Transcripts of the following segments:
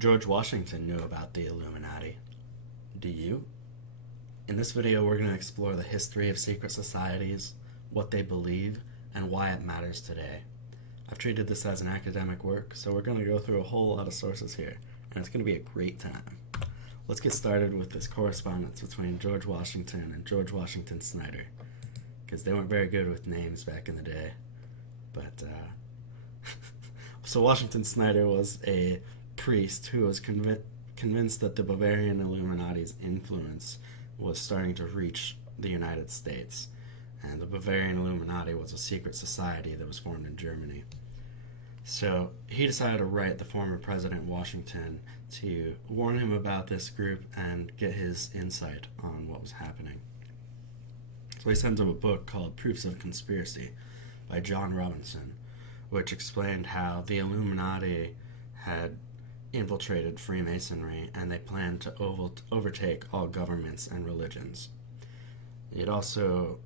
George Washington knew about the Illuminati. Do you? In this video, we're going to explore the history of secret societies, what they believe, and why it matters today. I've treated this as an academic work, so we're going to go through a whole lot of sources here, and it's going to be a great time. Let's get started with this correspondence between George Washington and George Washington Snyder, because they weren't very good with names back in the day. But, so Washington Snyder was a priest who was convinced that the Bavarian Illuminati's influence was starting to reach the United States. And the Bavarian Illuminati was a secret society that was formed in Germany. So he decided to write the former President Washington to warn him about this group and get his insight on what was happening. So he sent him a book called Proofs of Conspiracy by John Robinson, which explained how the Illuminati had infiltrated Freemasonry and they planned to overtake all governments and religions. He also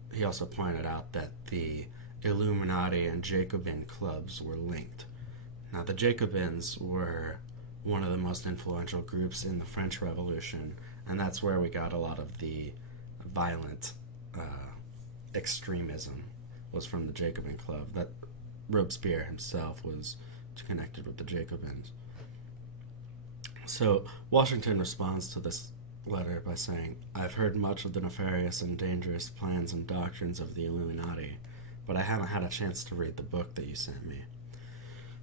pointed out that the Illuminati and Jacobin clubs were linked. Now, the Jacobins were one of the most influential groups in the French Revolution, and that's where we got a lot of the violent extremism was from the Jacobin club. That Robespierre himself was connected with the Jacobins. So Washington responds to this letter by saying, "I've heard much of the nefarious and dangerous plans and doctrines of the Illuminati, but I haven't had a chance to read the book that you sent me."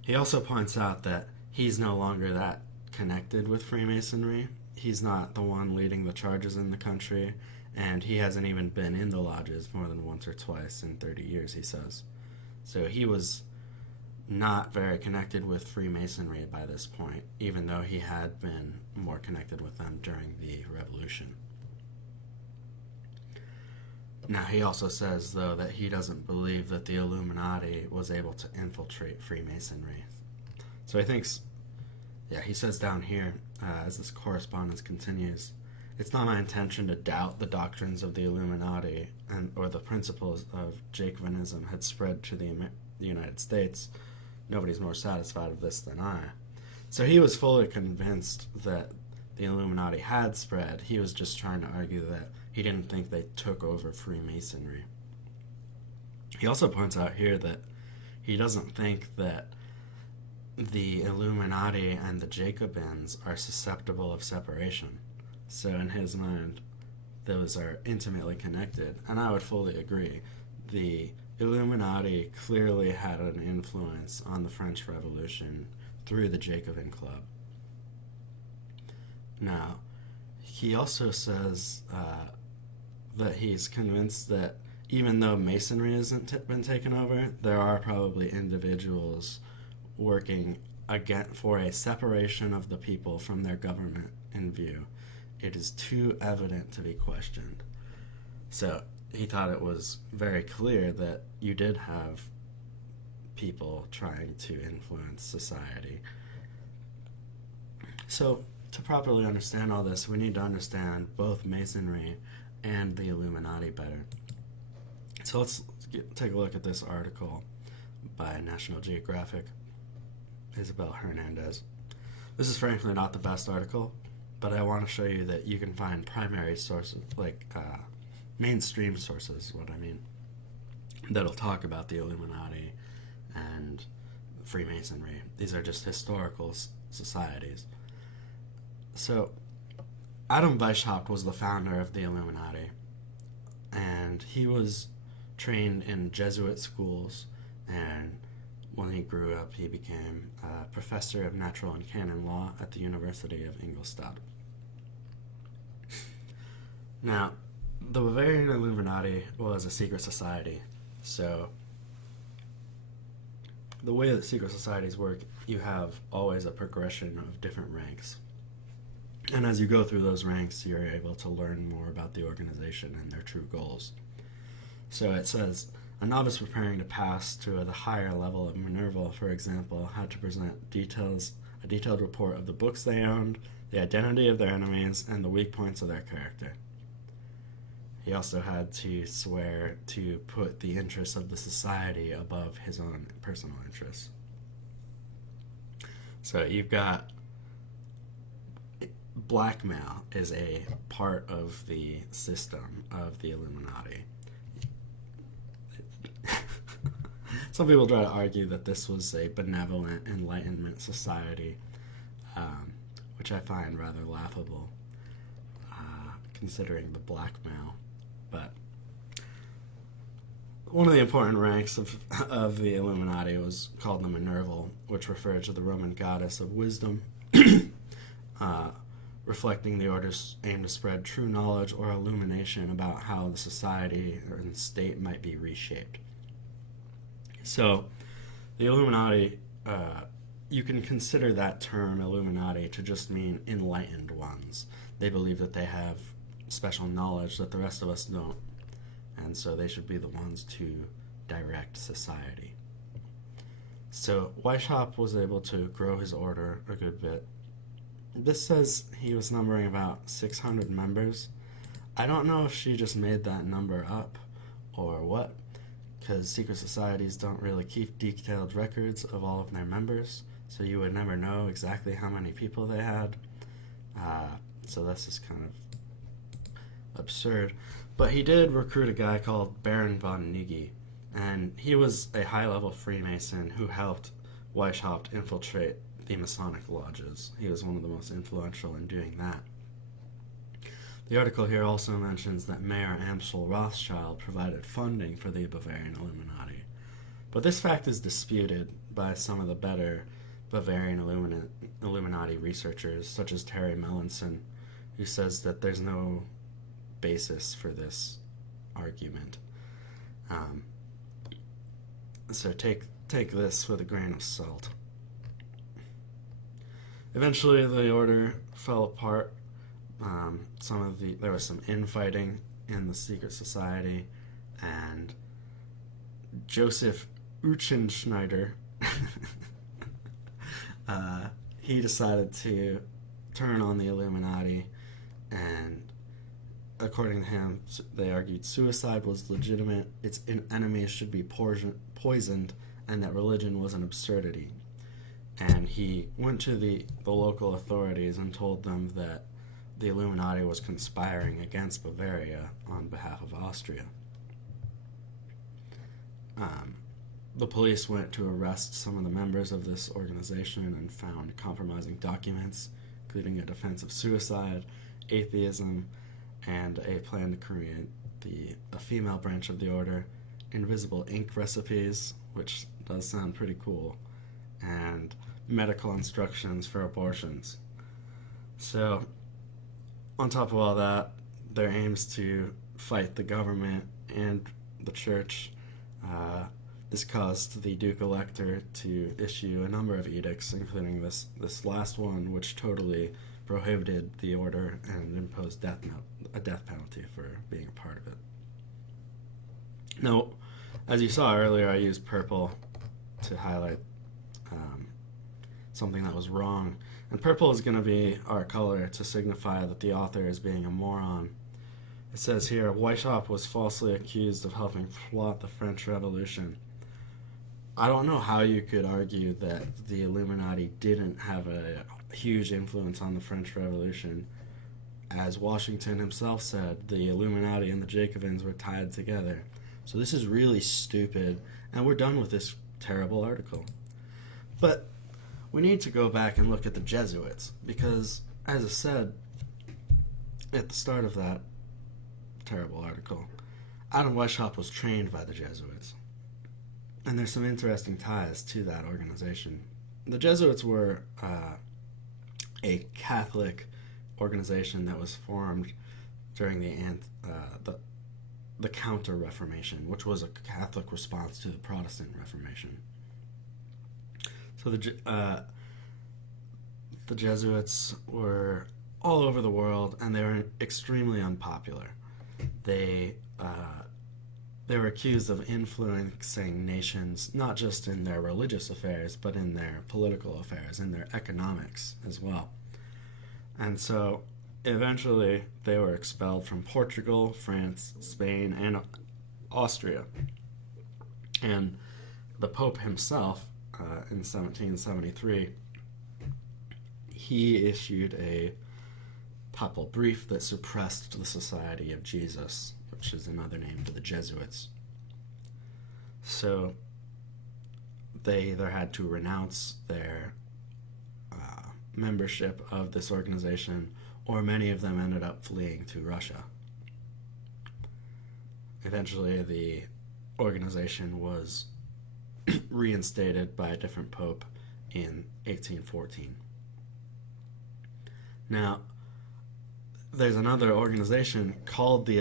He also points out that he's no longer that connected with Freemasonry. He's not the one leading the charges in the country, and he hasn't even been in the lodges more than once or twice in 30 years, he says. So he was not very connected with Freemasonry by this point, even though he had been more connected with them during the Revolution. Now, he also says, though, that he doesn't believe that the Illuminati was able to infiltrate Freemasonry. So he thinks, he says down here, as this correspondence continues, "It's not my intention to doubt the doctrines of the Illuminati or the principles of Jacobinism had spread to the United States. Nobody's more satisfied of this than I." So he was fully convinced that the Illuminati had spread. He was just trying to argue that he didn't think they took over Freemasonry. He also points out here that he doesn't think that the Illuminati and the Jacobins are susceptible of separation. So in his mind, those are intimately connected, and I would fully agree. The Illuminati clearly had an influence on the French Revolution through the Jacobin Club. Now, he also says that he's convinced that even though Masonry hasn't been taken over, there are probably individuals working for a separation of the people from their government in view. It is too evident to be questioned. So he thought it was very clear that you did have people trying to influence society. So to properly understand all this, we need to understand both Masonry and the Illuminati better. So let's take a look at this article by National Geographic, Isabel Hernandez. This is frankly not the best article, but I want to show you that you can find primary sources, like mainstream sources, what I mean, that'll talk about the Illuminati and Freemasonry. These are just historical societies. So, Adam Weishaupt was the founder of the Illuminati, and he was trained in Jesuit schools, and when he grew up, he became a professor of natural and canon law at the University of Ingolstadt. Now, the Bavarian Illuminati was a secret society, so the way that secret societies work, you have always a progression of different ranks. And as you go through those ranks, you're able to learn more about the organization and their true goals. So it says, a novice preparing to pass to the higher level of Minerva, for example, had to present a detailed report of the books they owned, the identity of their enemies, and the weak points of their character. He also had to swear to put the interests of the society above his own personal interests. So you've got blackmail is a part of the system of the Illuminati. Some people try to argue that this was a benevolent Enlightenment society, which I find rather laughable, considering the blackmail. But one of the important ranks of the Illuminati was called the Minerval, which referred to the Roman goddess of wisdom, reflecting the order's aim to spread true knowledge or illumination about how the society or the state might be reshaped. So, the Illuminati, you can consider that term Illuminati to just mean enlightened ones. They believe that they have special knowledge that the rest of us don't, and so they should be the ones to direct society. So, Weishaupt was able to grow his order a good bit. This says he was numbering about 600 members. I don't know if she just made that number up or what, because secret societies don't really keep detailed records of all of their members, so you would never know exactly how many people they had. So this is kind of absurd. But he did recruit a guy called Baron von Nigi, and he was a high-level Freemason who helped Weishaupt infiltrate the Masonic lodges. He was one of the most influential in doing that. The article here also mentions that Mayor Amschel Rothschild provided funding for the Bavarian Illuminati. But this fact is disputed by some of the better Bavarian Illuminati researchers, such as Terry Melanson, who says that there's no basis for this argument. So take this with a grain of salt. Eventually, the order fell apart. There was some infighting in the secret society, and Joseph Uchenschneider, he decided to turn on the Illuminati, and according to him, they argued suicide was legitimate, its enemies should be poisoned, and that religion was an absurdity. And he went to the local authorities and told them that the Illuminati was conspiring against Bavaria on behalf of Austria. The police went to arrest some of the members of this organization and found compromising documents, including a defense of suicide, atheism, and a plan to create a female branch of the order, invisible ink recipes, which does sound pretty cool, and medical instructions for abortions. So, on top of all that, their aims to fight the government and the church. This caused the Duke Elector to issue a number of edicts, including this last one, which totally prohibited the order and imposed a death penalty for being a part of it. Now, as you saw earlier, I used purple to highlight something that was wrong. And purple is going to be our color to signify that the author is being a moron. It says here, Weishaupt was falsely accused of helping plot the French Revolution. I don't know how you could argue that the Illuminati didn't have a huge influence on the French Revolution. As Washington himself said, the Illuminati and the Jacobins were tied together. So this is really stupid, and we're done with this terrible article. But we need to go back and look at the Jesuits, because, as I said at the start of that terrible article, Adam Weishaupt was trained by the Jesuits. And there's some interesting ties to that organization. The Jesuits were a Catholic organization that was formed during the Counter-Reformation, which was a Catholic response to the Protestant Reformation. So the Jesuits were all over the world, and they were extremely unpopular. They were accused of influencing nations, not just in their religious affairs, but in their political affairs, in their economics as well. And so, eventually, they were expelled from Portugal, France, Spain, and Austria. And the Pope himself, in 1773, he issued a papal brief that suppressed the Society of Jesus, which is another name for the Jesuits. So they either had to renounce their membership of this organization, or many of them ended up fleeing to Russia. Eventually, the organization was reinstated by a different pope in 1814. Now, there's another organization called the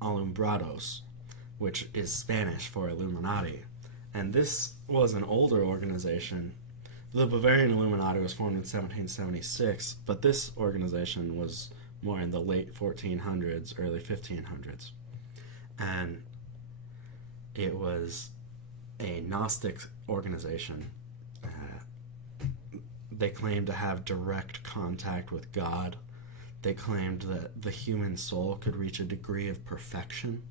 Alumbrados, which is Spanish for Illuminati. And this was an older organization. The Bavarian Illuminati was formed in 1776, but this organization was more in the late 1400s, early 1500s. And it was a Gnostic organization. They claimed to have direct contact with God. They claimed that the human soul could reach a degree of perfection.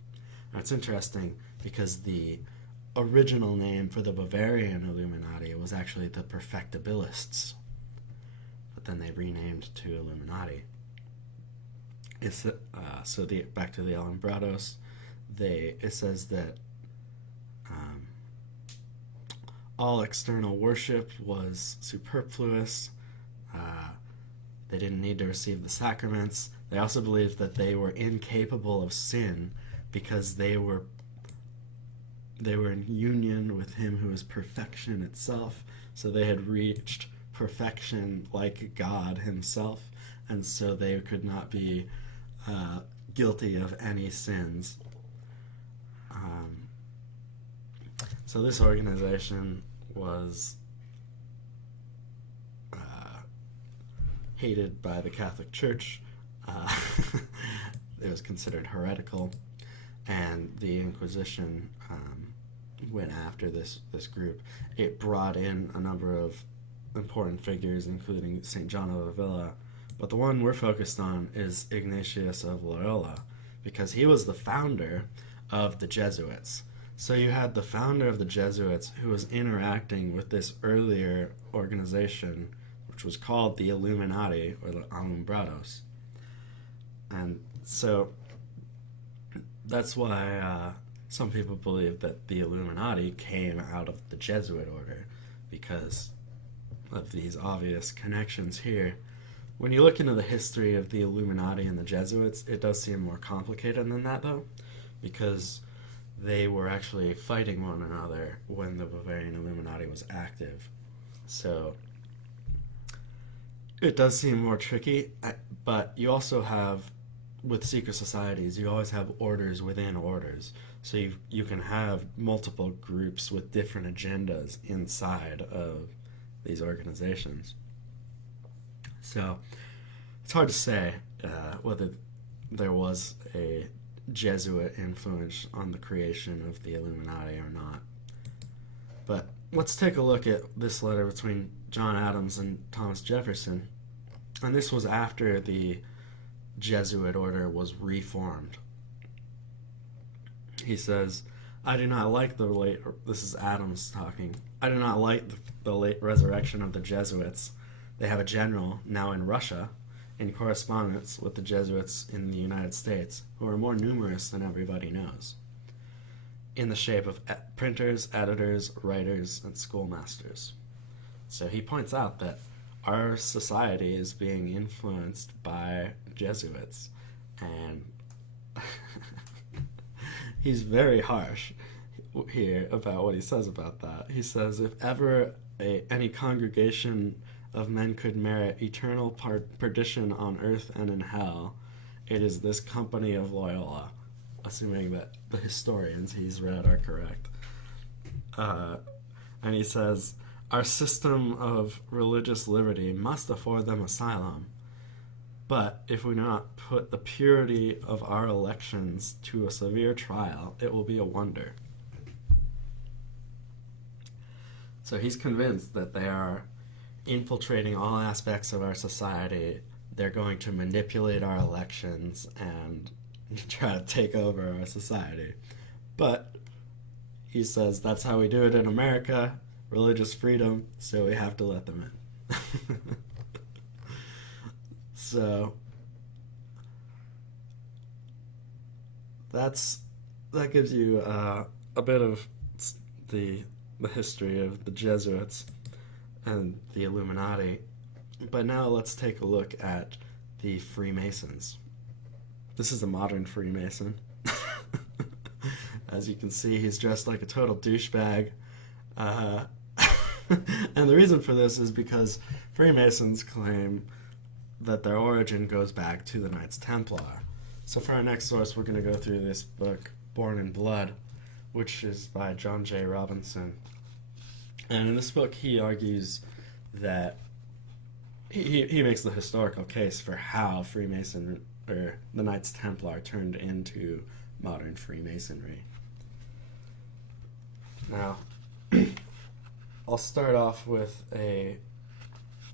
Now, it's interesting because the original name for the Bavarian Illuminati was actually the Perfectibilists, but then they renamed to Illuminati. Back to the Alumbrados, it says that all external worship was superfluous. They didn't need to receive the sacraments. They also believed that they were incapable of sin because they were in union with him who is perfection itself. So they had reached perfection like God himself, and so they could not be guilty of any sins. So this organization was hated by the Catholic Church. It was considered heretical, and the Inquisition went after this group. It brought in a number of important figures, including St. John of Avila, but the one we're focused on is Ignatius of Loyola, because he was the founder of the Jesuits. So you had the founder of the Jesuits who was interacting with this earlier organization, which was called the Illuminati, or the Alumbrados. And so that's why some people believe that the Illuminati came out of the Jesuit order, because of these obvious connections here. When you look into the history of the Illuminati and the Jesuits, it does seem more complicated than that, though, because they were actually fighting one another when the Bavarian Illuminati was active. So it does seem more tricky, but you also have, with secret societies, you always have orders within orders. So you can have multiple groups with different agendas inside of these organizations. So it's hard to say whether there was a Jesuit influence on the creation of the Illuminati or not. But let's take a look at this letter between John Adams and Thomas Jefferson. And this was after the Jesuit order was reformed. He says, I do not like the late, this is Adams talking, I do not like the late resurrection of the Jesuits. They have a general, now in Russia, in correspondence with the Jesuits in the United States, who are more numerous than everybody knows, in the shape of printers, editors, writers, and schoolmasters. So he points out that our society is being influenced by Jesuits, and he's very harsh here about what he says about that. He says, if ever any congregation of men could merit eternal perdition on earth and in hell, it is this company of Loyola, assuming that the historians he's read are correct. And he says, our system of religious liberty must afford them asylum, but if we do not put the purity of our elections to a severe trial, it will be a wonder. So he's convinced that they are infiltrating all aspects of our society. They're going to manipulate our elections and try to take over our society. But he says that's how we do it in America, religious freedom, so we have to let them in. So that gives you a bit of the history of the Jesuits and the Illuminati. But now let's take a look at the Freemasons. This is a modern Freemason. As you can see, he's dressed like a total douchebag. And the reason for this is because Freemasons claim that their origin goes back to the Knights Templar. So for our next source, we're going to go through this book, Born in Blood, which is by John J. Robinson. And in this book, he argues that he makes the historical case for how Freemason, or the Knights Templar, turned into modern Freemasonry. Now, I'll start off with a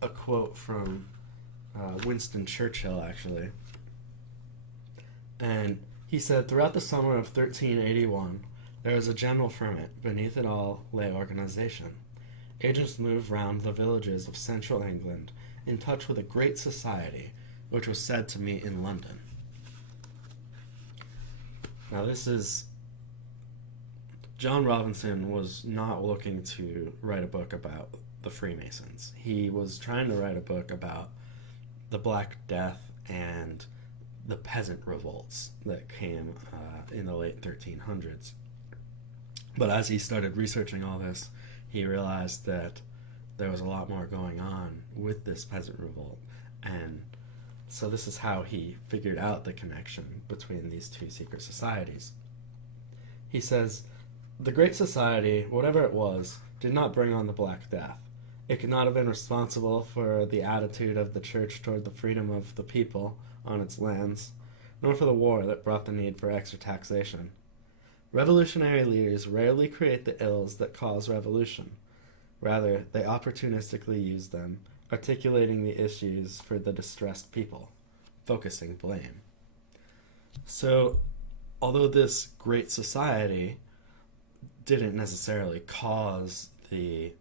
quote from Winston Churchill, actually. And he said, "Throughout the summer of 1381, there was a general ferment. Beneath it all lay organization. Agents moved round the villages of central England, in touch with a great society, which was said to meet in London." Now this is... John Robinson was not looking to write a book about the Freemasons. He was trying to write a book about the Black Death and the peasant revolts that came in the late 1300s. But as he started researching all this, he realized that there was a lot more going on with this peasant revolt. And so this is how he figured out the connection between these two secret societies. He says, "The Great Society, whatever it was, did not bring on the Black Death. It could not have been responsible for the attitude of the Church toward the freedom of the people on its lands, nor for the war that brought the need for extra taxation. Revolutionary leaders rarely create the ills that cause revolution. Rather, they opportunistically use them, articulating the issues for the distressed people, focusing blame." So, although this great society didn't necessarily cause the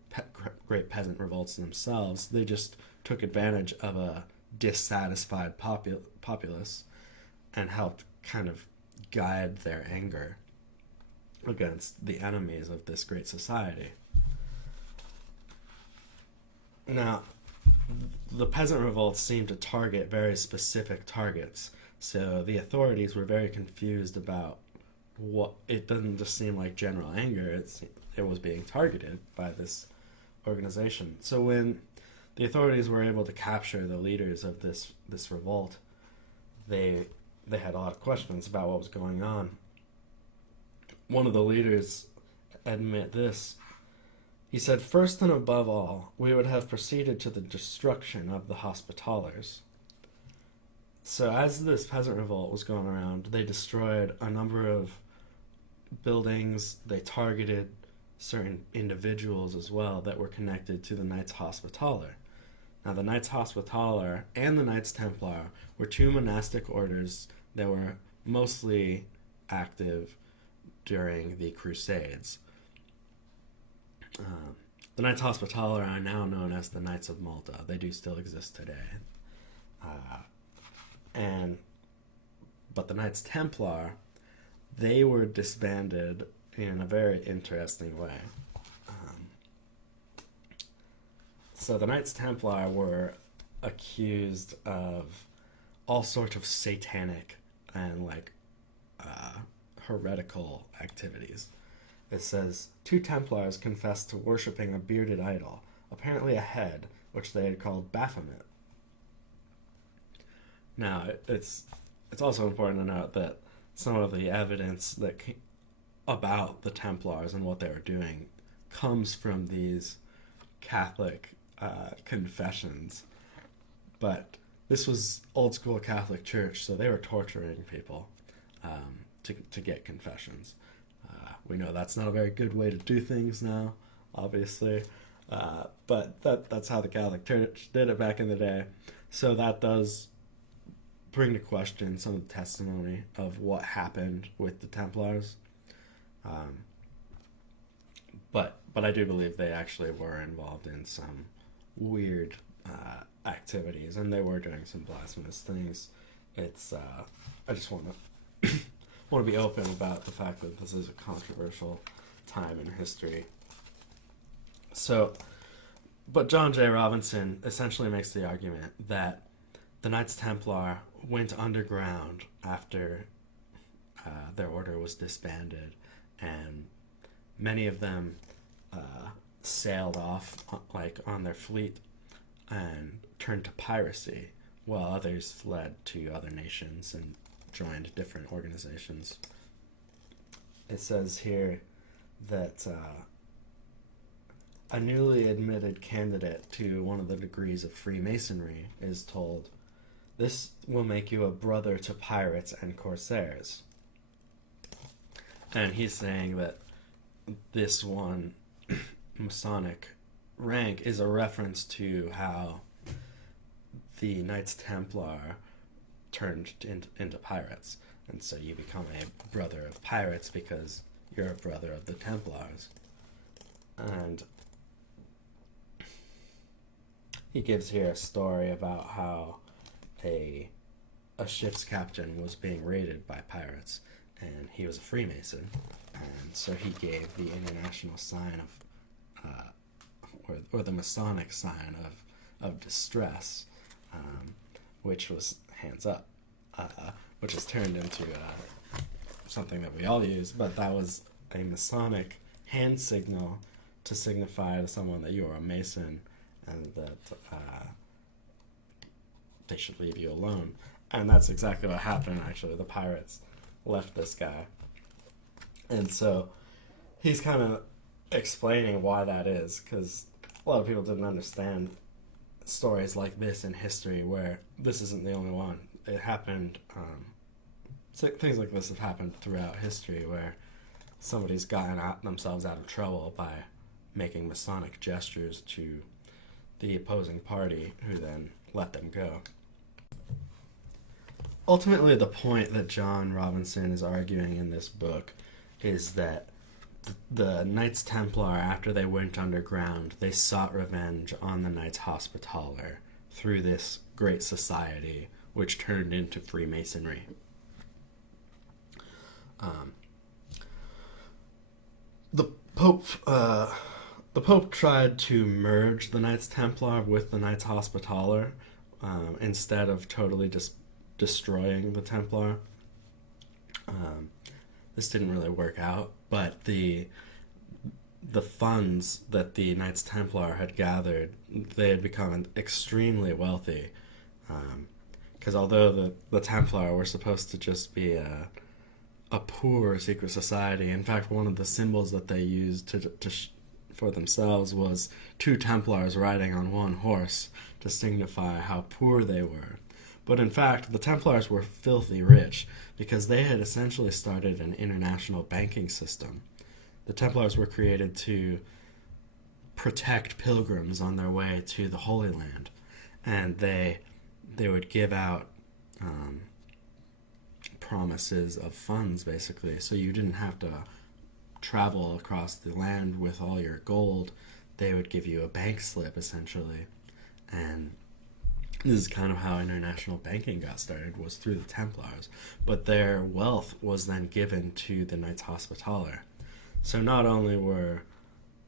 great peasant revolts themselves, they just took advantage of a dissatisfied populace and helped kind of guide their anger against the enemies of this great society. Now, the peasant revolts seemed to target very specific targets, so the authorities were very confused about what... It doesn't just seem like general anger, it was being targeted by this organization. So when the authorities were able to capture the leaders of this revolt, they had a lot of questions about what was going on. One of the leaders admit this. He said, "First and above all, we would have proceeded to the destruction of the Hospitallers." So as this peasant revolt was going around, they destroyed a number of buildings. They targeted certain individuals as well that were connected to the Knights Hospitaller. Now, the Knights Hospitaller and the Knights Templar were two monastic orders that were mostly active during the Crusades. The Knights Hospitaller are now known as the Knights of Malta. They do still exist today. But the Knights Templar, they were disbanded in a very interesting way. So the Knights Templar were accused of all sorts of satanic and heretical activities. It says, 2 Templars confessed to worshipping a bearded idol, apparently a head, which they had called Baphomet. Now, it's also important to note that some of the evidence about the Templars and what they were doing comes from these Catholic confessions. But this was old school Catholic Church, so they were torturing people to get confessions. We know that's not a very good way to do things now, obviously, but that's how the Catholic Church did it back in the day. So that does bring to question some of the testimony of what happened with the Templars. But I do believe they actually were involved in some weird activities, and they were doing some blasphemous things. It's I just want to want to be open about the fact that this is a controversial time in history. So, but John J. Robinson essentially makes the argument that the Knights Templar went underground after their order was disbanded, and many of them sailed off like on their fleet and turned to piracy, while others fled to other nations and joined different organizations. It says here that a newly admitted candidate to one of the degrees of Freemasonry is told, "This will make you a brother to pirates and corsairs." And he's saying that this one Masonic rank is a reference to how the Knights Templar turned into pirates. And so you become a brother of pirates because you're a brother of the Templars. And he gives here a story about how a ship's captain was being raided by pirates, and he was a Freemason, and so he gave the international sign of or the Masonic sign of distress, which was hands up, which has turned into something that we all use, but that was a Masonic hand signal to signify to someone that you are a Mason and that they should leave you alone. And that's exactly what happened, actually. The pirates left this guy. And so he's kind of explaining why that is, because a lot of people didn't understand stories like this in history, where this isn't the only one. It happened, things like this have happened throughout history, where somebody's gotten themselves out of trouble by making Masonic gestures to the opposing party, who then let them go. Ultimately, the point that John Robinson is arguing in this book is that the Knights Templar, after they went underground, they sought revenge on the Knights Hospitaller through this great society, which turned into Freemasonry. The Pope tried to merge the Knights Templar with the Knights Hospitaller instead of totally just destroying the Templar. This didn't really work out, but the funds that the Knights Templar had gathered, they had become extremely wealthy. Because although the Templar were supposed to just be a poor secret society, in fact, one of the symbols that they used for themselves was two Templars riding on one horse to signify how poor they were. But in fact, the Templars were filthy rich because they had essentially started an international banking system. The Templars were created to protect pilgrims on their way to the Holy Land, and they would give out promises of funds, basically, so you didn't have to travel across the land with all your gold. They would give you a bank slip, essentially, and this is kind of how international banking got started, was through the Templars. But their wealth was then given to the Knights Hospitaller. So not only were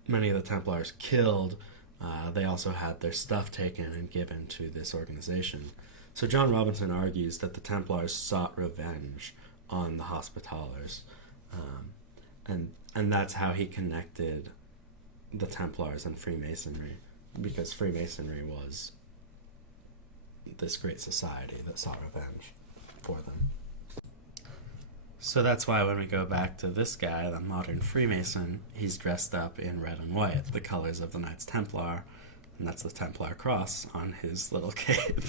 many of the Templars killed, they also had their stuff taken and given to this organization. So John Robinson argues that the Templars sought revenge on the Hospitallers. And that's how he connected the Templars and Freemasonry, because Freemasonry was this great society that sought revenge for them. So that's why when we go back to this guy, the modern Freemason, he's dressed up in red and white, the colors of the Knights Templar, and that's the Templar cross on his little cape.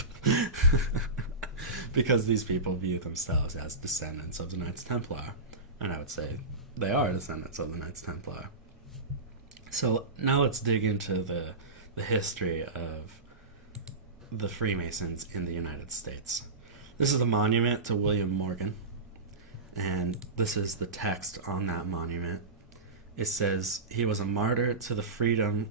Because these people view themselves as descendants of the Knights Templar, and I would say they are descendants of the Knights Templar. So now let's dig into the history of the Freemasons in the United States. This is a monument to William Morgan, and this is the text on that monument. It says, "He was a martyr to the freedom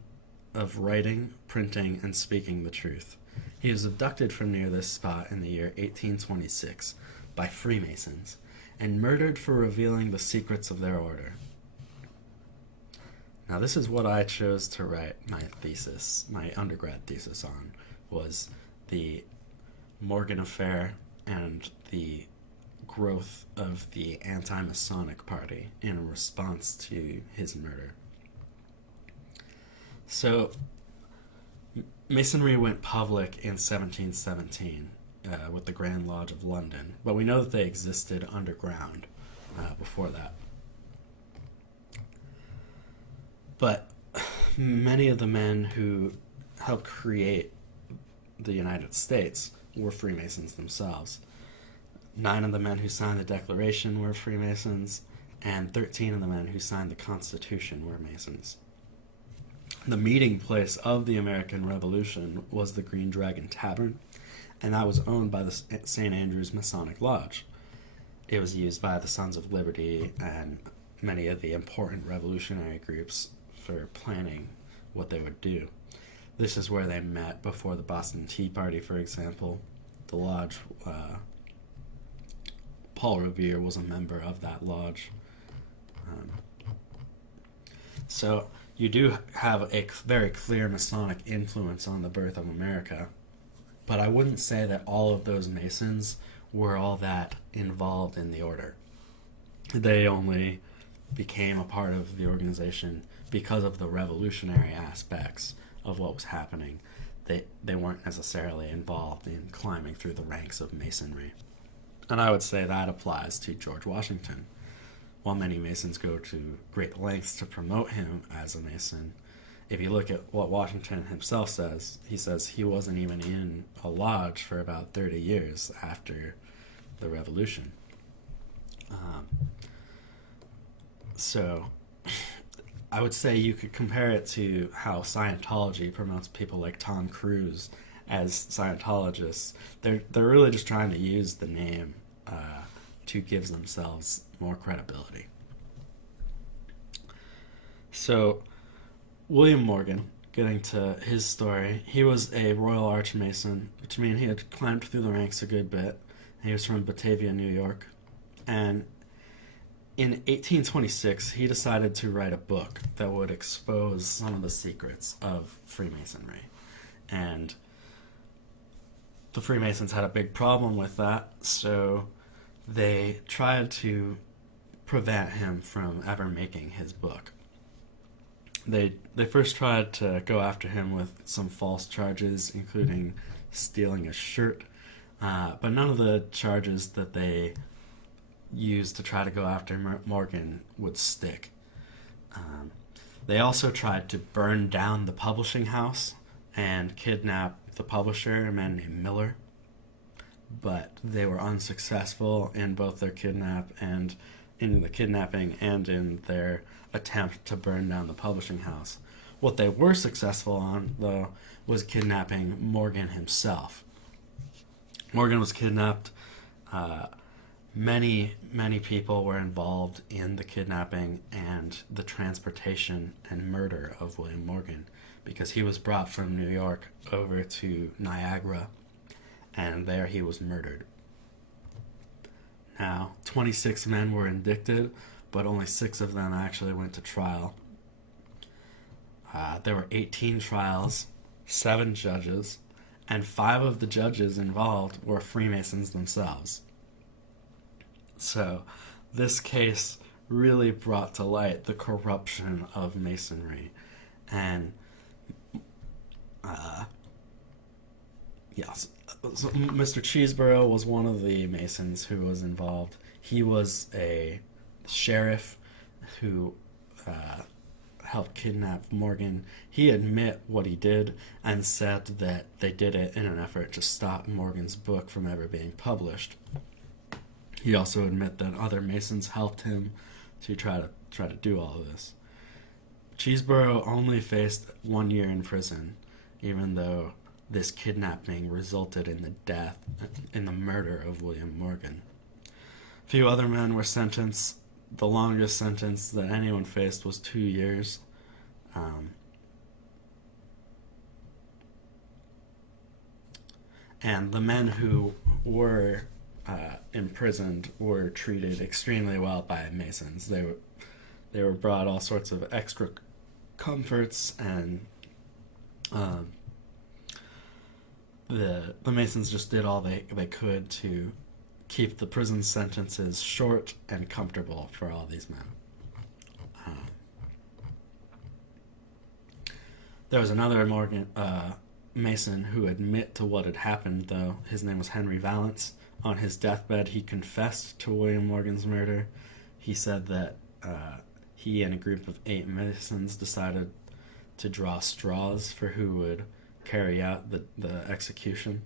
of writing, printing, and speaking the truth. He was abducted from near this spot in the year 1826 by Freemasons and murdered for revealing the secrets of their order. Now, this is what I chose to write my thesis, my undergrad thesis on, was the Morgan affair and the growth of the anti-masonic party in response to his murder. So, Masonry went public in 1717 with the Grand Lodge of London, but we know that they existed underground before that. But many of the men who helped create the United States were Freemasons themselves. 9 of the men who signed the Declaration were Freemasons, and 13 of the men who signed the Constitution were Masons. The meeting place of the American Revolution was the Green Dragon Tavern, and that was owned by the St. Andrew's Masonic Lodge. It was used by the Sons of Liberty and many of the important revolutionary groups for planning what they would do. This is where they met before the Boston Tea Party, for example. The lodge, Paul Revere was a member of that lodge. So you do have a very clear Masonic influence on the birth of America, but I wouldn't say that all of those Masons were all that involved in the order. They only became a part of the organization because of the revolutionary aspects of what was happening. They weren't necessarily involved in climbing through the ranks of Masonry. And I would say that applies to George Washington. While many Masons go to great lengths to promote him as a Mason, if you look at what Washington himself says, he says he wasn't even in a lodge for about 30 years after the Revolution. So I would say you could compare it to how Scientology promotes people like Tom Cruise as Scientologists. They're really just trying to use the name to give themselves more credibility. So William Morgan, getting to his story, he was a Royal Archmason, which means he had climbed through the ranks a good bit. He was from Batavia, New York, and in 1826, he decided to write a book that would expose some of the secrets of Freemasonry. And the Freemasons had a big problem with that, so they tried to prevent him from ever making his book. They first tried to go after him with some false charges, including stealing a shirt, but none of the charges that they used to try to go after Morgan would stick. They also tried to burn down the publishing house and kidnap the publisher, a man named Miller, but they were unsuccessful in both their kidnapping and in their attempt to burn down the publishing house. What they were successful on, though, was kidnapping Morgan himself. Morgan was kidnapped. Many people were involved in the kidnapping and the transportation and murder of William Morgan, because he was brought from New York over to Niagara, and there he was murdered. Now, 26 men were indicted, but only 6 of them actually went to trial. There were 18 trials, 7 judges, and 5 of the judges involved were Freemasons themselves. So this case really brought to light the corruption of Masonry. And so Mr. Cheeseborough was one of the Masons who was involved. He was a sheriff who helped kidnap Morgan. He admitted what he did and said that they did it in an effort to stop Morgan's book from ever being published. He also admitted that other Masons helped him to try to do all of this. Cheeseborough only faced 1 year in prison, even though this kidnapping resulted in the murder of William Morgan. A few other men were sentenced. The longest sentence that anyone faced was 2 years. And the men who were imprisoned were treated extremely well by Masons. They were brought all sorts of extra comforts, and the Masons just did all they could to keep the prison sentences short and comfortable for all these men. There was another Mason who admit to what had happened, though. His name was Henry Valance. On his deathbed, he confessed to William Morgan's murder. He said that he and a group of 8 Masons decided to draw straws for who would carry out the execution,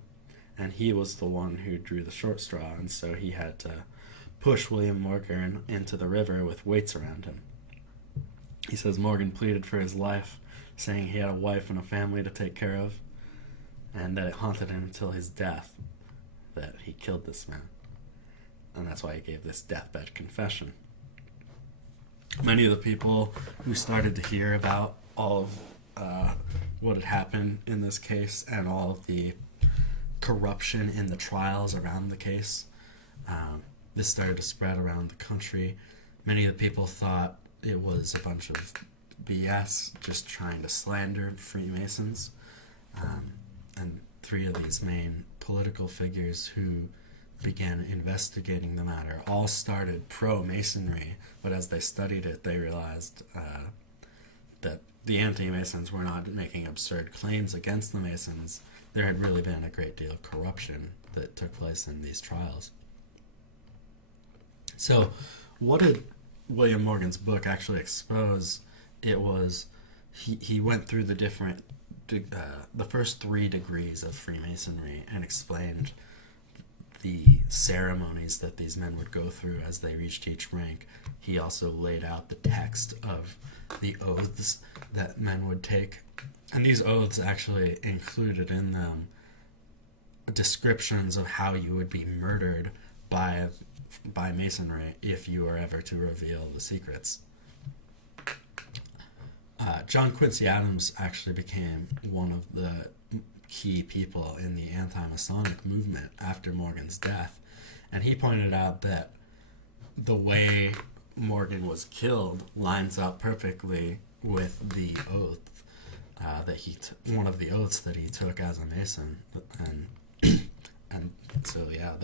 and he was the one who drew the short straw, and so he had to push William Morgan into the river with weights around him. He says Morgan pleaded for his life, saying he had a wife and a family to take care of, and that it haunted him until his death that he killed this man. And that's why he gave this deathbed confession. Many of the people who started to hear about all of what had happened in this case and all of the corruption in the trials around the case, this started to spread around the country. Many of the people thought it was a bunch of BS, just trying to slander Freemasons. And 3 of these main political figures who began investigating the matter all started pro-Masonry, but as they studied it, they realized that the anti-Masons were not making absurd claims against the Masons. There had really been a great deal of corruption that took place in these trials. So, what did William Morgan's book actually expose? It was, he went through the different, the first 3 degrees of Freemasonry and explained the ceremonies that these men would go through as they reached each rank. He also laid out the text of the oaths that men would take. And these oaths actually included in them descriptions of how you would be murdered by Masonry if you were ever to reveal the secrets. John Quincy Adams actually became one of the key people in the anti-Masonic movement after Morgan's death, and he pointed out that the way Morgan was killed lines up perfectly with the oath that one of the oaths that he took as a Mason, and so yeah,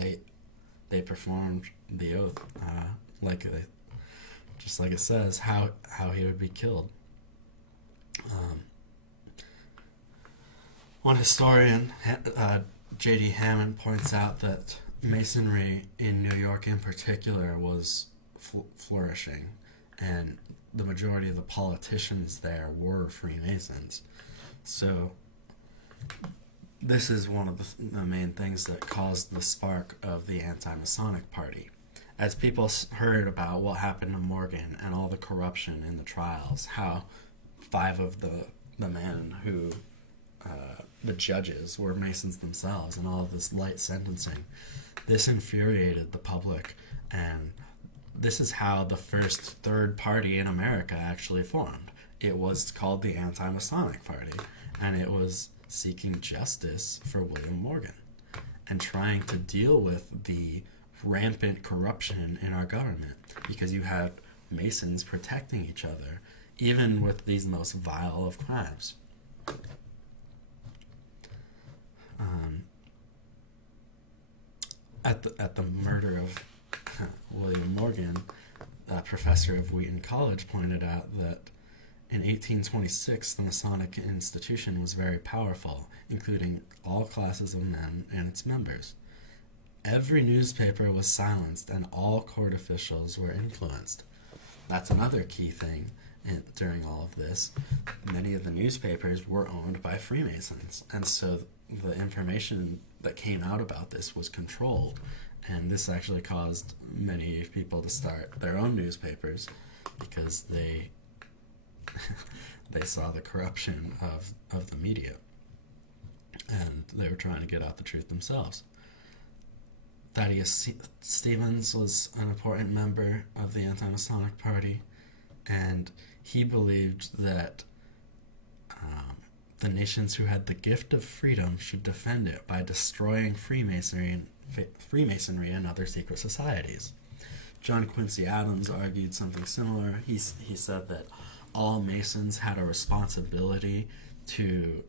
they performed the oath just like it says how he would be killed. One historian, J.D. Hammond, points out that Masonry in New York in particular was flourishing, and the majority of the politicians there were Freemasons. So this is one of the main things that caused the spark of the anti-Masonic party. As people heard about what happened to Morgan and all the corruption in the trials, how 5 of the men who the judges were Masons themselves, and all of this light sentencing, this infuriated the public, and this is how the first third party in America actually formed. It was called the Anti-Masonic Party, and it was seeking justice for William Morgan and trying to deal with the rampant corruption in our government, because you had Masons protecting each other even with these most vile of crimes. At the murder of William Morgan, a professor of Wheaton College pointed out that in 1826 the Masonic institution was very powerful, including all classes of men and its members. Every newspaper was silenced and all court officials were influenced. That's another key thing during all of this. Many of the newspapers were owned by Freemasons, and so the information that came out about this was controlled, and this actually caused many people to start their own newspapers because they saw the corruption of the media, and they were trying to get out the truth themselves. Thaddeus Stevens was an important member of the Anti-Masonic Party, and he believed that the nations who had the gift of freedom should defend it by destroying Freemasonry and other secret societies. John Quincy Adams argued something similar. He said that all Masons had a responsibility to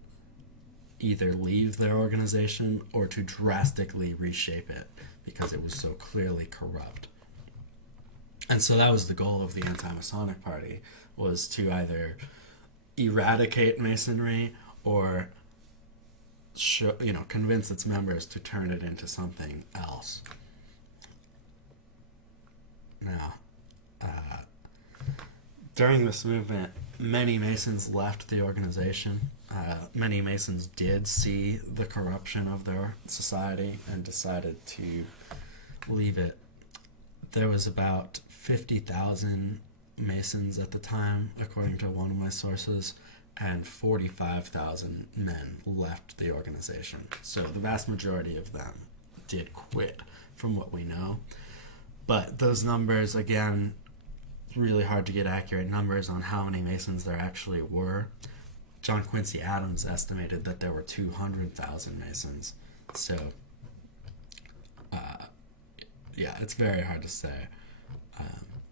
either leave their organization or to drastically reshape it because it was so clearly corrupt. And so that was the goal of the Anti-Masonic Party, was to either eradicate Masonry or convince its members to turn it into something else. Now, during this movement, many Masons left the organization. Many Masons did see the corruption of their society and decided to leave it. There was about 50,000 Masons at the time, according to one of my sources, and 45,000 men left the organization. So the vast majority of them did quit, from what we know. But those numbers, again, it's really hard to get accurate numbers on how many Masons there actually were. John Quincy Adams estimated that there were 200,000 Masons. So, it's very hard to say.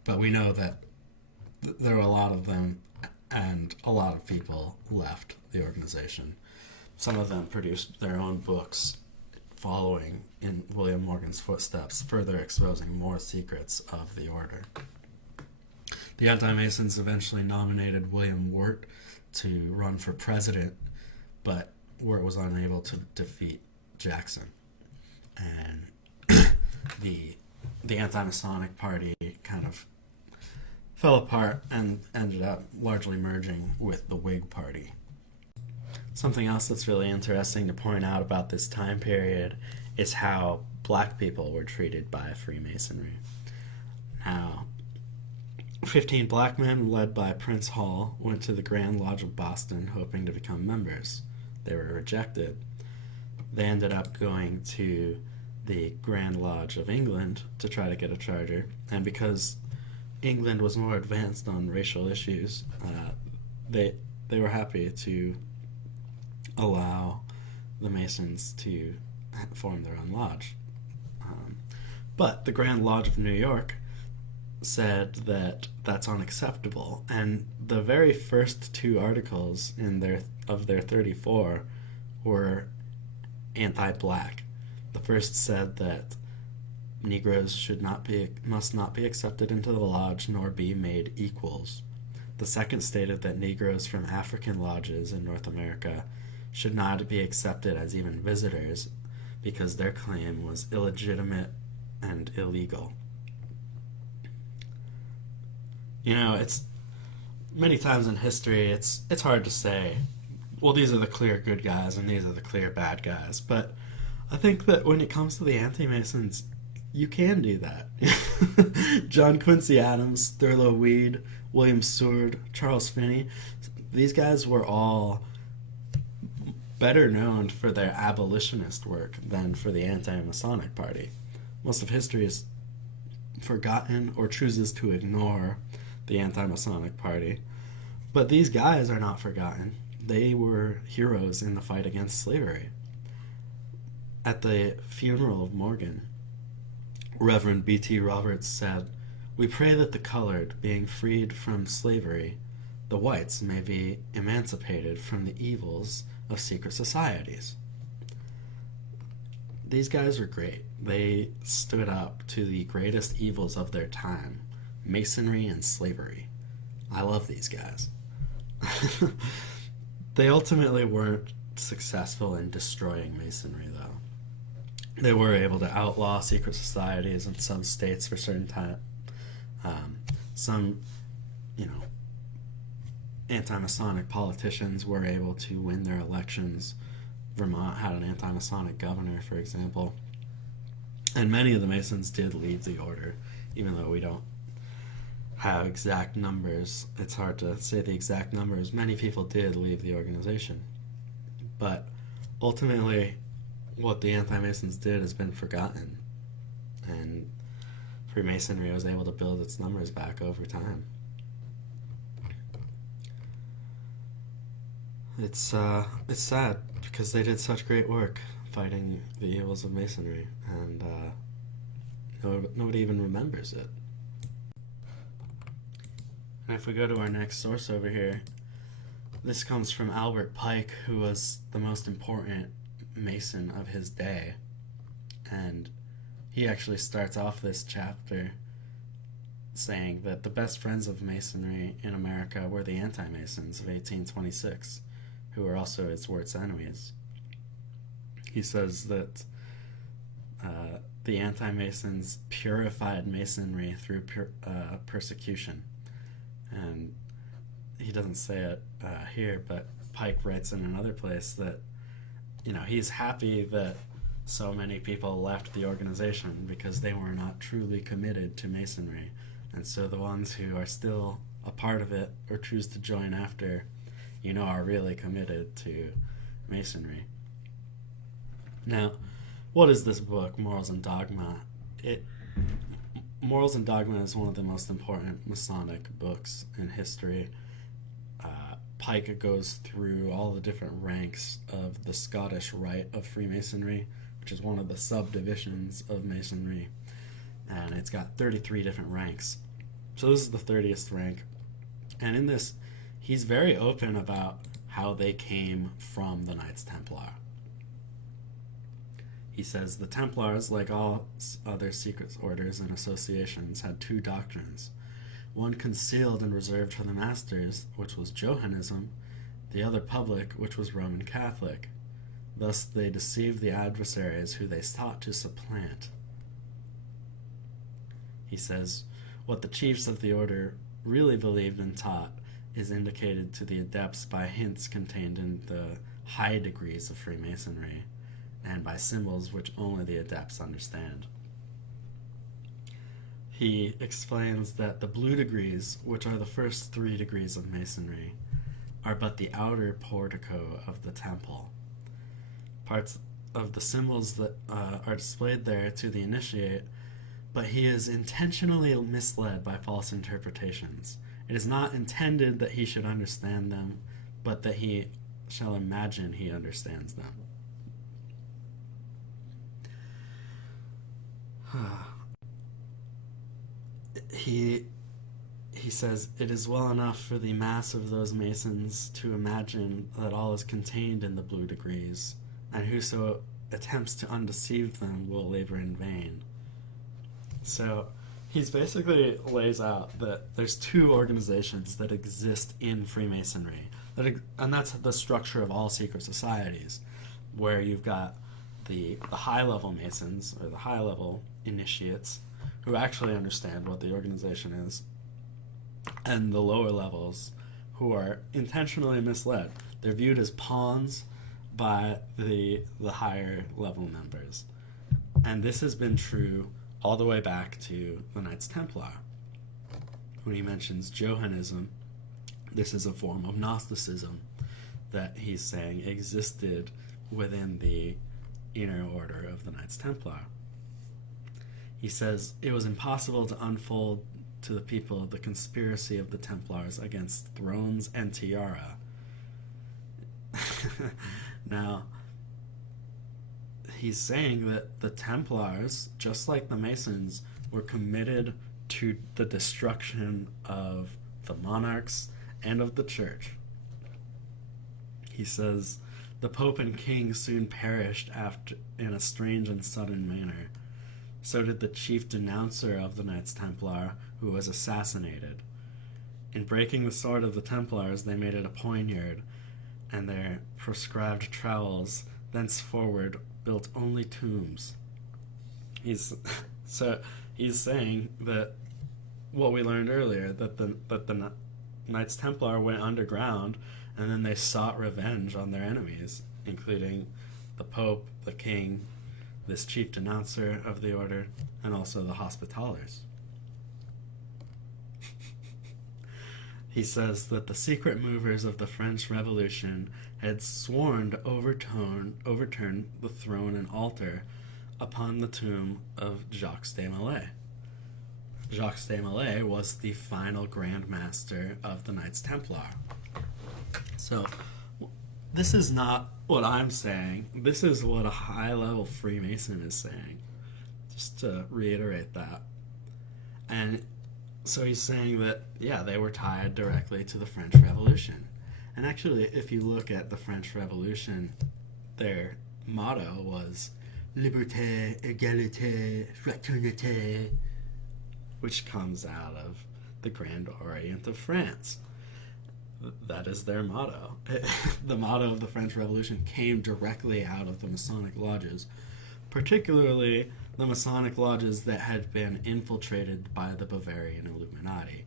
But we know that there were a lot of them, and a lot of people left the organization. Some of them produced their own books following in William Morgan's footsteps, further exposing more secrets of the order. The Anti-Masons eventually nominated William Wirt to run for president, but Wirt was unable to defeat Jackson. And the Anti-Masonic Party kind of fell apart and ended up largely merging with the Whig Party. Something else that's really interesting to point out about this time period is how black people were treated by Freemasonry. Now, 15 black men, led by Prince Hall, went to the Grand Lodge of Boston hoping to become members. They were rejected. They ended up going to the Grand Lodge of England to try to get a charter, and because England was more advanced on racial issues, they were happy to allow the Masons to form their own lodge. But the Grand Lodge of New York said that that's unacceptable, and the very first two articles of their 34 were anti-black. The first said that Negroes must not be accepted into the lodge nor be made equals. The second stated that Negroes from African lodges in North America should not be accepted as even visitors because their claim was illegitimate and illegal. It's many times in history it's hard to say, well, these are the clear good guys and these are the clear bad guys, but I think that when it comes to the Anti-Masons, you can do that. John Quincy Adams, Thurlow Weed, William Seward, Charles Finney, these guys were all better known for their abolitionist work than for the Anti-Masonic Party. Most of history is forgotten or chooses to ignore the Anti-Masonic Party. But these guys are not forgotten. They were heroes in the fight against slavery. At the funeral of Morgan, Reverend B.T. Roberts said, "We pray that the colored, being freed from slavery, the whites may be emancipated from the evils of secret societies." These guys were great. They stood up to the greatest evils of their time, Masonry and slavery. I love these guys. They ultimately weren't successful in destroying Masonry, though. They were able to outlaw secret societies in some states for certain time. Some, anti-Masonic politicians were able to win their elections. Vermont had an anti-Masonic governor, for example. And many of the Masons did leave the order, even though we don't have exact numbers. It's hard to say the exact numbers. Many people did leave the organization. But ultimately, what the Anti-Masons did has been forgotten, and Freemasonry was able to build its numbers back over time. It's sad because they did such great work fighting the evils of Masonry, and nobody even remembers it. And if we go to our next source over here, this comes from Albert Pike, who was the most important Mason of his day, and he actually starts off this chapter saying that the best friends of Masonry in America were the Anti-Masons of 1826, who were also its worst enemies. He says that the Anti-Masons purified Masonry through persecution. And he doesn't say it here, but Pike writes in another place that, he's happy that so many people left the organization because they were not truly committed to Masonry. And so the ones who are still a part of it or choose to join after, are really committed to Masonry. Now, what is this book, Morals and Dogma? Morals and Dogma is one of the most important Masonic books in history. Pike goes through all the different ranks of the Scottish Rite of Freemasonry, which is one of the subdivisions of Masonry, and it's got 33 different ranks. So this is the 30th rank, and in this, he's very open about how they came from the Knights Templar. He says the Templars, like all other secret orders and associations, had two doctrines. One concealed and reserved for the masters, which was Johannism, the other public, which was Roman Catholic. Thus they deceived the adversaries who they sought to supplant. He says, what the chiefs of the order really believed and taught is indicated to the adepts by hints contained in the high degrees of Freemasonry, and by symbols which only the adepts understand. He explains that the blue degrees, which are the first 3 degrees of Masonry, are but the outer portico of the temple. Parts of the symbols that are displayed there to the initiate, but he is intentionally misled by false interpretations. It is not intended that he should understand them, but that he shall imagine he understands them. He says, it is well enough for the mass of those Masons to imagine that all is contained in the blue degrees, and whoso attempts to undeceive them will labor in vain. So he's basically lays out that there's 2 organizations that exist in Freemasonry, and that's the structure of all secret societies, where you've got the high-level Masons, or the high-level initiates, who actually understand what the organization is, and the lower levels, who are intentionally misled. They're viewed as pawns by the higher level members. And this has been true all the way back to the Knights Templar. When he mentions Johannism, this is a form of Gnosticism that he's saying existed within the inner order of the Knights Templar. He says, it was impossible to unfold to the people the conspiracy of the Templars against thrones and tiara. Now, he's saying that the Templars, just like the Masons, were committed to the destruction of the monarchs and of the church. He says, the Pope and King soon perished after in a strange and sudden manner. So did the chief denouncer of the Knights Templar, who was assassinated. In breaking the sword of the Templars, they made it a poniard, and their proscribed trowels thenceforward built only tombs. He's saying that what we learned earlier, that the Knights Templar went underground, and then they sought revenge on their enemies, including the Pope, the King, this chief denouncer of the order, and also the Hospitallers. He says that the secret movers of the French Revolution had sworn to overturn the throne and altar upon the tomb of Jacques de Molay. Jacques de Molay was the final Grand Master of the Knights Templar. So, this is not what I'm saying. This is what a high-level Freemason is saying. Just to reiterate that. And so he's saying that, yeah, they were tied directly to the French Revolution. And actually, if you look at the French Revolution, their motto was Liberté, Égalité, Fraternité, which comes out of the Grand Orient of France. That is their motto. The motto of the French Revolution came directly out of the Masonic lodges, particularly the Masonic lodges that had been infiltrated by the Bavarian Illuminati.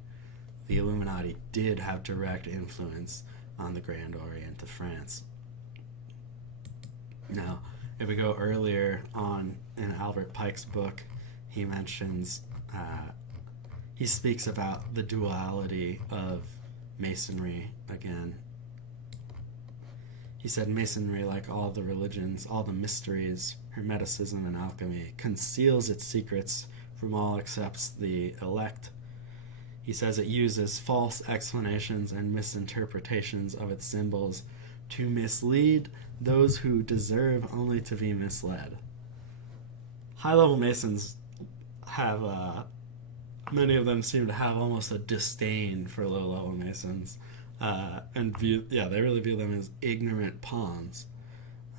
The Illuminati did have direct influence on the Grand Orient of France. Now, if we go earlier on in Albert Pike's book, he mentions, he speaks about the duality of Masonry again. He said, Masonry, like all the religions, all the mysteries, Hermeticism and alchemy, conceals its secrets from all except the elect. He says it uses false explanations and misinterpretations of its symbols to mislead those who deserve only to be misled. High-level Masons have, many of them seem to have almost a disdain for low-level Masons, and they really view them as ignorant pawns,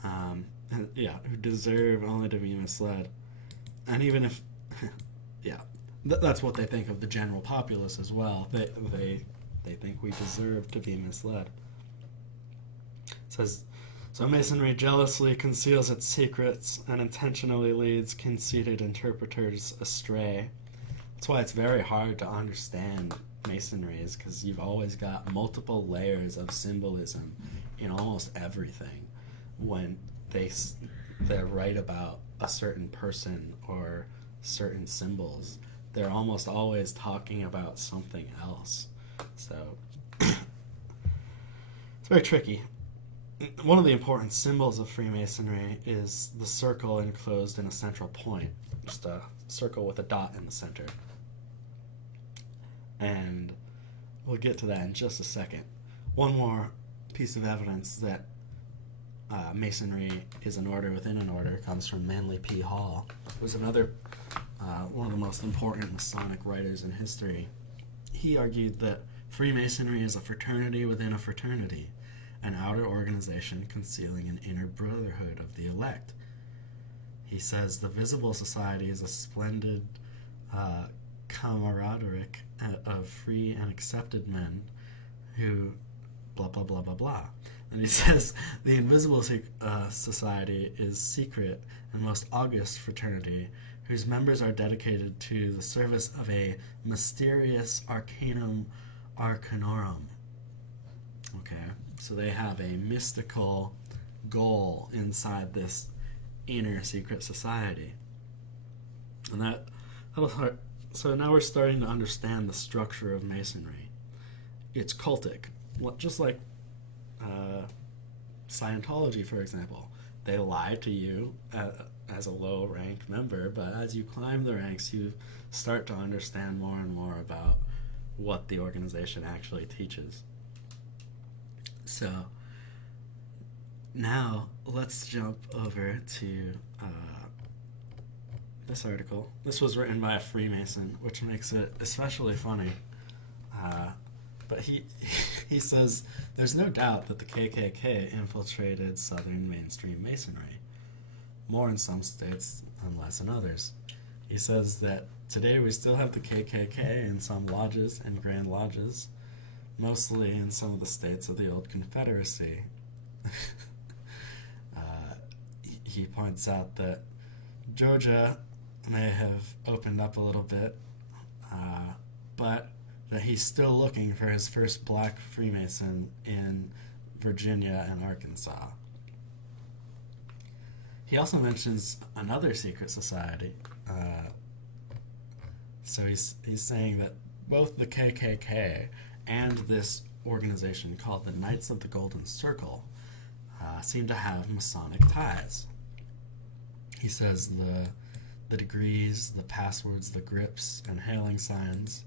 who deserve only to be misled. And even if, that's what they think of the general populace as well. They think we deserve to be misled. It says, so Masonry jealously conceals its secrets and intentionally leads conceited interpreters astray. That's why it's very hard to understand Masonry, is because you've always got multiple layers of symbolism in almost everything. When they're right about a certain person or certain symbols, they're almost always talking about something else. So it's very tricky. One of the important symbols of Freemasonry is the circle enclosed in a central point, just a circle with a dot in the center. And we'll get to that in just a second. One more piece of evidence that Masonry is an order within an order comes from Manly P. Hall, who was another one of the most important Masonic writers in history. He argued that Freemasonry is a fraternity within a fraternity, an outer organization concealing an inner brotherhood of the elect. He says the visible society is a splendid camaraderie of free and accepted men who blah blah blah blah blah. And he says the invisible society is secret and most august fraternity whose members are dedicated to the service of a mysterious arcanum arcanorum. Okay, so they have a mystical goal inside this inner secret society. And that'll start. So now we're starting to understand the structure of Masonry. It's cultic, just like Scientology, for example. They lie to you as a low-ranked member, but as you climb the ranks, you start to understand more and more about what the organization actually teaches. So now let's jump over to this article. This was written by a Freemason, which makes it especially funny. But he says, there's no doubt that the KKK infiltrated Southern mainstream Masonry, more in some states and less in others. He says that today we still have the KKK in some lodges and Grand Lodges, mostly in some of the states of the old Confederacy. He points out that Georgia may have opened up a little bit, but that he's still looking for his first black Freemason in Virginia and Arkansas. He also mentions another secret society. So he's saying that both the KKK and this organization called the Knights of the Golden Circle seem to have Masonic ties. He says the degrees, the passwords, the grips, and hailing signs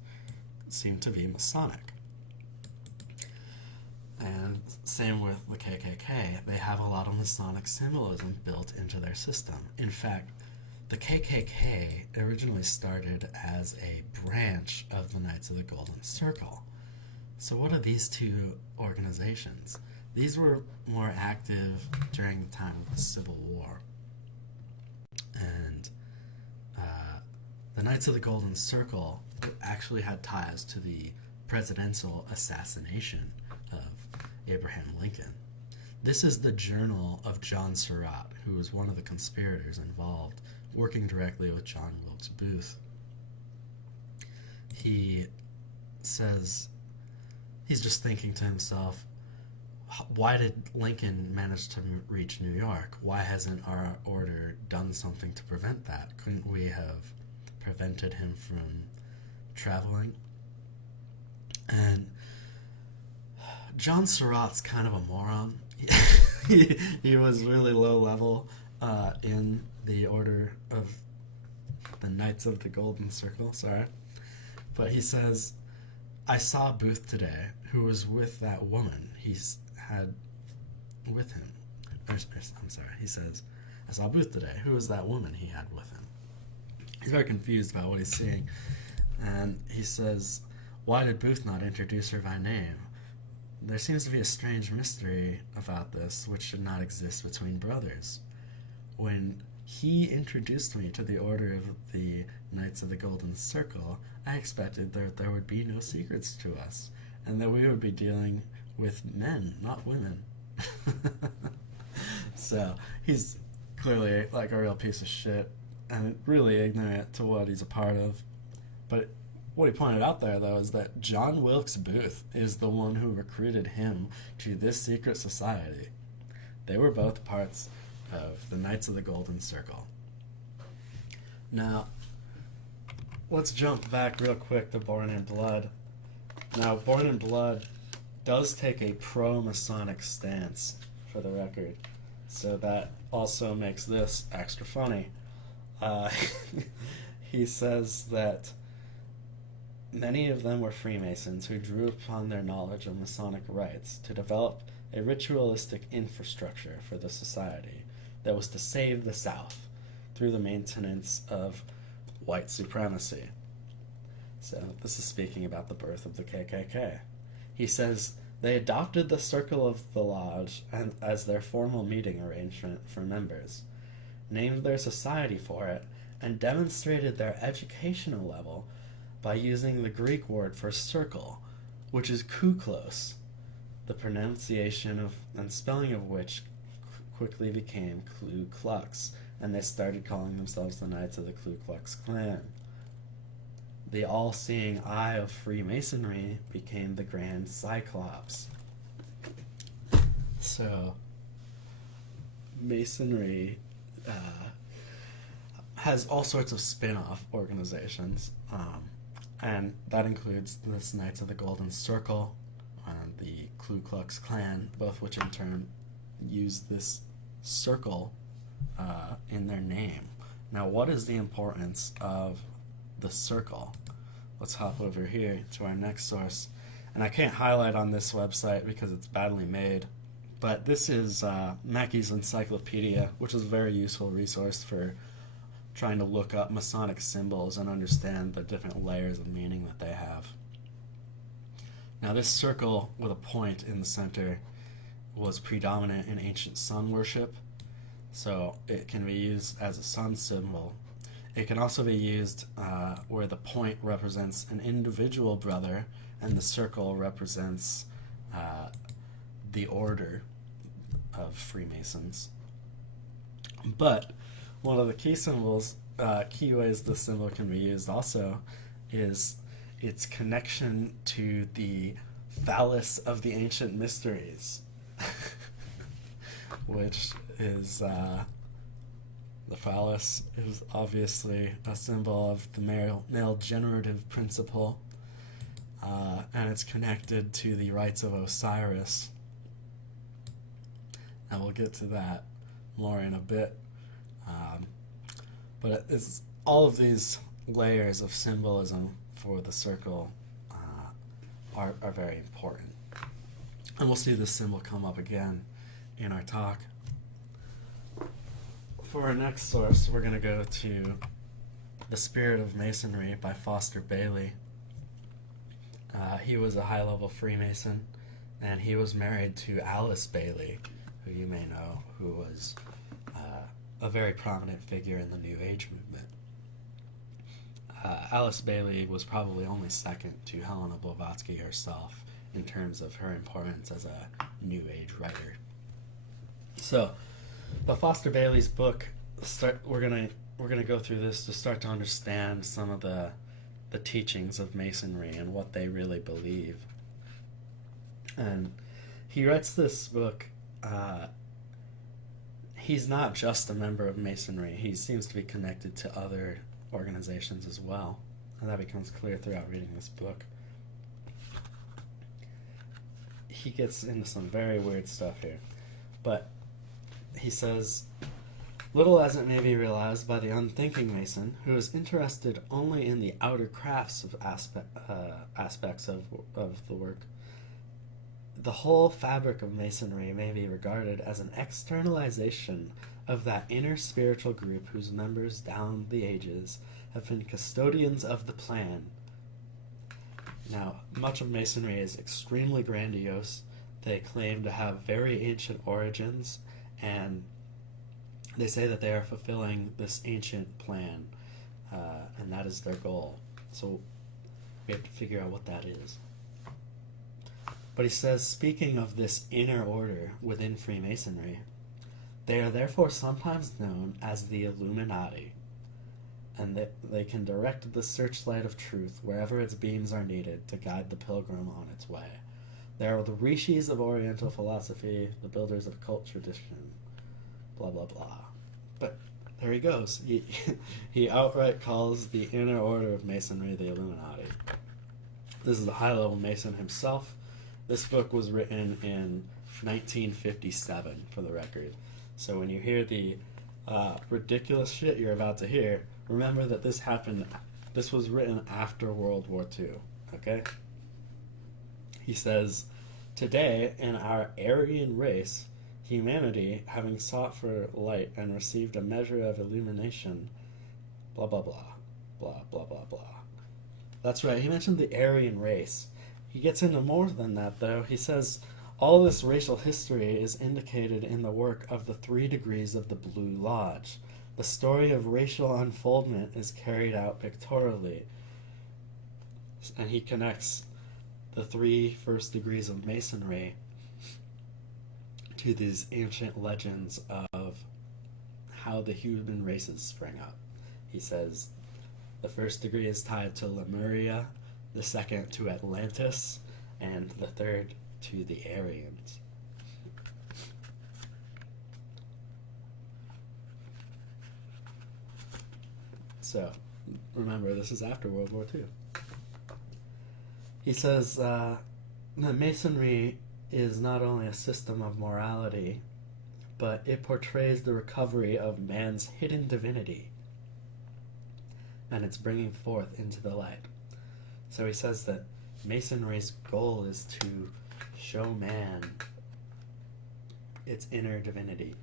seem to be Masonic. And same with the KKK. They have a lot of Masonic symbolism built into their system. In fact, the KKK originally started as a branch of the Knights of the Golden Circle. So what are these two organizations? These were more active during the time of the Civil War. And the Knights of the Golden Circle actually had ties to the presidential assassination of Abraham Lincoln. This is the journal of John Surratt, who was one of the conspirators involved, working directly with John Wilkes Booth. He says he's just thinking to himself, why did Lincoln manage to reach New York? Why hasn't our order done something to prevent that? Couldn't we have prevented him from traveling? And John Surratt's kind of a moron. He was really low level in the order of the Knights of the Golden Circle, sorry. But he says, I saw Booth today, who was with that woman he's had with him. He says, I saw Booth today, who was that woman he had with him? He's very confused about what he's seeing. And he says, why did Booth not introduce her by name? There seems to be a strange mystery about this, which should not exist between brothers. When he introduced me to the order of the Knights of the Golden Circle, I expected that there would be no secrets to us, and that we would be dealing with men, not women. So he's clearly like a real piece of shit and really ignorant to what he's a part of. But what he pointed out there, though, is that John Wilkes Booth is the one who recruited him to this secret society. They were both parts of the Knights of the Golden Circle. Now, let's jump back real quick to Born in Blood. Now, Born in Blood does take a pro-Masonic stance, for the record, so that also makes this extra funny. He says that many of them were Freemasons who drew upon their knowledge of Masonic rites to develop a ritualistic infrastructure for the society that was to save the South through the maintenance of white supremacy. So this is speaking about the birth of the KKK. He says, they adopted the Circle of the Lodge as their formal meeting arrangement for members, named their society for it, and demonstrated their educational level by using the Greek word for circle, which is kuklos, the pronunciation of and spelling of which quickly became Ku Klux, and they started calling themselves the Knights of the Ku Klux Klan. The all-seeing eye of Freemasonry became the Grand Cyclops. So, Masonry has all sorts of spin-off organizations, and that includes the Knights of the Golden Circle and the Ku Klux Klan, both which in turn use this circle in their name. Now, what is the importance of the circle? Let's hop over here to our next source. And I can't highlight on this website because it's badly made, but this is Mackey's Encyclopedia, which is a very useful resource for trying to look up Masonic symbols and understand the different layers of meaning that they have. Now, this circle with a point in the center was predominant in ancient sun worship, so it can be used as a sun symbol. It can also be used where the point represents an individual brother and the circle represents the order of Freemasons. But one of the key symbols, key ways the symbol can be used also, is its connection to the phallus of the ancient mysteries, which is the phallus is obviously a symbol of the male generative principle, and it's connected to the rites of Osiris. And we'll get to that more in a bit. But it's all of these layers of symbolism for the circle are very important. And we'll see this symbol come up again in our talk. For our next source, we're going to go to The Spirit of Masonry by Foster Bailey. He was a high-level Freemason, and he was married to Alice Bailey, who you may know, who was a very prominent figure in the New Age movement. Alice Bailey was probably only second to Helena Blavatsky herself in terms of her importance as a New Age writer. So, but Foster Bailey's book, we're gonna go through this to start to understand some of the teachings of Masonry and what they really believe. And he writes this book. He's not just a member of Masonry. He seems to be connected to other organizations as well, and that becomes clear throughout reading this book. He gets into some very weird stuff here, but he says, little as it may be realized by the unthinking Mason, who is interested only in the outer crafts of aspects of the work, the whole fabric of Masonry may be regarded as an externalization of that inner spiritual group whose members down the ages have been custodians of the plan. Now, much of Masonry is extremely grandiose. They claim to have very ancient origins, and they say that they are fulfilling this ancient plan, and that is their goal. So we have to figure out what that is. But he says, speaking of this inner order within Freemasonry, they are therefore sometimes known as the Illuminati, and that they can direct the searchlight of truth wherever its beams are needed to guide the pilgrim on its way. They are the rishis of Oriental philosophy, the builders of cult tradition, blah, blah, blah. But there he goes. He outright calls the inner order of Masonry the Illuminati. This is a high-level Mason himself. This book was written in 1957, for the record. So when you hear the ridiculous shit you're about to hear, remember that this was written after World War II, okay? He says, today, in our Aryan race, humanity, having sought for light and received a measure of illumination, blah, blah, blah, blah, blah, blah, blah. That's right, he mentioned the Aryan race. He gets into more than that, though. He says, all this racial history is indicated in the work of the 3 degrees of the Blue Lodge. The story of racial unfoldment is carried out pictorially. And he connects the 3 first degrees of Masonry to these ancient legends of how the human races sprang up. He says the first degree is tied to Lemuria, the second to Atlantis, and the third to the Aryans. So, remember, this is after World War II. He says that Masonry is not only a system of morality, but it portrays the recovery of man's hidden divinity, and it's bringing forth into the light. So he says that Masonry's goal is to show man its inner divinity.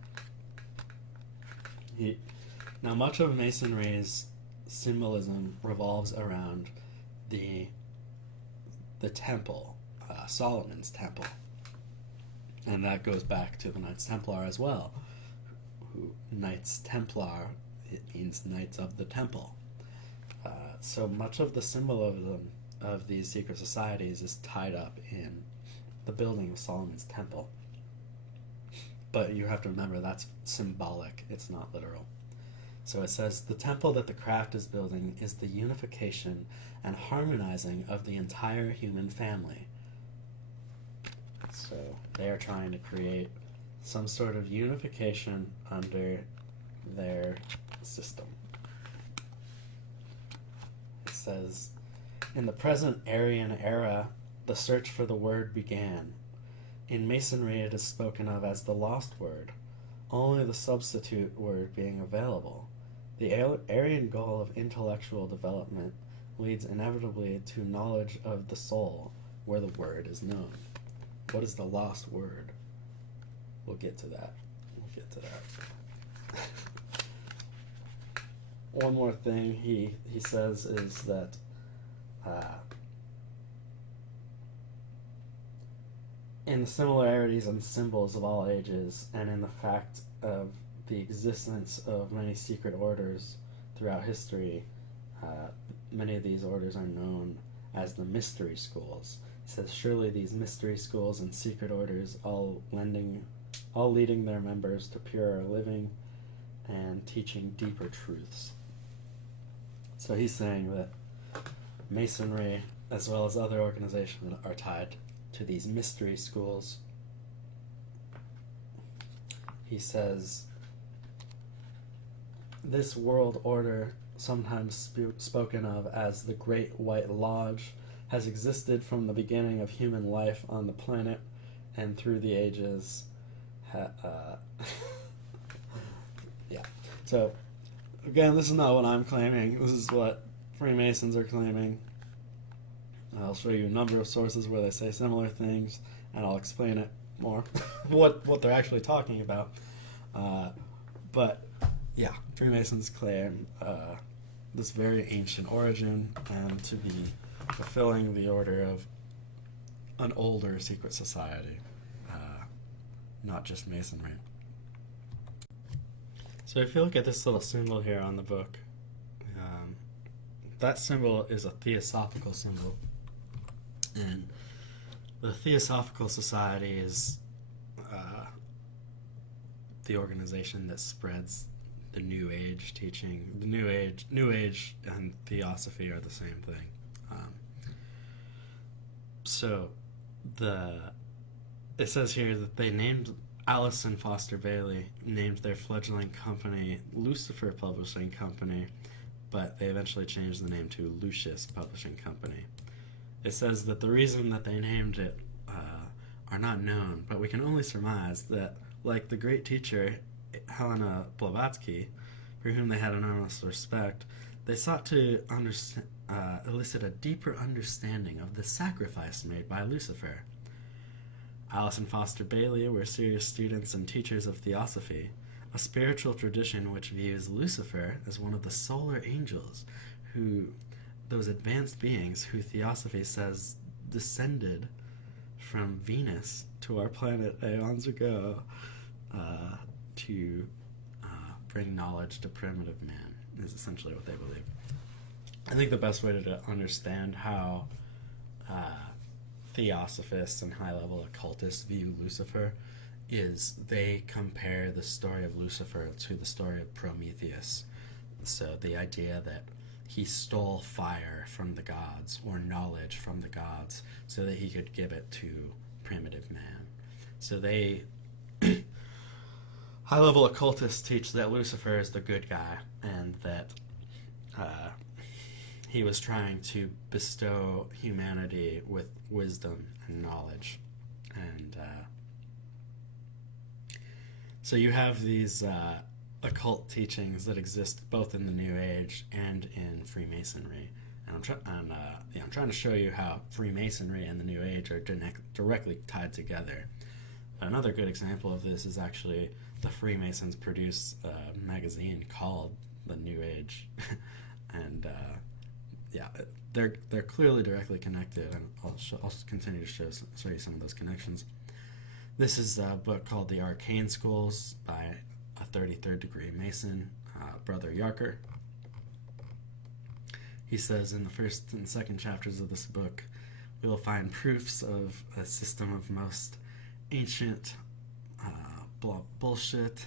Now, much of Masonry's symbolism revolves around the temple, Solomon's temple. And that goes back to the Knights Templar as well. Knights Templar, it means Knights of the Temple. So much of the symbolism of these secret societies is tied up in the building of Solomon's temple. But you have to remember that's symbolic, it's not literal. So it says, the temple that the craft is building is the unification and harmonizing of the entire human family. So they are trying to create some sort of unification under their system. It says, in the present Aryan era, the search for the word began. In Masonry it is spoken of as the lost word, only the substitute word being available. The Aryan goal of intellectual development leads inevitably to knowledge of the soul, where the word is known. What is the lost word? We'll get to that. One more thing he says is that in the similarities and symbols of all ages, and in the fact of the existence of many secret orders throughout history, many of these orders are known as the mystery schools. He says, surely these mystery schools and secret orders, all leading their members to purer living and teaching deeper truths. So he's saying that Masonry, as well as other organizations, are tied to these mystery schools. He says, this world order, sometimes spoken of as the Great White Lodge, has existed from the beginning of human life on the planet and through the ages. Yeah. So, again, this is not what I'm claiming. This is what Freemasons are claiming. I'll show you a number of sources where they say similar things, and I'll explain it more, what they're actually talking about. But, yeah, Freemasons claim this very ancient origin and to be fulfilling the order of an older secret society, not just Masonry. So if you look at this little symbol here on the book, that symbol is a Theosophical Symbol. And the Theosophical Society is the organization that spreads the New Age teaching. The New Age and Theosophy are the same thing. It says here that they named Allison Foster Bailey, named their fledgling company Lucifer Publishing Company, but they eventually changed the name to Lucius Publishing Company. It says that the reason that they named it are not known, but we can only surmise that, like the great teacher Helena Blavatsky, for whom they had enormous respect, they sought to elicit a deeper understanding of the sacrifice made by Lucifer. Alice and Foster Bailey were serious students and teachers of Theosophy, a spiritual tradition which views Lucifer as one of the solar angels, those advanced beings who Theosophy says descended from Venus to our planet aeons ago to bring knowledge to primitive man, is essentially what they believe. I think the best way to understand how Theosophists and high-level occultists view Lucifer is they compare the story of Lucifer to the story of Prometheus. So the idea that he stole fire from the gods or knowledge from the gods so that he could give it to primitive man. So they high-level occultists teach that Lucifer is the good guy and that he was trying to bestow humanity with wisdom and knowledge. And so you have these occult teachings that exist both in the New Age and in Freemasonry. And I'm trying to show you how Freemasonry and the New Age are directly tied together. Another good example of this is actually the Freemasons produce a magazine called The New Age. And they're clearly directly connected, and I'll continue to show you some of those connections. This is a book called The Arcane Schools by a 33rd degree Mason, Brother Yarker. He says in the first and second chapters of this book, we will find proofs of a system of most ancient bullshit.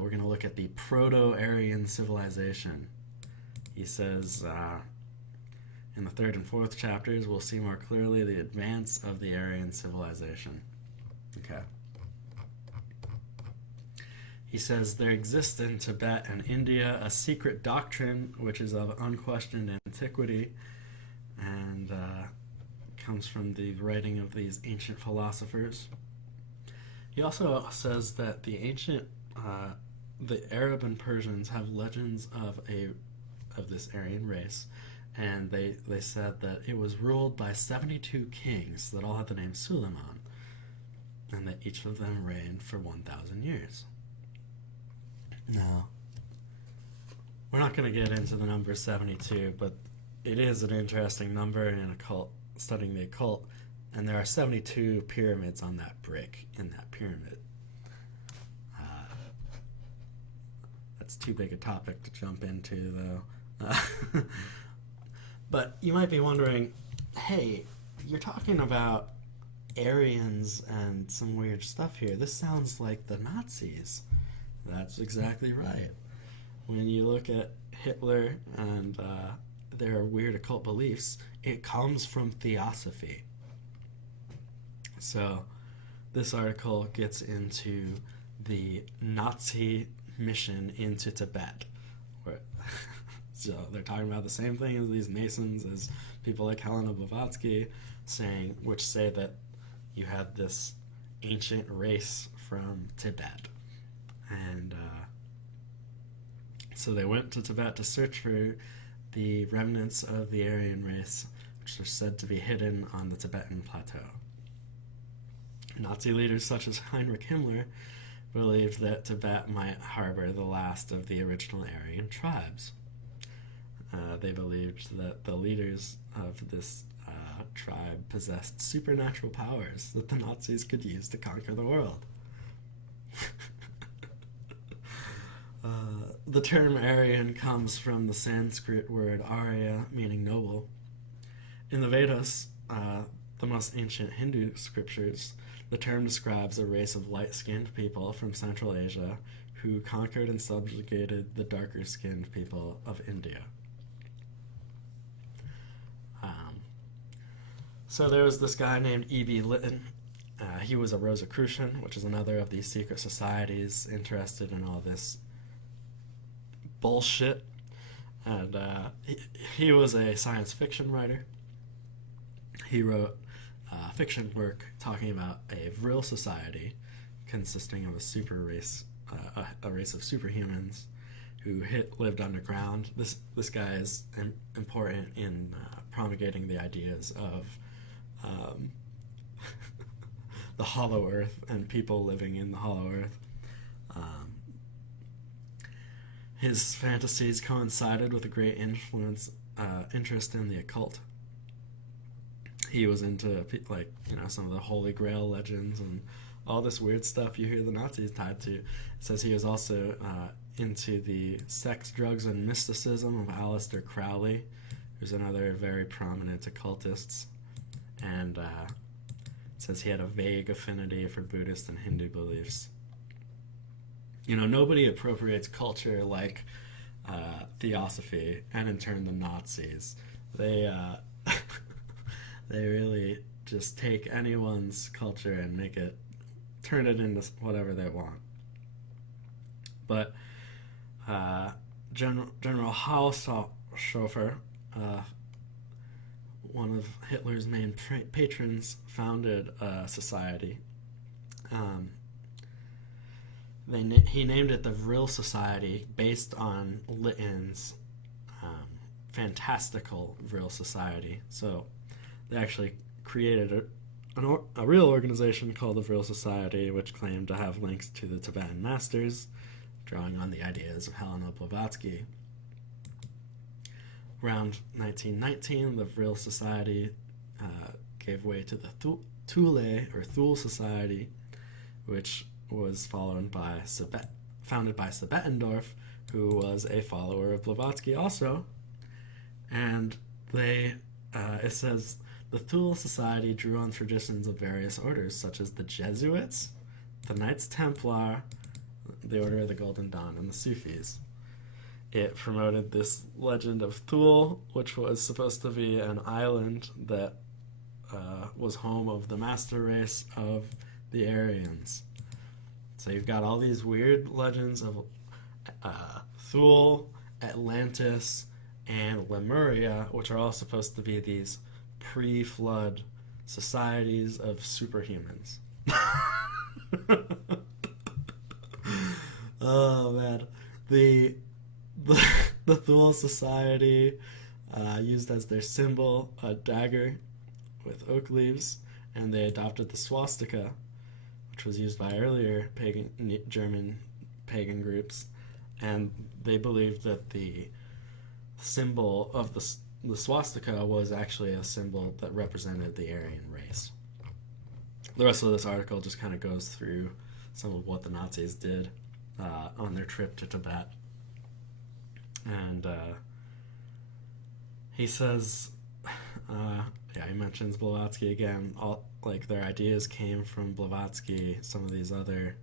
We're going to look at the Proto-Aryan civilization. He says in the third and fourth chapters, we'll see more clearly the advance of the Aryan civilization. Okay. He says there exists in Tibet and India a secret doctrine which is of unquestioned antiquity and comes from the writing of these ancient philosophers. He also says that the Arab and Persians have legends of this Aryan race, and they said that it was ruled by 72 kings that all had the name Suleiman, and that each of them reigned for 1,000 years. Now, we're not going to get into the number 72, but it is an interesting number in occult, studying the occult, and there are 72 pyramids on that brick in that pyramid. That's too big a topic to jump into, though. But you might be wondering, hey, you're talking about Aryans and some weird stuff here. This sounds like the Nazis. That's exactly right. When you look at Hitler and their weird occult beliefs, it comes from Theosophy. So this article gets into the Nazi mission into Tibet. So they're talking about the same thing as these Masons, as people like Helena Blavatsky, which say that you had this ancient race from Tibet. And so they went to Tibet to search for the remnants of the Aryan race, which are said to be hidden on the Tibetan plateau. Nazi leaders such as Heinrich Himmler believed that Tibet might harbor the last of the original Aryan tribes. They believed that the leaders of this tribe possessed supernatural powers that the Nazis could use to conquer the world. The term Aryan comes from the Sanskrit word Arya, meaning noble. In the Vedas, the most ancient Hindu scriptures, the term describes a race of light-skinned people from Central Asia who conquered and subjugated the darker-skinned people of India. So there was this guy named E.B. Lytton. He was a Rosicrucian, which is another of these secret societies interested in all this bullshit. And he was a science fiction writer. He wrote fiction work talking about a vril society consisting of a super race, a race of superhumans who lived underground. This guy is important in promulgating the ideas of the Hollow Earth and people living in the Hollow Earth. His fantasies coincided with a great interest in the occult. He was into some of the Holy Grail legends and all this weird stuff you hear the Nazis tied to. It says he was also into the sex, drugs, and mysticism of Aleister Crowley, who's another very prominent occultist. And it says he had a vague affinity for Buddhist and Hindu beliefs. You know, nobody appropriates culture like Theosophy, and in turn the Nazis. They really just take anyone's culture and turn it into whatever they want. But General Haushofer, one of Hitler's main patrons, founded a society. He named it the Vril Society based on Lytton's fantastical Vril Society. So they actually created a real organization called the Vril Society, which claimed to have links to the Tibetan masters, drawing on the ideas of Helena Blavatsky. Around 1919, the Vril Society gave way to the Thule Society, which was founded by Bettendorf, who was a follower of Blavatsky also. And it says the Thule Society drew on traditions of various orders, such as the Jesuits, the Knights Templar, the Order of the Golden Dawn, and the Sufis. It promoted this legend of Thule, which was supposed to be an island that was home of the master race of the Aryans. So you've got all these weird legends of Thule, Atlantis, and Lemuria, which are all supposed to be these pre-flood societies of superhumans. Oh man, the Thule Society used as their symbol a dagger with oak leaves, and they adopted the swastika, which was used by earlier German pagan groups, and they believed that the symbol of the swastika was actually a symbol that represented the Aryan race. The rest of this article just kind of goes through some of what the Nazis did on their trip to Tibet. And he says, he mentions Blavatsky again. Their ideas came from Blavatsky, some of these other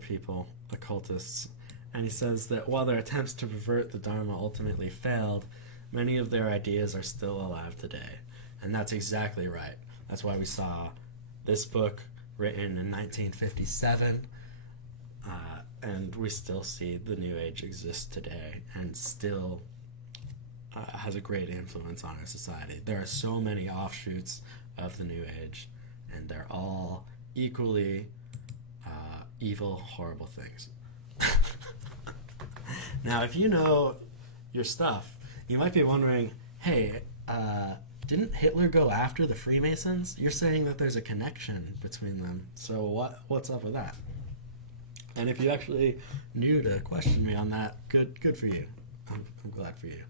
people, occultists. And he says that while their attempts to pervert the Dharma ultimately failed, many of their ideas are still alive today. And that's exactly right. That's why we saw this book written in 1957, and we still see the New Age exist today and still has a great influence on our society. There are so many offshoots of the New Age, and they're all equally evil, horrible things. Now, if you know your stuff, you might be wondering, hey, didn't Hitler go after the Freemasons? You're saying that there's a connection between them. So what's up with that? And if you actually knew to question me on that, good for you. I'm glad for you.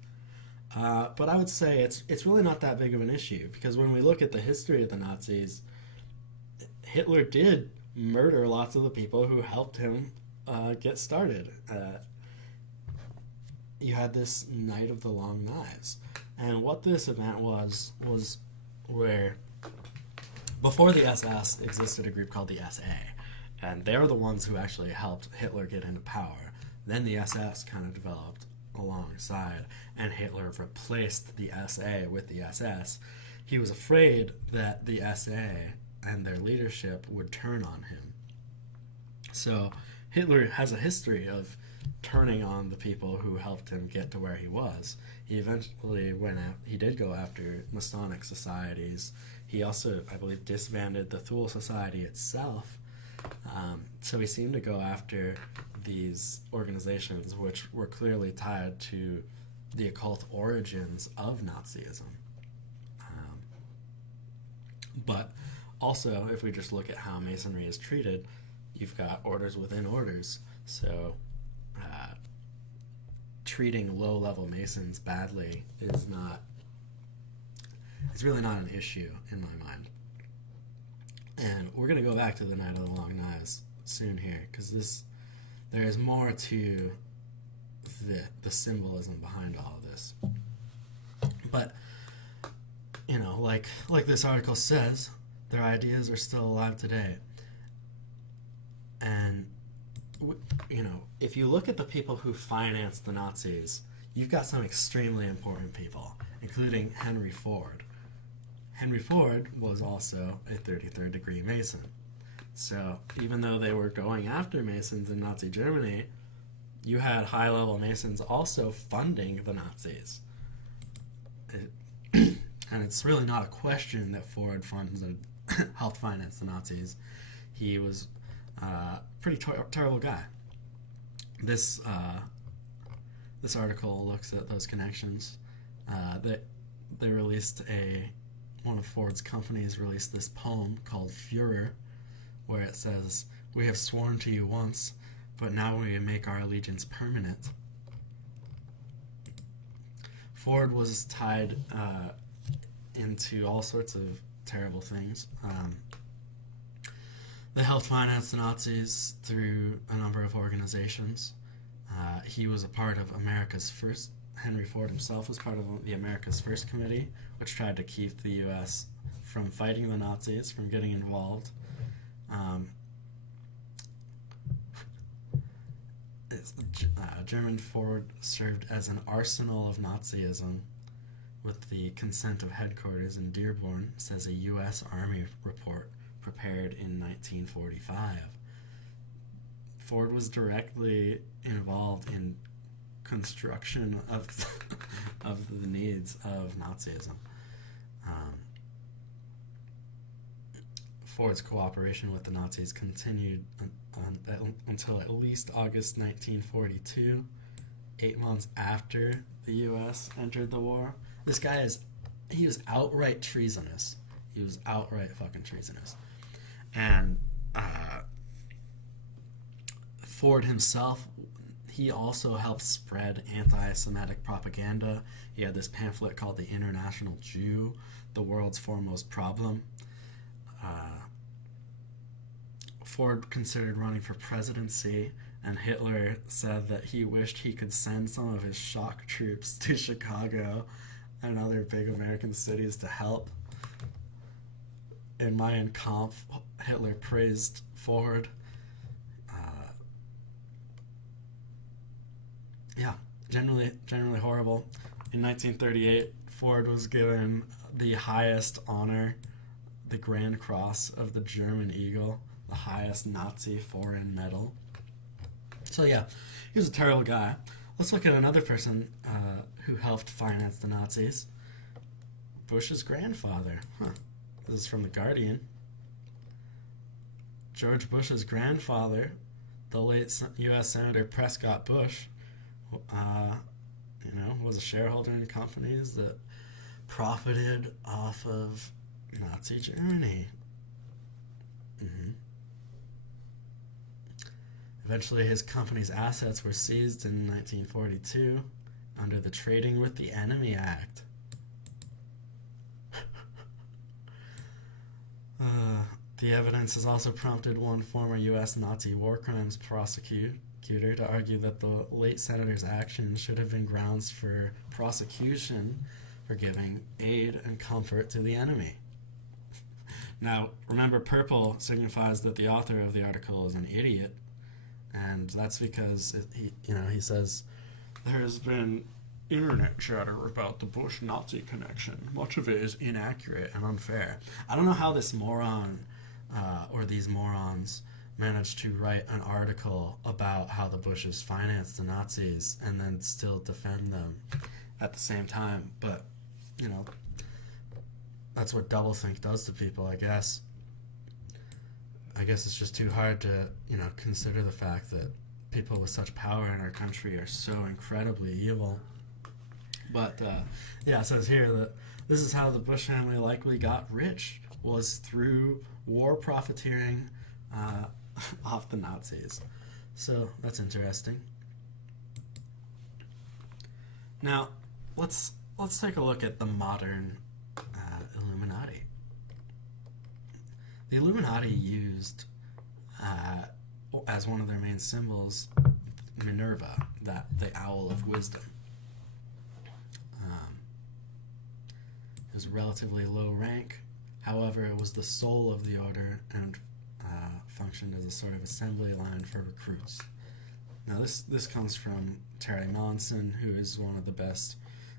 But I would say it's really not that big of an issue, because when we look at the history of the Nazis, Hitler did murder lots of the people who helped him get started. You had this Night of the Long Knives. And what this event was where, before the SS, existed a group called the SA. And they were the ones who actually helped Hitler get into power. Then the SS kind of developed alongside, and Hitler replaced the SA with the SS. He was afraid that the SA and their leadership would turn on him. So Hitler has a history of turning on the people who helped him get to where he was. He eventually he did go after Masonic societies. He also, I believe, disbanded the Thule Society itself. So he seemed to go after these organizations which were clearly tied to the occult origins of Nazism. But also, if we just look at how Masonry is treated, you've got orders within orders. So treating low-level Masons badly is it's really not an issue in my mind. And we're going to go back to the Night of the Long Knives soon here, because there is more to the symbolism behind all of this. But, like this article says, their ideas are still alive today. And, if you look at the people who financed the Nazis, you've got some extremely important people, including Henry Ford. Henry Ford was also a 33rd degree Mason. So even though they were going after Masons in Nazi Germany, you had high-level Masons also funding the Nazis. And it's really not a question that Ford helped finance the Nazis. He was a pretty terrible guy. This article looks at those connections. They released one of Ford's companies released this poem called Führer, where it says, "We have sworn to you once, but now we make our allegiance permanent." Ford was tied into all sorts of terrible things. They helped finance the Nazis through a number of organizations. He was a part of Henry Ford himself was part of the America's First Committee, which tried to keep the U.S. from fighting the Nazis, from getting involved. German Ford served as an arsenal of Nazism with the consent of headquarters in Dearborn, says a U.S. Army report prepared in 1945. Ford was directly involved in construction of the needs of Nazism. Ford's cooperation with the Nazis continued until at least August 1942, 8 months after the U.S. entered the war. This guy he was outright treasonous. He was outright fucking treasonous. And Ford himself, he also helped spread anti-Semitic propaganda. He had this pamphlet called The International Jew, the World's Foremost Problem. Ford considered running for presidency, and Hitler said that he wished he could send some of his shock troops to Chicago and other big American cities to help. In Mein Kampf, Hitler praised Ford. Generally horrible. In 1938, Ford was given the highest honor, the Grand Cross of the German Eagle, the highest Nazi foreign medal. So yeah, he was a terrible guy. Let's look at another person who helped finance the Nazis. Bush's grandfather. This is from The Guardian. George Bush's grandfather, the late U.S. Senator Prescott Bush, was a shareholder in companies that profited off of Nazi Germany. Eventually, his company's assets were seized in 1942 under the Trading with the Enemy Act. The evidence has also prompted one former U.S. Nazi war crimes prosecutor to argue that the late senator's actions should have been grounds for prosecution for giving aid and comfort to the enemy. Now, remember, purple signifies that the author of the article is an idiot, and that's because he says there has been internet chatter about the Bush Nazi connection. Much of it is inaccurate and unfair. I don't know how this moron or these morons managed to write an article about how the Bushes financed the Nazis and then still defend them at the same time. But, that's what doublethink does to people, I guess. I guess it's just too hard to, consider the fact that people with such power in our country are so incredibly evil. But, it says here that this is how the Bush family likely got rich, was through war profiteering off the Nazis. So, that's interesting. Now, let's take a look at the modern Illuminati. The Illuminati used, as one of their main symbols, Minerva, the owl of wisdom. It was a relatively low rank. However, it was the soul of the order and functioned as a sort of assembly line for recruits. Now, this comes from Terry Monson, who is one of the best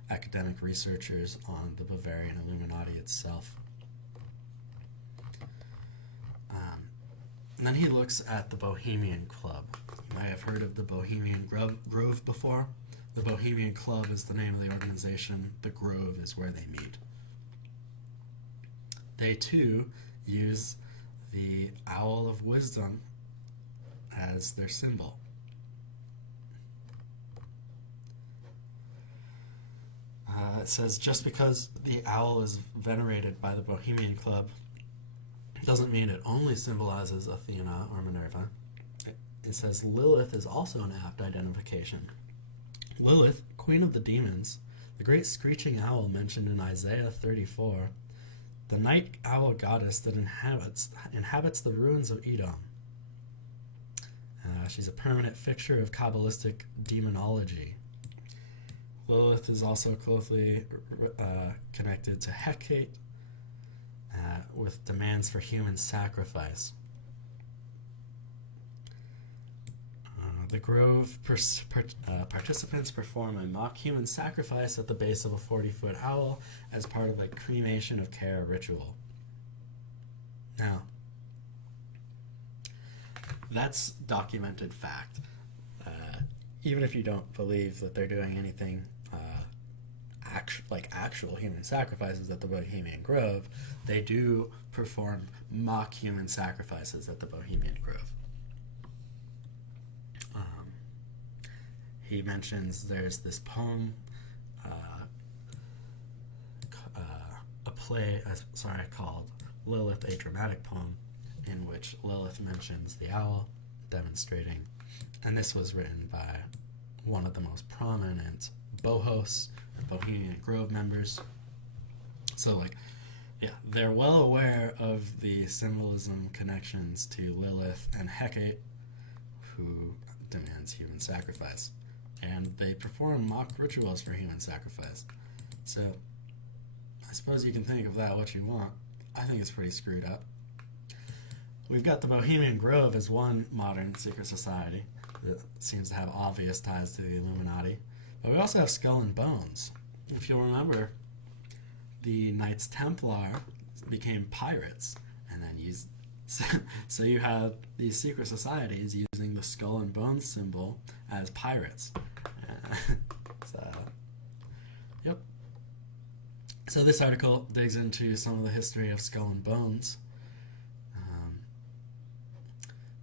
academic researchers on the Bavarian Illuminati itself. And then he looks at the Bohemian Club. You might have heard of the Bohemian Grove before. The Bohemian Club is the name of the organization. The Grove is where they meet. They, too, use the Owl of Wisdom as their symbol. It says, just because the owl is venerated by the Bohemian Club doesn't mean it only symbolizes Athena or Minerva. It says Lilith is also an apt identification. Lilith, queen of the demons, the great screeching owl mentioned in Isaiah 34, the night owl goddess that inhabits the ruins of Edom. She's a permanent fixture of Kabbalistic demonology. Lilith is also closely connected to Hecate, with demands for human sacrifice. The Grove participants perform a mock human sacrifice at the base of a 40-foot owl as part of a cremation of care ritual. Now, that's documented fact. Even if you don't believe that they're doing anything actual human sacrifices at the Bohemian Grove, they do perform mock human sacrifices at the Bohemian Grove. he mentions there's this poem, called Lilith, a dramatic poem, in which Lilith mentions the owl, demonstrating, and this was written by one of the most prominent Bohos and Bohemian Grove members. So, they're well aware of the symbolism connections to Lilith and Hecate, who demands human sacrifice. And they perform mock rituals for human sacrifice. So, I suppose you can think of that what you want. I think it's pretty screwed up. We've got the Bohemian Grove as one modern secret society that seems to have obvious ties to the Illuminati. But we also have Skull and Bones. If you'll remember, the Knights Templar became pirates and then used... So you have these secret societies using the Skull and Bones symbol as pirates. Yep. So this article digs into some of the history of Skull and Bones.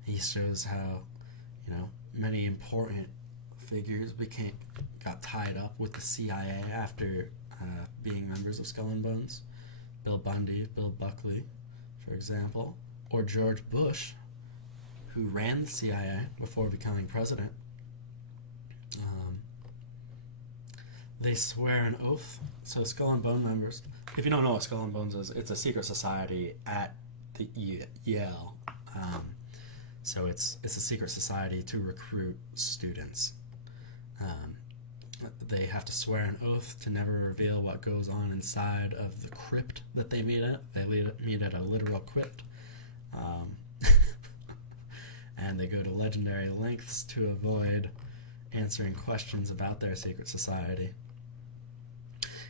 He shows how, many important figures got tied up with the CIA after being members of Skull and Bones. Bill Bundy, Bill Buckley, for example, or George Bush, who ran the CIA before becoming president. They swear an oath. So Skull and Bone members, if you don't know what Skull and Bones is, it's a secret society at the Yale. So it's a secret society to recruit students. They have to swear an oath to never reveal what goes on inside of the crypt that they meet at. They meet at a literal crypt. And they go to legendary lengths to avoid answering questions about their secret society.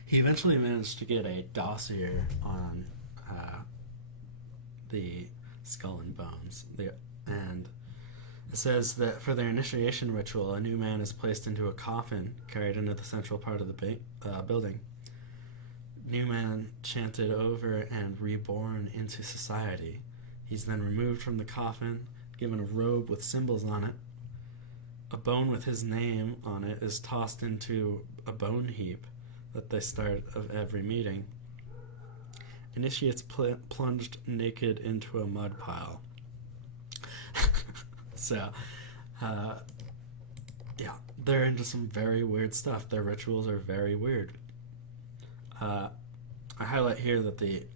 He eventually managed to get a dossier on the Skull and Bones. And it says that for their initiation ritual, a new man is placed into a coffin carried into the central part of the building. New man chanted over and reborn into society. He's then removed from the coffin, given a robe with symbols on it. A bone with his name on it is tossed into a bone heap at the start of every meeting. Initiates plunged naked into a mud pile. So, they're into some very weird stuff. Their rituals are very weird. I highlight here that the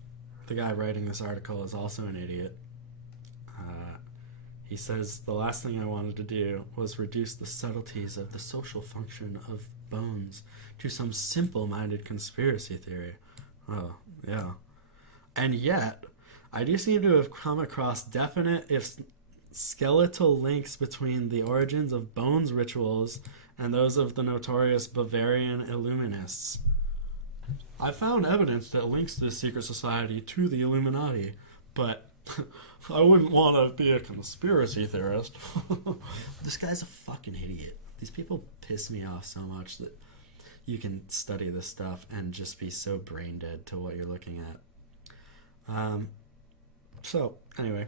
guy writing this article is also an idiot. He says, the last thing I wanted to do was reduce the subtleties of the social function of bones to some simple-minded conspiracy theory. Oh, yeah. And yet, I do seem to have come across definite, if skeletal links between the origins of bones rituals and those of the notorious Bavarian Illuminists. I found evidence that links this secret society to the Illuminati, but I wouldn't want to be a conspiracy theorist. This guy's a fucking idiot. These people piss me off so much that you can study this stuff and just be so brain dead to what you're looking at. So, anyway.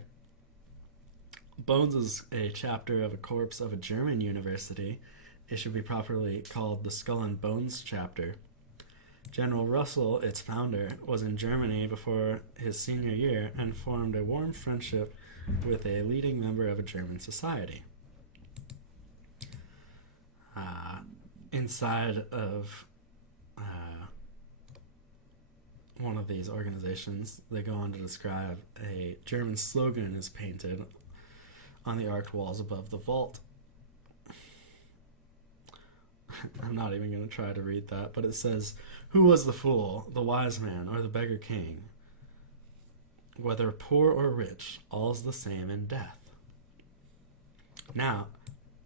Bones is a chapter of a corpse of a German university. It should be properly called the Skull and Bones chapter. General Russell, its founder, was in Germany before his senior year and formed a warm friendship with a leading member of a German society. Inside of one of these organizations, they go on to describe a German slogan is painted on the arched walls above the vault. I'm not even going to try to read that, but it says, "Who was the fool, the wise man, or the beggar king? Whether poor or rich, all's the same in death." Now,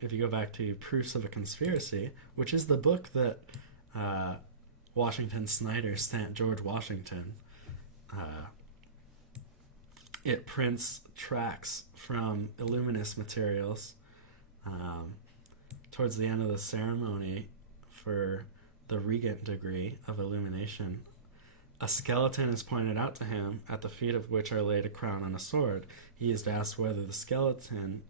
if you go back to Proofs of a Conspiracy, which is the book that Washington Snyder sent George Washington, it prints tracts from Illuminist materials towards the end of the ceremony for the regent degree of illumination. A skeleton is pointed out to him, at the feet of which are laid a crown and a sword. He is asked whether the skeleton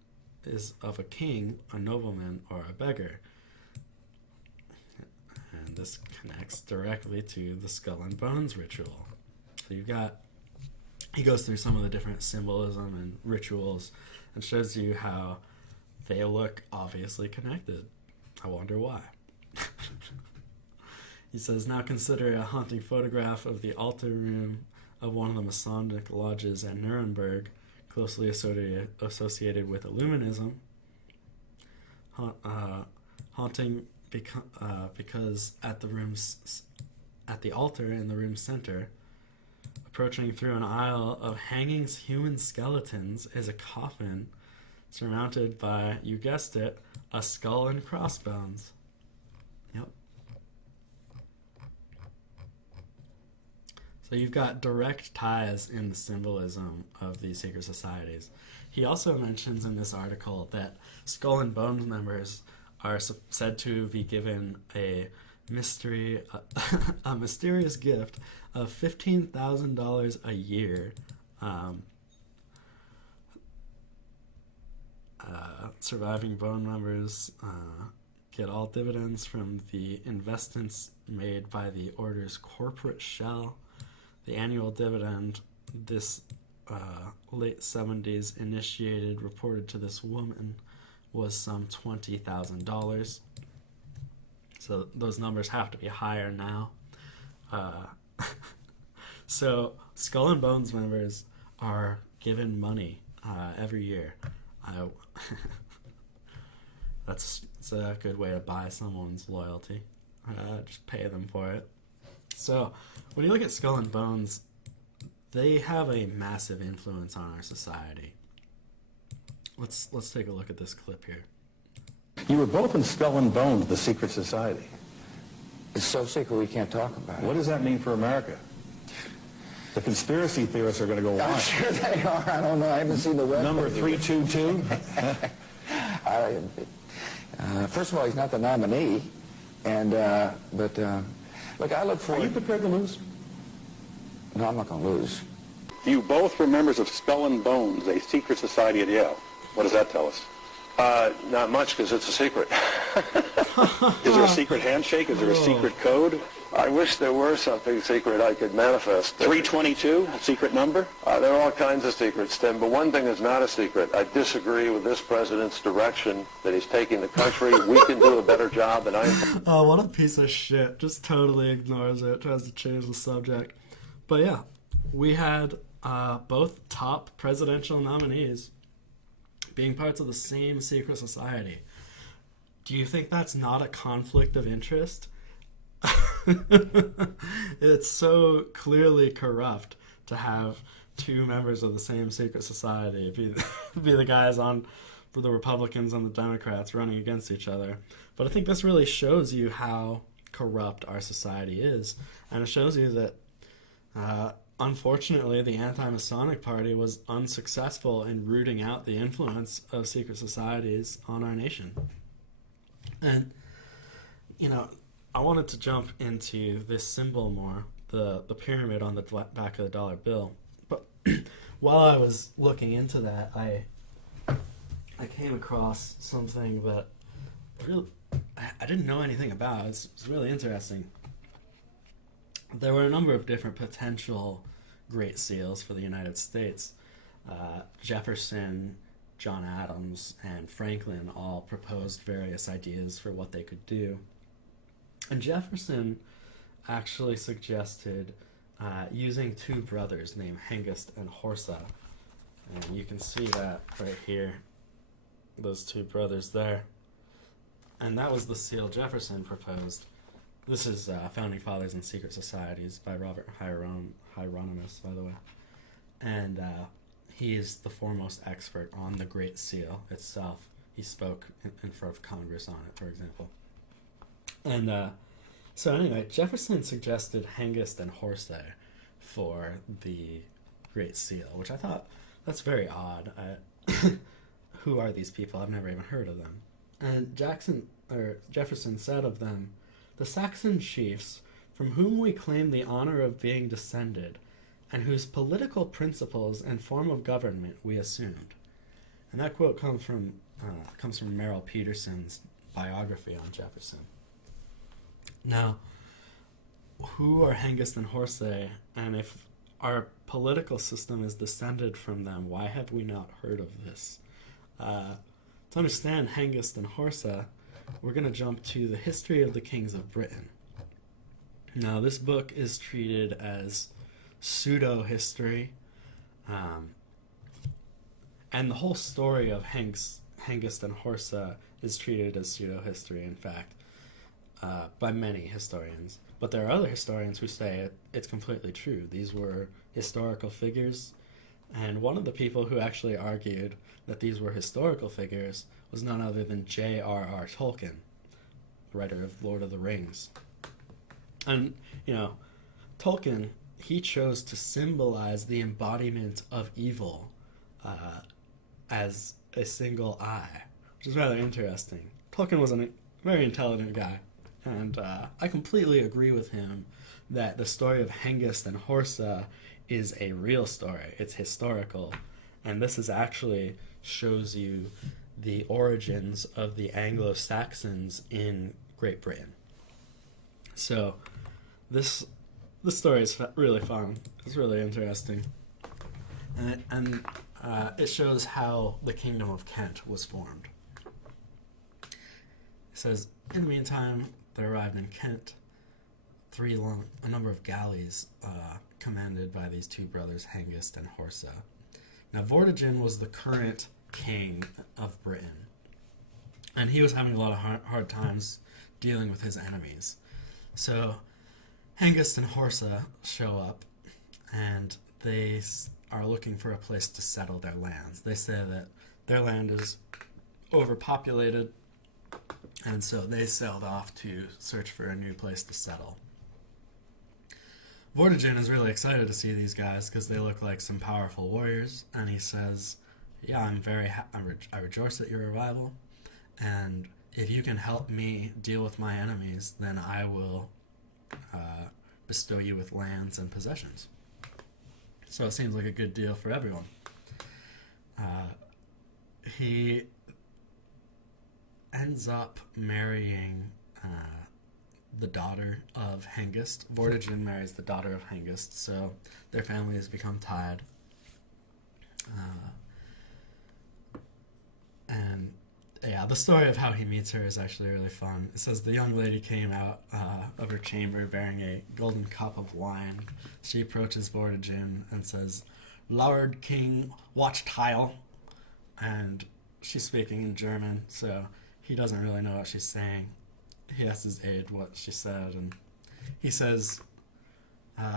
is of a king, a nobleman, or a beggar. and this connects directly to the skull and bones ritual. So he goes through some of the different symbolism and rituals and shows you how they look obviously connected. I wonder why. He says, now consider a haunting photograph of the altar room of one of the Masonic lodges at Nuremberg, closely associated with Illuminism. Haunting because at the altar in the room's center, approaching through an aisle of hanging human skeletons, is a coffin surmounted by, you guessed it, a skull and crossbones. Yep. So you've got direct ties in the symbolism of these secret societies. He also mentions in this article that Skull and Bones members are said to be given a mysterious gift of $15,000 a year. Surviving bone members get all dividends from the investments made by the order's corporate shell. The annual dividend this late 70s initiated reported to this woman was some $20,000. So those numbers have to be higher now. So Skull and Bones members are given money every year. That's a good way to buy someone's loyalty. Just pay them for it. So when you look at Skull and Bones, they have a massive influence on our society. Let's take a look at this clip here. You were both in Skull and Bones, the secret society. It's so secret we can't talk about it. What does that mean for America? The conspiracy theorists are going to go I'm wild. sure they are. I don't know. I haven't seen the web. Number 322? First of all, he's not the nominee. And, look, I look for... Are you prepared to lose? No, I'm not going to lose. You both were members of Skull and Bones, a secret society at Yale. What does that tell us? Not much, because it's a secret. Is there a secret handshake? Is there a secret code? I wish there were something secret I could manifest. 322, a secret number? There are all kinds of secrets, Tim, but one thing is not a secret. I disagree with this president's direction that he's taking the country. We can do a better job, and Oh, what a piece of shit. Just totally ignores it, tries to change the subject. But yeah, we had both top presidential nominees being parts of the same secret society. Do you think that's not a conflict of interest? It's so clearly corrupt to have two members of the same secret society be the guys for the Republicans and the Democrats running against each other. But I think this really shows you how corrupt our society is, and it shows you that unfortunately the Anti-Masonic Party was unsuccessful in rooting out the influence of secret societies on our nation. And I wanted to jump into this symbol more, the pyramid on the back of the dollar bill. But while I was looking into that, I came across something that really I didn't know anything about. It's really interesting. There were a number of different potential Great Seals for the United States. Jefferson, John Adams, and Franklin all proposed various ideas for what they could do. And Jefferson actually suggested using two brothers named Hengist and Horsa. And you can see that right here, those two brothers there. And that was the seal Jefferson proposed. This is Founding Fathers and Secret Societies by Robert Hieronimus, by the way. And he is the foremost expert on the Great Seal itself. He spoke in front of Congress on it, for example. And so anyway, Jefferson suggested Hengist and Horsa for the Great Seal, which I thought, that's very odd. Who are these people? I've never even heard of them. And Jefferson said of them, "The Saxon chiefs, from whom we claim the honor of being descended, and whose political principles and form of government we assumed." And that quote comes from Merrill Peterson's biography on Jefferson. Now, who are Hengist and Horsa, and if our political system is descended from them, why have we not heard of this? To understand Hengist and Horsa, we're going to jump to the history of the kings of Britain. Now, this book is treated as pseudo-history, and the whole story of Hengist and Horsa is treated as pseudo-history, in fact, by many historians. But there are other historians who say it's completely true. These were historical figures, and one of the people who actually argued that these were historical figures was none other than J.R.R. Tolkien, writer of Lord of the Rings. And, Tolkien, he chose to symbolize the embodiment of evil as a single eye, which is rather interesting. Tolkien was a very intelligent guy, and I completely agree with him that the story of Hengist and Horsa is a real story. It's historical, and this is actually shows you the origins of the Anglo-Saxons in Great Britain. So this story is really fun. It's really interesting, and it shows how the Kingdom of Kent was formed. It says, in the meantime, there arrived in Kent a number of galleys commanded by these two brothers, Hengist and Horsa. Now, Vortigern was the current king of Britain, and he was having a lot of hard times dealing with his enemies. So Hengist and Horsa show up, and they are looking for a place to settle their lands. They say that their land is overpopulated, and so they sailed off to search for a new place to settle. Vortigern is really excited to see these guys because they look like some powerful warriors, and he says, yeah, I'm very I rejoice at your arrival, and if you can help me deal with my enemies, then I will bestow you with lands and possessions. So it seems like a good deal for everyone. He ends up marrying the daughter of Hengist. Vortigern marries the daughter of Hengist, so their families become tied. And yeah, the story of how he meets her is actually really fun. It says the young lady came out of her chamber bearing a golden cup of wine. She approaches Vortigern and says, "Lord King, watch tile." And she's speaking in German, so he doesn't really know what she's saying. He asks his aide what she said, and he says,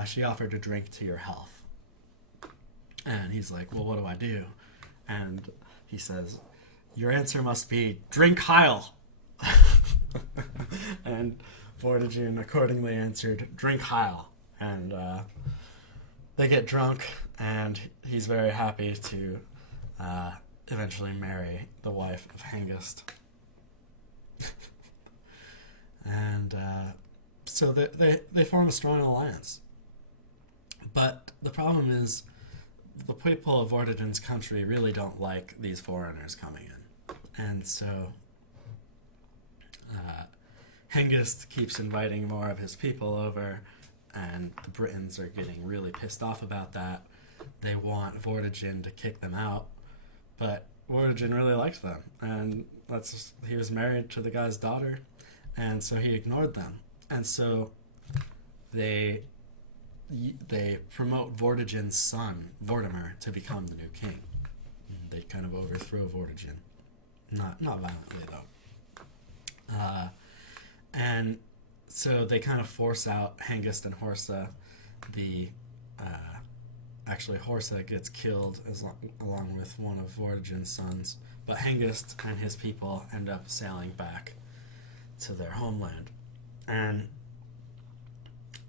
she offered to drink to your health. And he's like, well, what do I do? And he says, your answer must be, drink Heil. And Vortigern accordingly answered, drink Heil. And they get drunk, and he's very happy to eventually marry the wife of Hengist. And so they form a strong alliance. But the problem is the people of Vortigern's country really don't like these foreigners coming in. And so Hengist keeps inviting more of his people over, and the Britons are getting really pissed off about that. They want Vortigern to kick them out, but Vortigern really liked them, and he was married to the guy's daughter, and so he ignored them. And so they promote Vortigern's son, Vortimer, to become the new king. They kind of overthrow Vortigern. Not violently, though. And so they kind of force out Hengist and Horsa. Actually, Horsa gets killed along with one of Vortigern's sons, but Hengist and his people end up sailing back to their homeland. And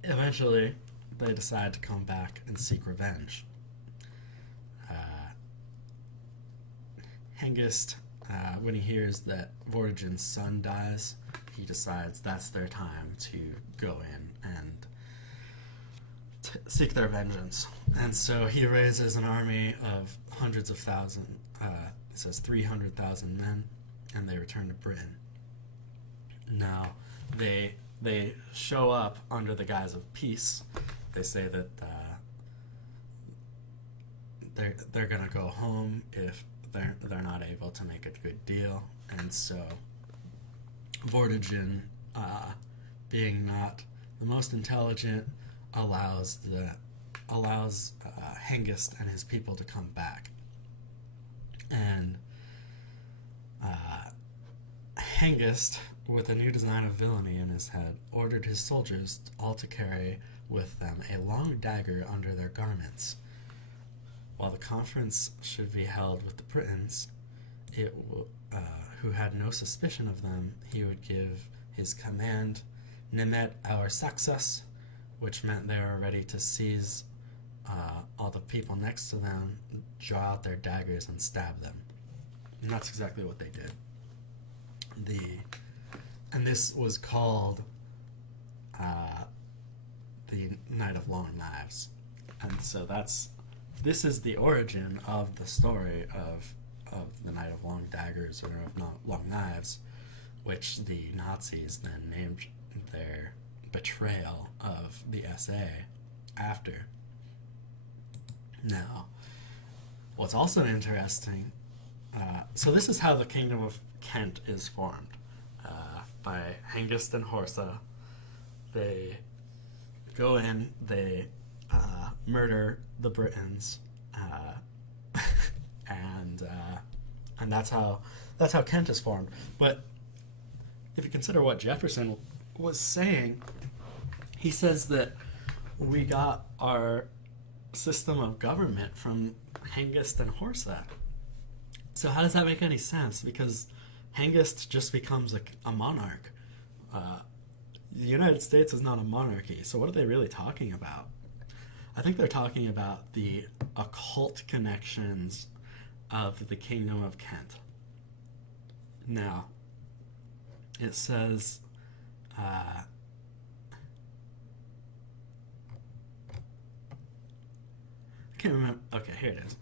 eventually, they decide to come back and seek revenge. Hengist, when he hears that Vortigern's son dies, he decides that's their time to go in and seek their vengeance. And so he raises an army of hundreds of thousands, it says 300,000 men, and they return to Britain. Now, they they show up under the guise of peace. They say that they're gonna go home if they're not able to make a good deal, and so Vortigern, being not the most intelligent, allows Hengist and his people to come back, and Hengist, with a new design of villainy in his head, ordered his soldiers all to carry with them a long dagger under their garments. While the conference should be held with the Britons, who had no suspicion of them, he would give his command, Nemet our Saxus, which meant they were ready to seize all the people next to them, draw out their daggers, and stab them. And that's exactly what they did. And this was called the Night of Long Knives. And so this is the origin of the story of the Night of Long Daggers, or of Long Knives, which the Nazis then named their betrayal of the SA after. Now, what's also interesting, so this is how the Kingdom of Kent is formed, by Hengist and Horsa. They go in, they murder the Britons, and that's how Kent is formed. But if you consider what Jefferson was saying, he says that we got our system of government from Hengist and Horsa. So how does that make any sense? Because Hengist just becomes a monarch. The United States is not a monarchy, so what are they really talking about? I think they're talking about the occult connections of the Kingdom of Kent. Now, it says, I can't remember. Okay, here it is.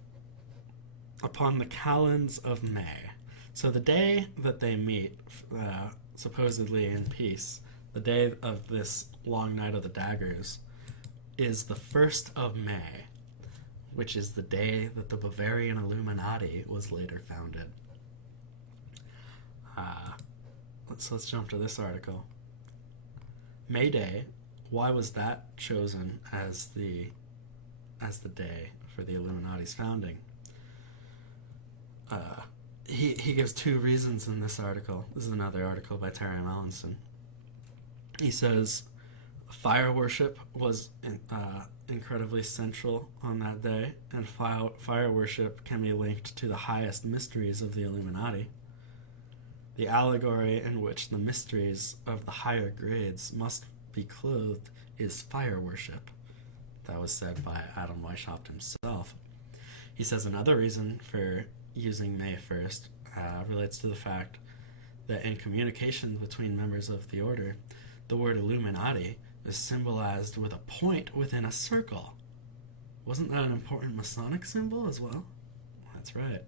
Upon the calends of May. So the day that they meet, supposedly in peace, the day of this long night of the daggers, is the 1st of May, which is the day that the Bavarian Illuminati was later founded. Let's jump to this article. May Day, why was that chosen as the day for the Illuminati's founding? He gives 2 reasons in this article. This is another article by Terry Mallinson. He says fire worship was incredibly central on that day, and fire worship can be linked to the highest mysteries of the Illuminati. The allegory in which the mysteries of the higher grades must be clothed is fire worship. That was said by Adam Weishaupt himself. He says another reason for using May 1st relates to the fact that in communication between members of the order, the word Illuminati is symbolized with a point within a circle. Wasn't that an important Masonic symbol as well? That's right.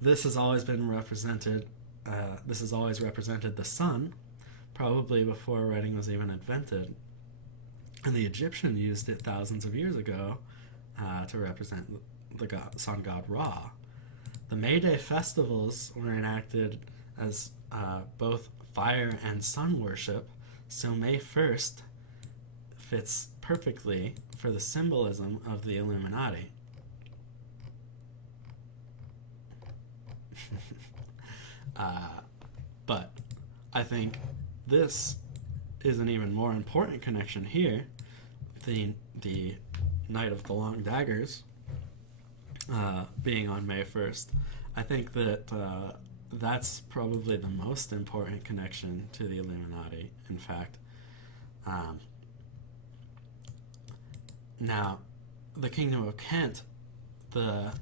This has always represented the sun, probably before writing was even invented. And the Egyptian used it thousands of years ago to represent the sun god Ra. The May Day festivals were enacted as both fire and sun worship, so May 1st fits perfectly for the symbolism of the Illuminati. But I think this is an even more important connection here. The Night of the Long Daggers being on May 1st. I think that that's probably the most important connection to the Illuminati, in fact. Now, the Kingdom of Kent, the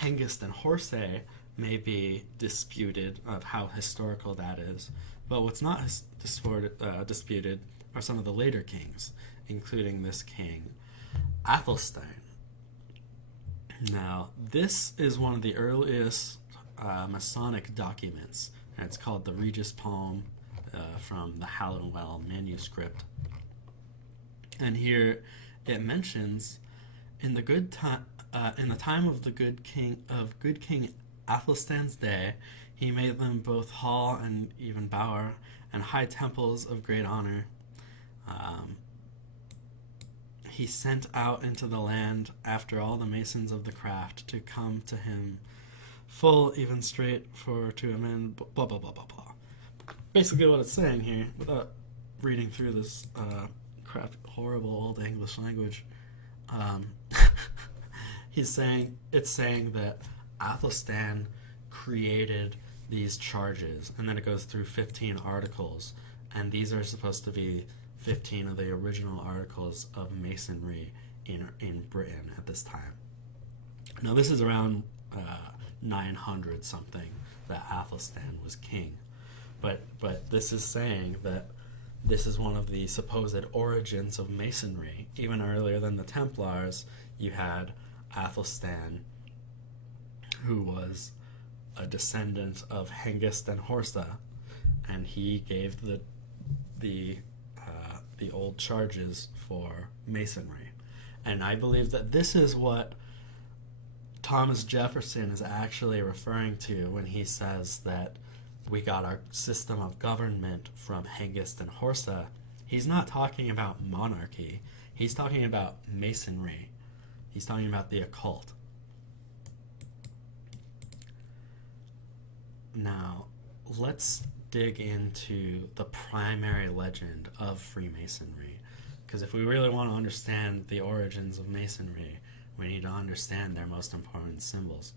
Hengist and Horsa may be disputed of how historical that is, but what's not disputed are some of the later kings, including this king, Athelstan. Now, this is one of the earliest Masonic documents, and it's called the Regis Poem. from the Halliwell manuscript. And here it mentions, in the time of the good King Athelstan's day, he made them both hall and even bower, and high temples of great honor. He sent out into the land after all the masons of the craft to come to him, full even straight for to amend blah blah blah blah blah. Basically, what it's saying here, without reading through this horrible old English language, it's saying that Athelstan created these charges, and then it goes through 15 articles, and these are supposed to be 15 of the original articles of Masonry in Britain at this time. Now, this is around 900 something that Athelstan was king, but this is saying that this is one of the supposed origins of Masonry. Even earlier than the Templars, you had Athelstan, who was a descendant of Hengist and Horsa, and he gave the old charges for Masonry. And I believe that this is what Thomas Jefferson is actually referring to when he says that we got our system of government from Hengist and Horsa. He's not talking about monarchy. He's talking about Masonry. He's talking about the occult. Now, let's dig into the primary legend of Freemasonry, because if we really want to understand the origins of Masonry, we need to understand their most important symbols.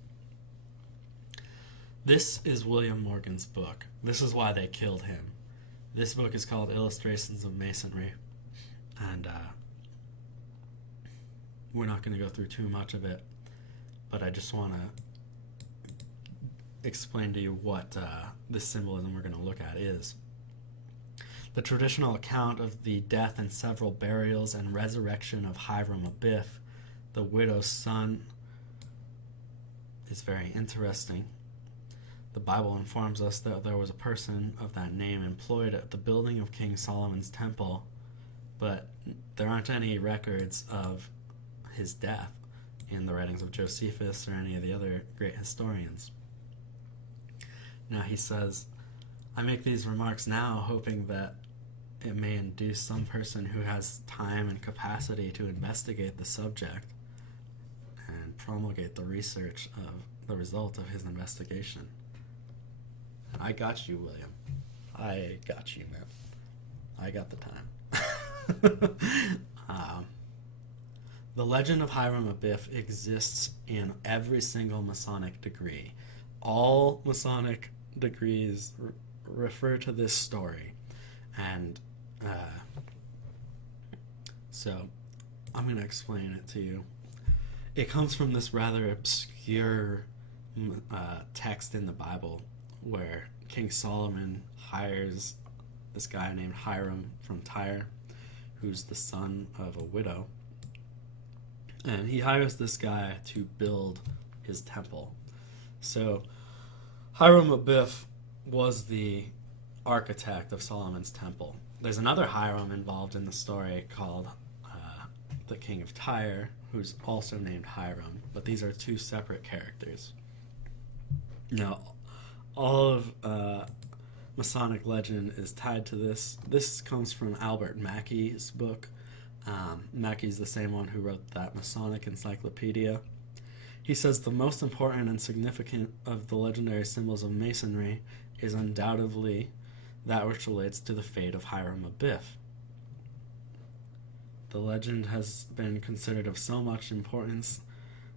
This is William Morgan's book. This is why they killed him. This book is called Illustrations of Masonry, and we're not going to go through too much of it, but I just want to explain to you what this symbolism we're going to look at is. The traditional account of the death and several burials and resurrection of Hiram Abiff, the widow's son, is very interesting. The Bible informs us that there was a person of that name employed at the building of King Solomon's temple, but there aren't any records of his death in the writings of Josephus or any of the other great historians. Now he says, I make these remarks now hoping that it may induce some person who has time and capacity to investigate the subject and promulgate the research of the result of his investigation. And I got you, William. I got you, man. I got the time. The legend of Hiram Abiff exists in every single Masonic degree. All Masonic degrees refer to this story, and so I'm going to explain it to you. It comes from this rather obscure text in the Bible where King Solomon hires this guy named Hiram from Tyre, who's the son of a widow, and he hires this guy to build his temple. So Hiram Abiff was the architect of Solomon's temple. There's another Hiram involved in the story called the King of Tyre, who's also named Hiram, but these are two separate characters. Now, all of Masonic legend is tied to this. This comes from Albert Mackey's book. Mackey's the same one who wrote that Masonic encyclopedia. He says the most important and significant of the legendary symbols of Masonry is undoubtedly that which relates to the fate of Hiram Abiff. The legend has been considered of so much importance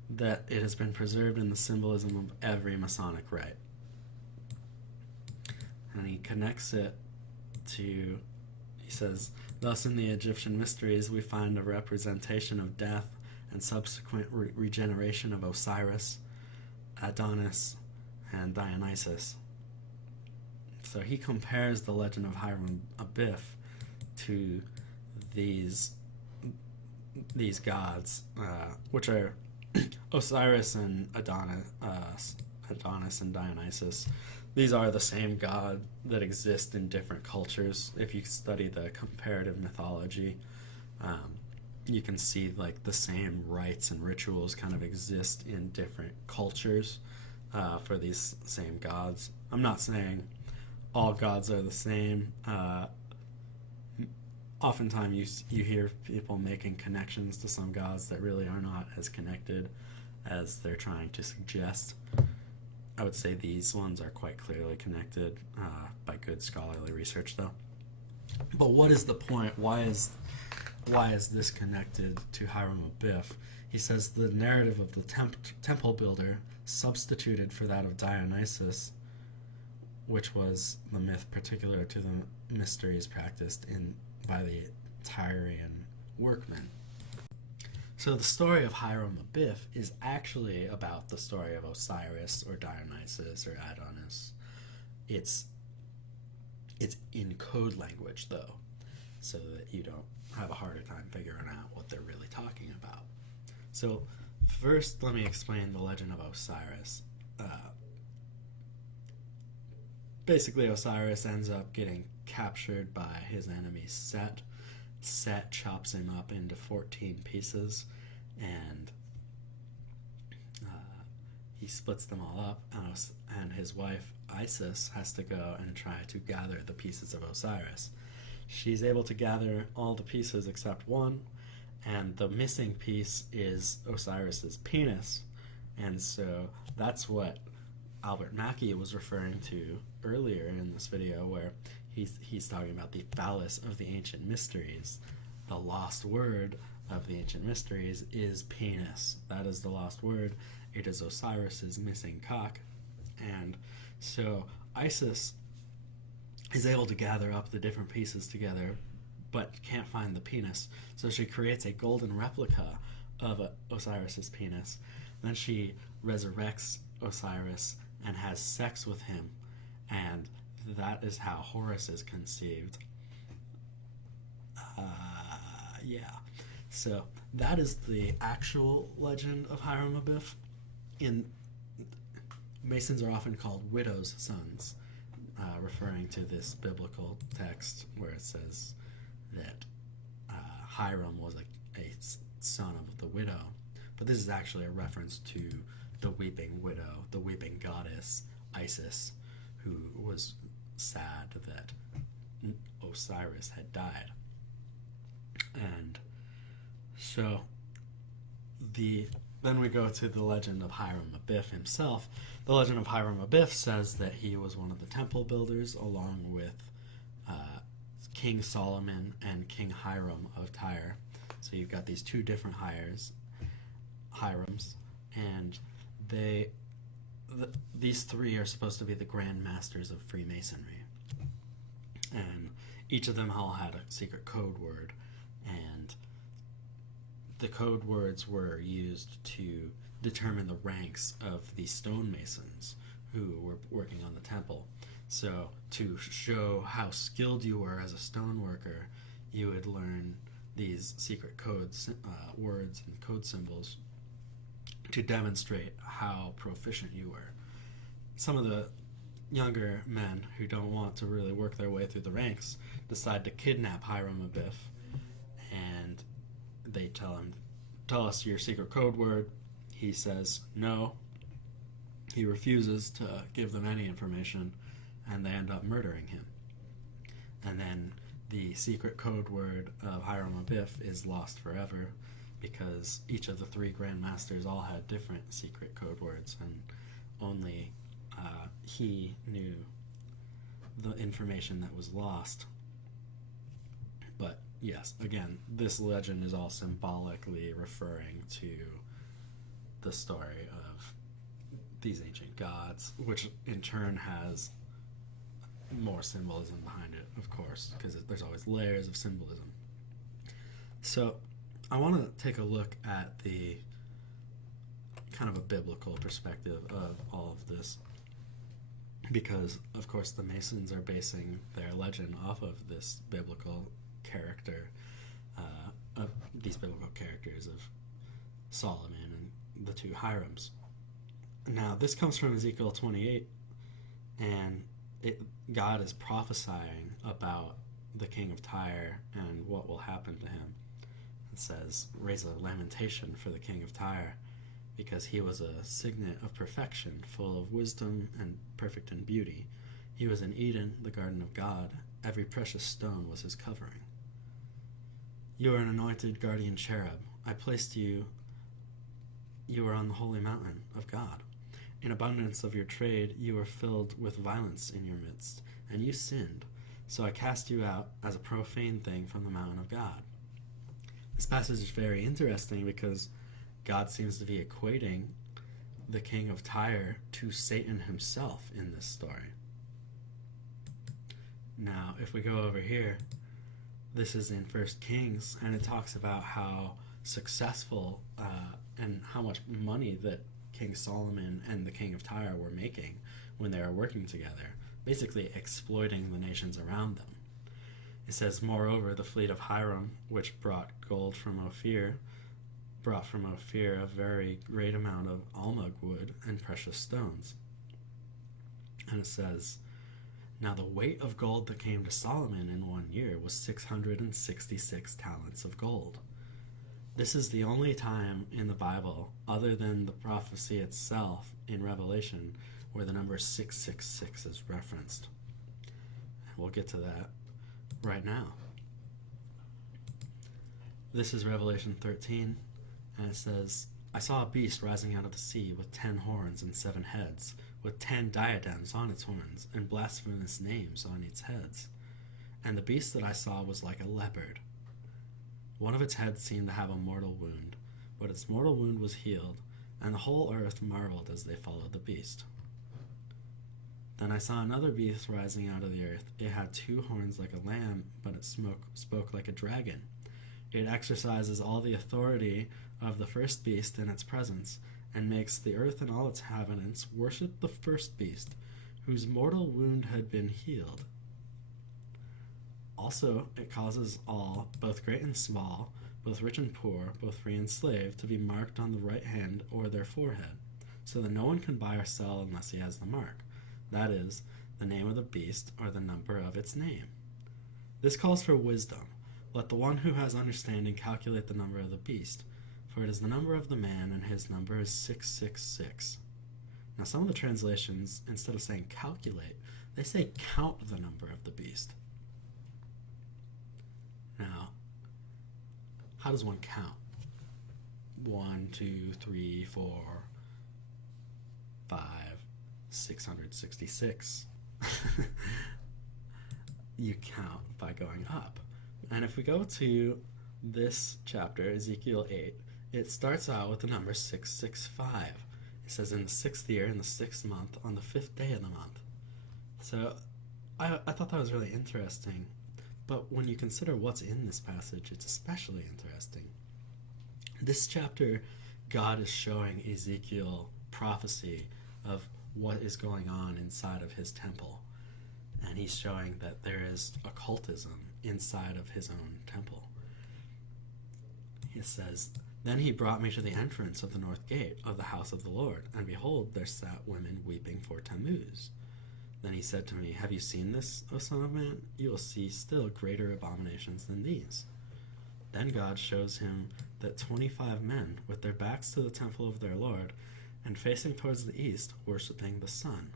that it has been preserved in the symbolism of every Masonic rite. And he connects it to, he says, thus in the Egyptian mysteries we find a representation of death and subsequent regeneration of Osiris, Adonis, and Dionysus. So he compares the legend of Hiram Abiff to these gods, which are Osiris and Adonis and Dionysus. these are the same god that exist in different cultures. If you study the comparative mythology, you can see like the same rites and rituals kind of exist in different cultures for these same gods. I'm not saying all gods are the same. Oftentimes you hear people making connections to some gods that really are not as connected as they're trying to suggest. I would say these ones are quite clearly connected by good scholarly research, though. But what is the point? Why is this connected to Hiram Abiff? He says the narrative of the temple builder substituted for that of Dionysus, which was the myth particular to the mysteries practiced by the Tyrian workmen. So the story of Hiram Abiff is actually about the story of Osiris or Dionysus or Adonis. It's in code language, though, so that you don't have a harder time figuring out what they're really talking about. So first, let me explain the legend of Osiris. Basically, Osiris ends up getting captured by his enemy Set. Set chops him up into 14 pieces, and he splits them all up, and his wife Isis has to go and try to gather the pieces of Osiris. She's able to gather all the pieces except one, and the missing piece is Osiris's penis, and so that's what Albert Mackey was referring to earlier in this video, where he's talking about the phallus of the ancient mysteries. The lost word of the ancient mysteries is penis. That is the lost word. It is Osiris's missing cock. And so Isis is able to gather up the different pieces together, but can't find the penis. So she creates a golden replica of Osiris's penis. Then she resurrects Osiris and has sex with him, and that is how Horus is conceived. So that is the actual legend of Hiram Abiff. Masons are often called widows' sons, referring to this biblical text where it says that Hiram was a son of the widow. But this is actually a reference to the weeping widow, the weeping goddess Isis, who was sad that Osiris had died. And so then we go to the legend of Hiram Abiff himself. The legend of Hiram Abiff says that he was one of the temple builders along with King Solomon and King Hiram of Tyre. So you've got these two different Hirams, and these three are supposed to be the Grand Masters of Freemasonry. And each of them all had a secret code word, and the code words were used to determine the ranks of the stonemasons who were working on the temple. So to show how skilled you were as a stoneworker, you would learn these secret codes, words and code symbols to demonstrate how proficient you were. Some of the younger men who don't want to really work their way through the ranks decide to kidnap Hiram Abiff, and they tell us your secret code word. He says no. He refuses to give them any information, and they end up murdering him. And then the secret code word of Hiram Abiff is lost forever, because each of the three Grand Masters all had different secret code words, and only he knew the information that was lost. But yes, again, this legend is all symbolically referring to the story of these ancient gods, which in turn has more symbolism behind it, of course, because there's always layers of symbolism. So I want to take a look at the kind of a biblical perspective of all of this, because of course the Masons are basing their legend off of this biblical character, of these biblical characters of Solomon and the two Hirams. Now this comes from Ezekiel 28, And God is prophesying about the king of Tyre and what will happen to him. It says, raise a lamentation for the king of Tyre, because he was a signet of perfection, full of wisdom and perfect in beauty. He was in Eden, the garden of God. Every precious stone was his covering. You are an anointed guardian cherub. I placed you. You are on the holy mountain of God. In abundance of your trade, you were filled with violence in your midst, and you sinned. So I cast you out as a profane thing from the mountain of God. This passage is very interesting because God seems to be equating the king of Tyre to Satan himself in this story. Now, if we go over here, this is in 1 Kings, and it talks about how successful and how much money that King Solomon and the king of Tyre were making when they were working together, basically exploiting the nations around them. It says, moreover, the fleet of Hiram, which brought gold from Ophir, brought from Ophir a very great amount of almug wood and precious stones. And it says, now the weight of gold that came to Solomon in 1 year was 666 talents of gold. This is the only time in the Bible, other than the prophecy itself in Revelation, where the number 666 is referenced. And we'll get to that right now. This is Revelation 13, and it says, I saw a beast rising out of the sea with 10 horns and 7 heads, with 10 diadems on its horns, and blasphemous names on its heads. And the beast that I saw was like a leopard. One of its heads seemed to have a mortal wound, but its mortal wound was healed, and the whole earth marveled as they followed the beast. Then I saw another beast rising out of the earth. It had 2 horns like a lamb, but it spoke like a dragon. It exercises all the authority of the first beast in its presence, and makes the earth and all its inhabitants worship the first beast, whose mortal wound had been healed. Also, it causes all, both great and small, both rich and poor, both free and slave, to be marked on the right hand or their forehead, so that no one can buy or sell unless he has the mark, that is, the name of the beast or the number of its name. This calls for wisdom. Let the one who has understanding calculate the number of the beast, for it is the number of the man, and his number is 666. Now, some of the translations, instead of saying calculate, they say count the number of the beast. Now, how does one count? 1, 2, 3, 4, 5, 666. You count by going up. And if we go to this chapter, Ezekiel 8, it starts out with the number 665. It says, in the 6th year, in the 6th month, on the 5th day of the month. So I thought that was really interesting. But when you consider what's in this passage, it's especially interesting. This chapter, God is showing Ezekiel prophecy of what is going on inside of his temple. And he's showing that there is occultism inside of his own temple. It says, then he brought me to the entrance of the north gate of the house of the Lord, and behold, there sat women weeping for Tammuz. Then he said to me, have you seen this, O son of man? You will see still greater abominations than these. Then God shows him that 25 men, with their backs to the temple of their Lord, and facing towards the east, worshiping the sun.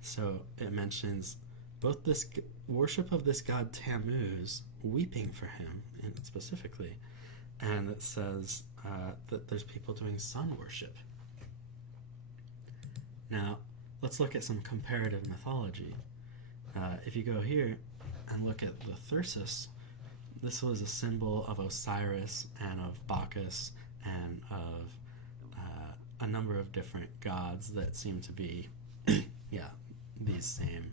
So it mentions both this worship of this god Tammuz, weeping for him specifically, and it says that there's people doing sun worship. Now, let's look at some comparative mythology. If you go here and look at the thyrsus, this was a symbol of Osiris and of Bacchus and of a number of different gods that seem to be, these same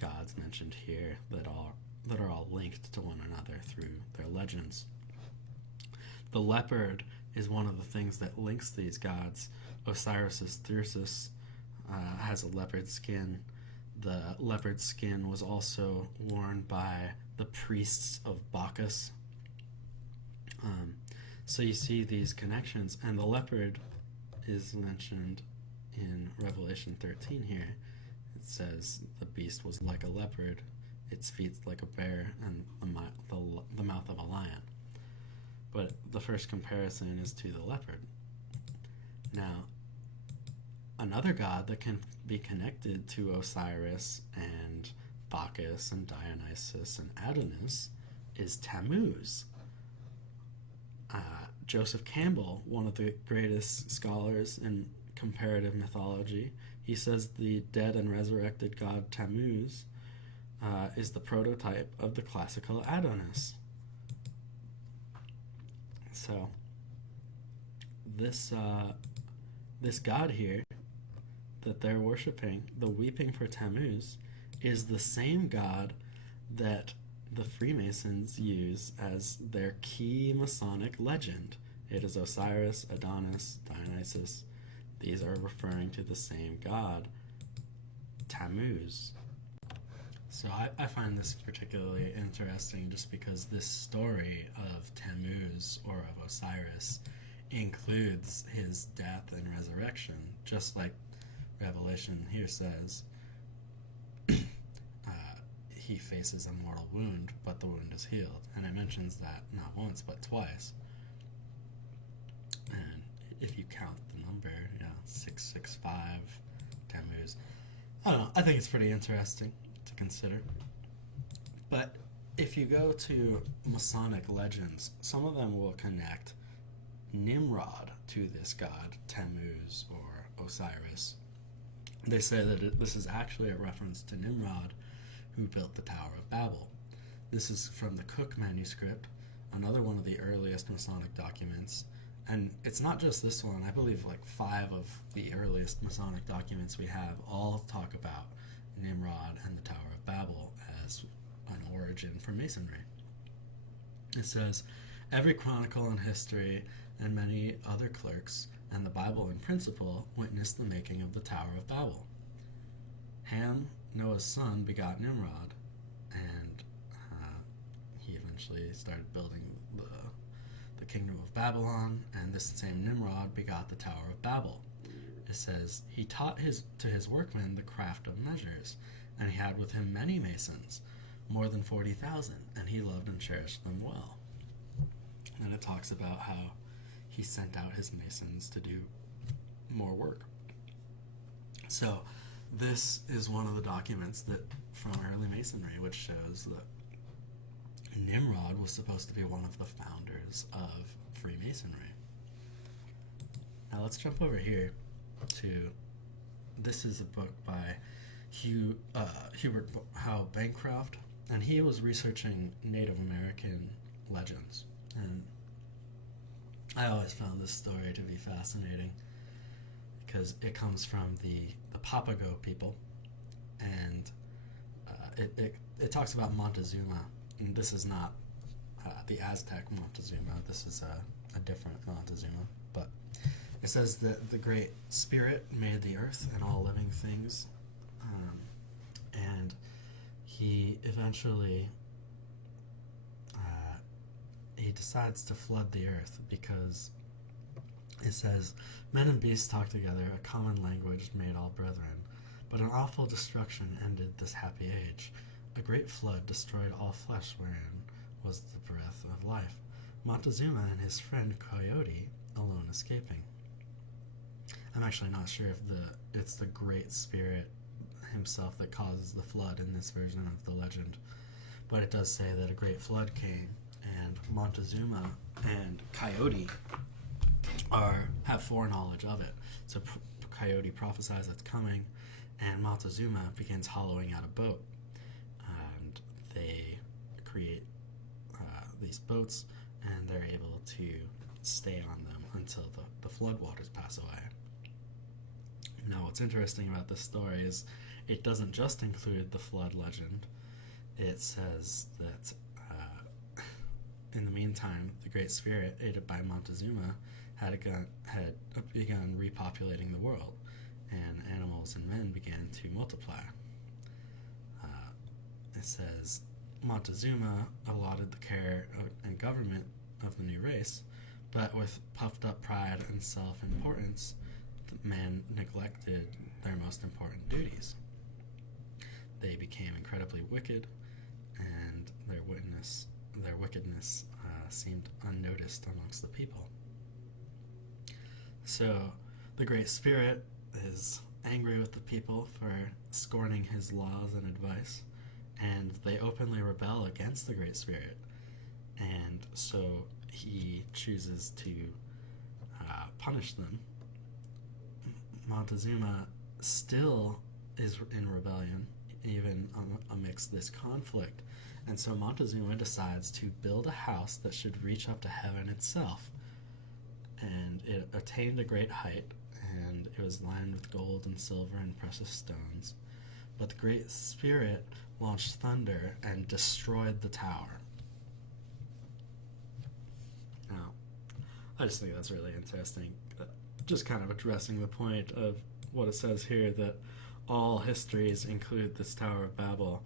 gods mentioned here that are all linked to one another through their legends. The leopard is one of the things that links these gods. Osiris's thyrsus has a leopard skin. The leopard skin was also worn by the priests of Bacchus. So you see these connections, and the leopard is mentioned in Revelation 13 here. says the beast was like a leopard, its feet like a bear, and the mouth of a lion. But the first comparison is to the leopard. Now, another god that can be connected to Osiris and Bacchus and Dionysus and Adonis is Tammuz. Joseph Campbell, one of the greatest scholars in comparative mythology, he says the dead and resurrected god Tammuz is the prototype of the classical Adonis. So this god here that they're worshiping, the weeping for Tammuz, is the same god that the Freemasons use as their key Masonic legend. It is Osiris, Adonis, Dionysus. These are referring to the same god, Tammuz. So I find this particularly interesting just because this story of Tammuz or of Osiris includes his death and resurrection, just like Revelation here says. He faces a mortal wound, but the wound is healed. And it mentions that not once, but twice. And if you count the number, 665, Tammuz. I don't know, I think it's pretty interesting to consider. But if you go to Masonic legends, some of them will connect Nimrod to this god, Tammuz or Osiris. They say that this is actually a reference to Nimrod, who built the Tower of Babel. This is from the Cook manuscript, another one of the earliest Masonic documents. And it's not just this one. I believe like 5 of the earliest Masonic documents we have all talk about Nimrod and the Tower of Babel as an origin for Masonry. It says, every chronicle and history and many other clerks and the Bible in principle witness the making of the Tower of Babel. Ham, Noah's son, begot Nimrod, and he eventually started building the kingdom of Babylon, and this same Nimrod begot the Tower of Babel. It says, he taught to his workmen the craft of measures, and he had with him many masons, more than 40,000, and he loved and cherished them well. And it talks about how he sent out his masons to do more work. So this is one of the documents that from early Masonry, which shows that Nimrod was supposed to be one of the founders of Freemasonry. Now let's jump over here to, this is a book by Hubert Howe Bancroft, and he was researching Native American legends. And I always found this story to be fascinating because it comes from the Papago people, and it talks about Montezuma, and this is not the Aztec Montezuma. This is a different Montezuma, but it says that the Great Spirit made the earth and all living things, and he eventually he decides to flood the earth because it says, men and beasts talked together, a common language made all brethren. But an awful destruction ended this happy age. A great flood destroyed all flesh wherein was the breath of life. Montezuma and his friend Coyote alone escaping. I'm actually not sure if it's the Great Spirit himself that causes the flood in this version of the legend. But it does say that a great flood came, and Montezuma and Coyote have foreknowledge of it. So Coyote prophesies it's coming, and Montezuma begins hollowing out a boat, and they create these boats, and they're able to stay on them until the floodwaters pass away. Now, what's interesting about this story is it doesn't just include the flood legend. It says that in the meantime, the Great Spirit, aided by Montezuma, had begun repopulating the world, and animals and men began to multiply. It says Montezuma allotted the care and government of the new race, but with puffed up pride and self-importance, man neglected their most important duties. they became incredibly wicked, and their wickedness seemed unnoticed amongst the people. So the Great Spirit is angry with the people for scorning his laws and advice, and they openly rebel against the Great Spirit. And so he chooses to punish them. Montezuma still is in rebellion, even amidst this conflict. And so Montezuma decides to build a house that should reach up to heaven itself. And it attained a great height, and it was lined with gold and silver and precious stones. But the Great Spirit launched thunder and destroyed the tower. Now, I just think that's really interesting. Just kind of addressing the point of what it says here, that all histories include this Tower of Babel.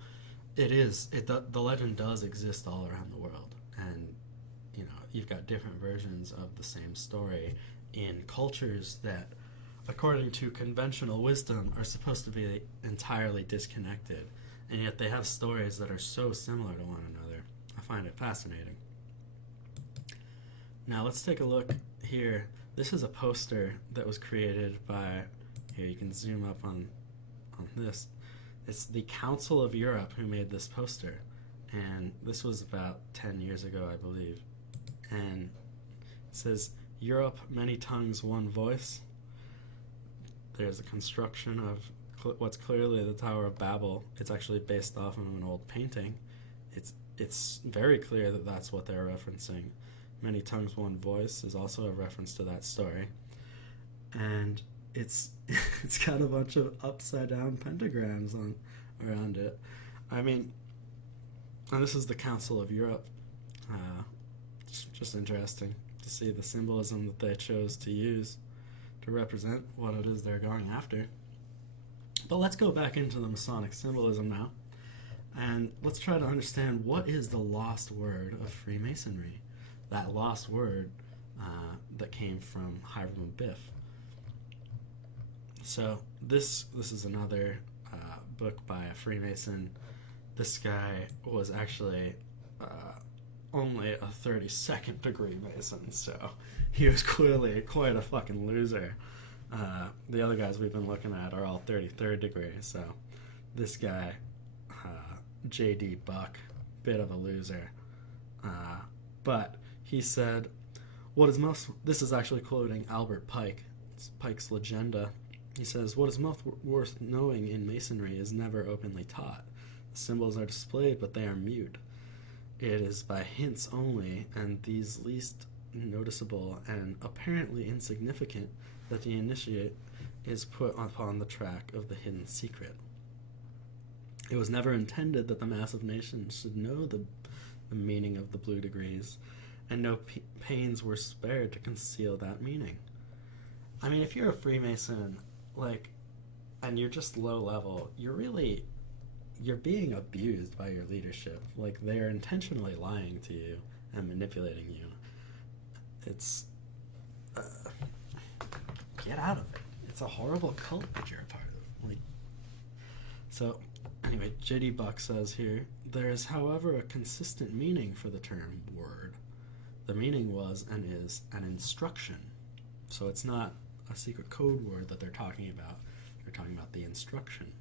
The legend does exist all around the world, and you've got different versions of the same story in cultures that, according to conventional wisdom, are supposed to be entirely disconnected, and yet they have stories that are so similar to one another. I find it fascinating. Now let's take a look here. This is a poster that was created by, here you can zoom up on this. It's the Council of Europe who made this poster, and this was about 10 years ago, I believe. And it says, Europe, many tongues, one voice. There's a construction of what's clearly the Tower of Babel. It's actually based off of an old painting. It's very clear that that's what they're referencing. Many tongues, one voice is also a reference to that story. And it's got a bunch of upside down pentagrams around it. I mean, and this is the Council of Europe. Just interesting to see the symbolism that they chose to use to represent what it is they're going after. But let's go back into the Masonic symbolism now, and let's try to understand what is the lost word of Freemasonry. That lost word that came from Hiram Abiff. So this is another book by a Freemason. This guy was actually only a 32nd degree Mason, so he was clearly quite a fucking loser. The other guys we've been looking at are all 33rd degree, so this guy, J.D. Buck, bit of a loser. But he said, this is actually quoting Albert Pike, it's Pike's Legenda. He says, what is most worth knowing in Masonry is never openly taught. The symbols are displayed, but they are mute. It is by hints only, and these least noticeable and apparently insignificant, that the initiate is put upon the track of the hidden secret. It was never intended that the mass of nations should know the meaning of the blue degrees, and no pains were spared to conceal that meaning. I mean, if you're a Freemason, and you're just low level, you're being abused by your leadership. They're intentionally lying to you and manipulating you. It's get out of it. It's a horrible cult that you're a part of. So anyway, J.D. Buck says here, there is, however, a consistent meaning for the term word. The meaning was and is an instruction. So it's not a secret code word that they're talking about. They're talking about the instruction.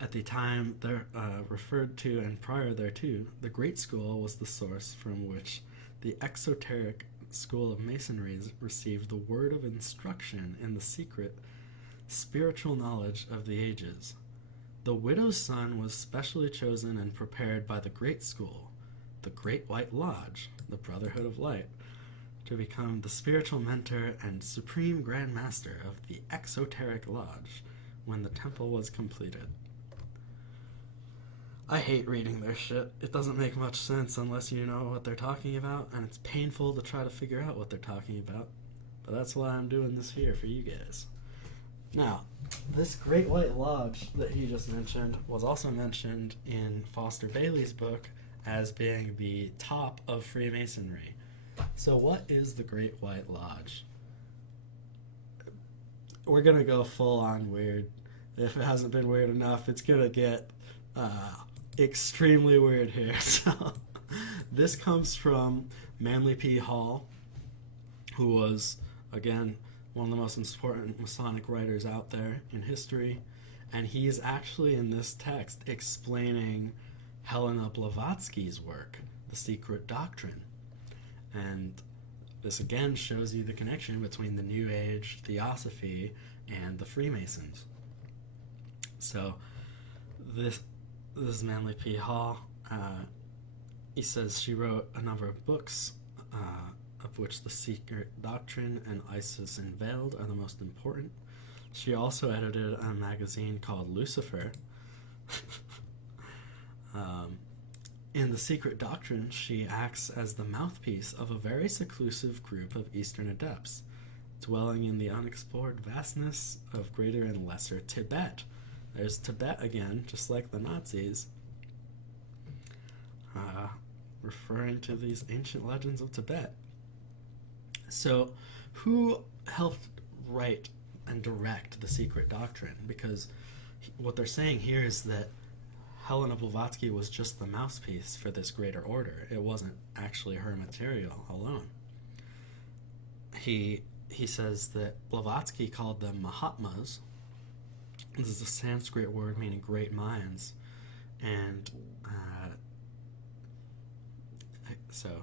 At the time they're referred to and prior thereto, the Great School was the source from which the exoteric school of Masonry received the word of instruction in the secret spiritual knowledge of the ages. The widow's son was specially chosen and prepared by the Great School, the Great White Lodge, the Brotherhood of Light, to become the spiritual mentor and supreme Grand Master of the Exoteric Lodge when the temple was completed. I hate reading their shit. It doesn't make much sense unless you know what they're talking about, and it's painful to try to figure out what they're talking about. But that's why I'm doing this here for you guys. Now, this Great White Lodge that he just mentioned was also mentioned in Foster Bailey's book as being the top of Freemasonry. So what is the Great White Lodge? We're going to go full on weird. if it hasn't been weird enough, it's gonna get extremely weird here. So this comes from Manly P. Hall, who was, again, one of the most important Masonic writers out there in history. And he is actually in this text explaining Helena Blavatsky's work, The Secret Doctrine. And this again shows you the connection between the New Age Theosophy and the Freemasons. So this is Manly P. Hall. He says she wrote a number of books, of which The Secret Doctrine and Isis Unveiled are the most important. She also edited a magazine called Lucifer. In The Secret Doctrine, she acts as the mouthpiece of a very seclusive group of Eastern adepts, dwelling in the unexplored vastness of Greater and Lesser Tibet. There's Tibet again, just like the Nazis, referring to these ancient legends of Tibet. So, who helped write and direct The Secret Doctrine? Because what they're saying here is that Helena Blavatsky was just the mouthpiece for this greater order. It wasn't actually her material alone. He says that Blavatsky called them Mahatmas. This is a Sanskrit word meaning great minds. And so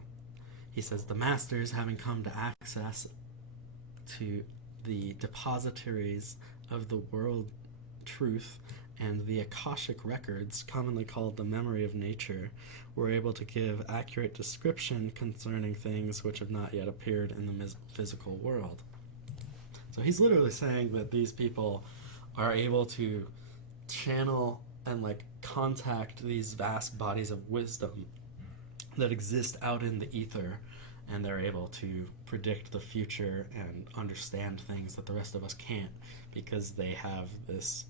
he says the masters, having come to access to the depositories of the world truth and the Akashic records, commonly called the memory of nature, were able to give accurate description concerning things which have not yet appeared in the physical world. So he's literally saying that these people are able to channel and contact these vast bodies of wisdom that exist out in the ether, and they're able to predict the future and understand things that the rest of us can't, because they have this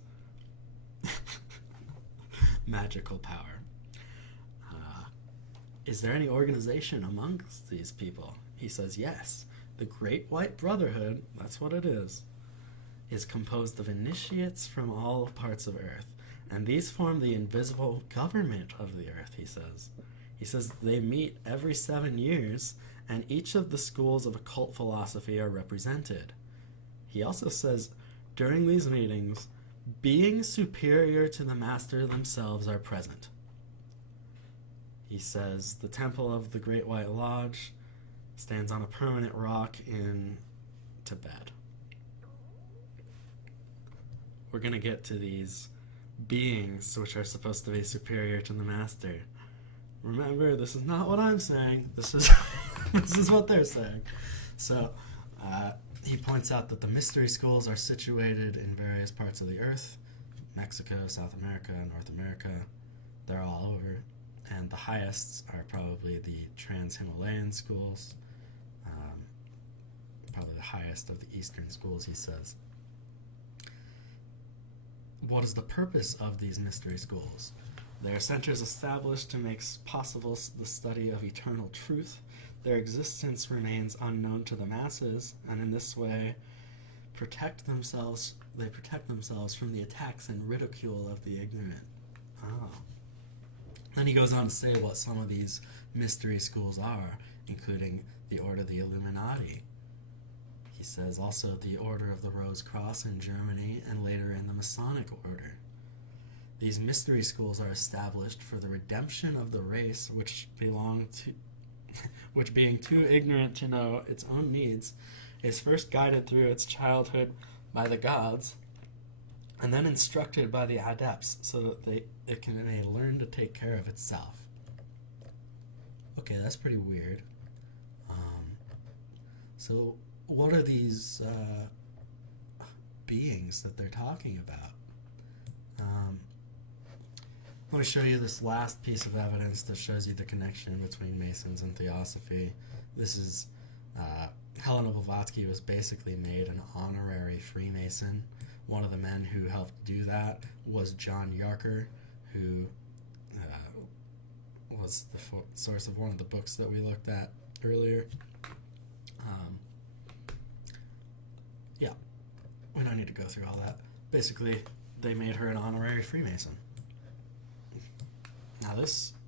magical power. Is there any organization amongst these people? He says yes. The Great White Brotherhood, that's what it is composed of initiates from all parts of Earth, and these form the invisible government of the Earth, he says. He says they meet every 7 years, and each of the schools of occult philosophy are represented. He also says during these meetings, beings superior to the master themselves are present. He says the temple of the Great White Lodge stands on a permanent rock in Tibet. We're going to get to these beings which are supposed to be superior to the master. Remember, this is not what I'm saying. This is this is what they're saying. So he points out that the mystery schools are situated in various parts of the earth: Mexico, South America, North America. They're all over. And the highest are probably the Trans-Himalayan schools. Probably the highest of the Eastern schools, he says. What is the purpose of these mystery schools? They are centers established to make possible the study of eternal truth. Their existence remains unknown to the masses, and in this way they protect themselves from the attacks and ridicule of the ignorant. Then he goes on to say what some of these mystery schools are, including the Order of the Illuminati. He says also the Order of the Rose Cross in Germany, and later in the Masonic Order. These mystery schools are established for the redemption of the race, which being too ignorant to know its own needs, is first guided through its childhood by the gods, and then instructed by the adepts so that it may learn to take care of itself. Okay, that's pretty weird. So what are these beings that they're talking about? Let me show you this last piece of evidence that shows you the connection between Masons and Theosophy. This is Helena Blavatsky was basically made an honorary Freemason. One of the men who helped do that was John Yarker, who was the source of one of the books that we looked at earlier. Yeah, we don't need to go through all that. Basically, they made her an honorary Freemason. Now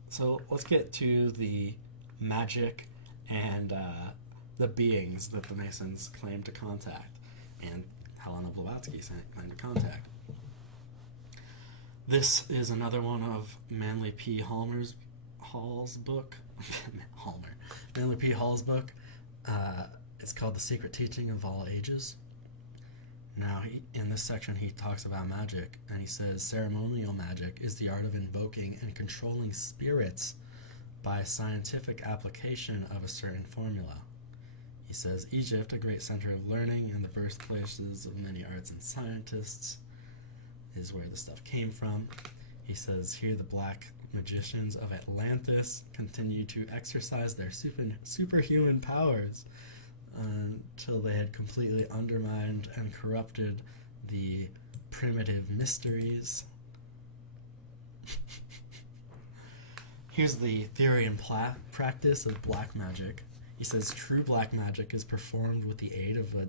so let's get to the magic and the beings that the Masons claim to contact, and Helena Blavatsky claimed to contact. This is another one of Manly P. Hall's book. Manly P. Hall's book. It's called The Secret Teaching of All Ages. Now, in this section, he talks about magic, and he says, ceremonial magic is the art of invoking and controlling spirits by scientific application of a certain formula. He says, Egypt, a great center of learning and the birthplaces of many arts and scientists, is where the stuff came from. He says, here the black magicians of Atlantis continue to exercise their superhuman powers until they had completely undermined and corrupted the primitive mysteries. Here's the theory and practice of black magic. He says, true black magic is performed with the aid of a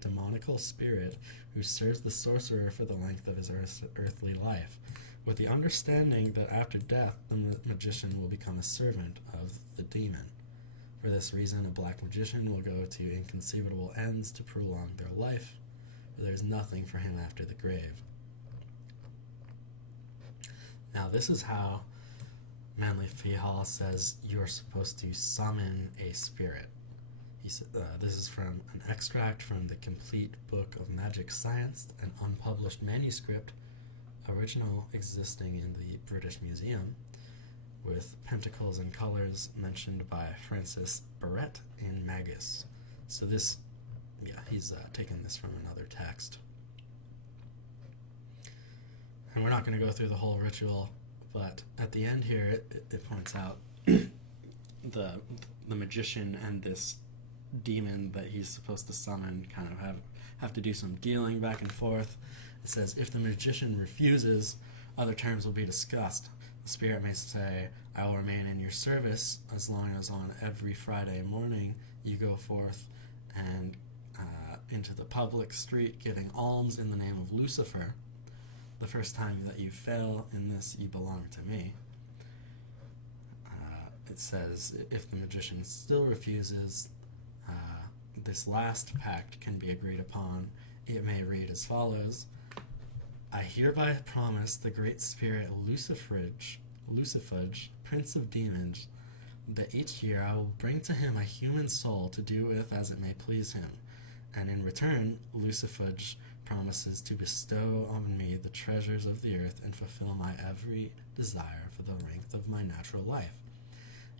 demonical spirit who serves the sorcerer for the length of his earthly life, with the understanding that after death the magician will become a servant of the demon. For this reason, a black magician will go to inconceivable ends to prolong their life, for there is nothing for him after the grave. Now, this is how Manly P. Hall says you are supposed to summon a spirit. This is from an extract from the Complete Book of Magic Science, an unpublished manuscript, original existing in the British Museum, with pentacles and colors mentioned by Francis Barrett in Magus. So this, he's taken this from another text. And we're not going to go through the whole ritual, but at the end here, it points out the magician and this demon that he's supposed to summon kind of have to do some dealing back and forth. It says, if the magician refuses, other terms will be discussed. The spirit may say, I will remain in your service as long as on every Friday morning you go forth and into the public street giving alms in the name of Lucifer. The first time that you fail in this, you belong to me. It says, if the magician still refuses, this last pact can be agreed upon. It may read as follows. I hereby promise the great spirit Lucifuge, prince of demons, that each year I will bring to him a human soul to do with as it may please him, and in return Lucifuge promises to bestow on me the treasures of the earth and fulfill my every desire for the length of my natural life.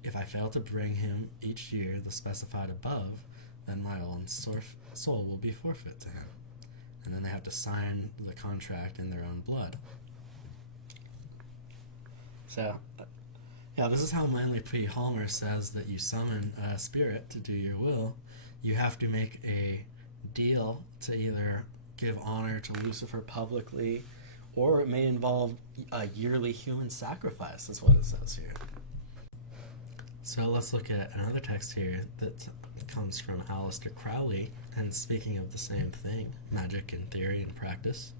If I fail to bring him each year the specified above, then my own soul will be forfeit to him. And then they have to sign the contract in their own blood. So, this is how Manly P. Hallmer says that you summon a spirit to do your will. You have to make a deal to either give honor to Lucifer publicly, or it may involve a yearly human sacrifice, is what it says here. So let's look at another text here that comes from Aleister Crowley, and speaking of the same thing, magic in theory and practice.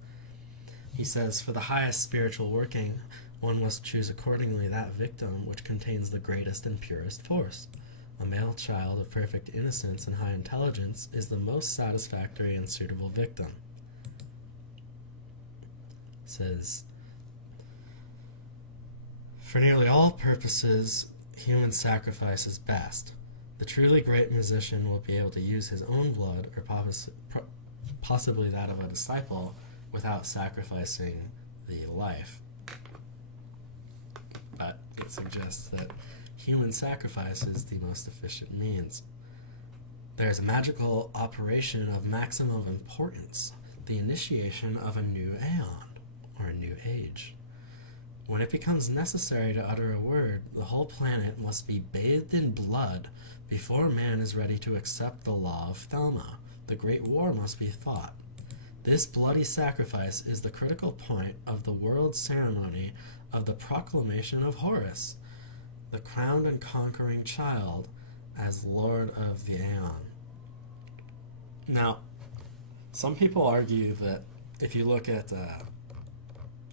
He says, for the highest spiritual working, one must choose accordingly that victim which contains the greatest and purest force. A male child of perfect innocence and high intelligence is the most satisfactory and suitable victim. It says, for nearly all purposes, human sacrifice is best. The truly great musician will be able to use his own blood, or possibly that of a disciple, without sacrificing the life. But it suggests that human sacrifice is the most efficient means. There is a magical operation of maximum importance, the initiation of a new aeon, or a new age. When it becomes necessary to utter a word, the whole planet must be bathed in blood before man is ready to accept the law of Thelma. The great war must be fought. This bloody sacrifice is the critical point of the world ceremony of the proclamation of Horus, the crowned and conquering child, as Lord of the Aeon. Now, some people argue that if you look at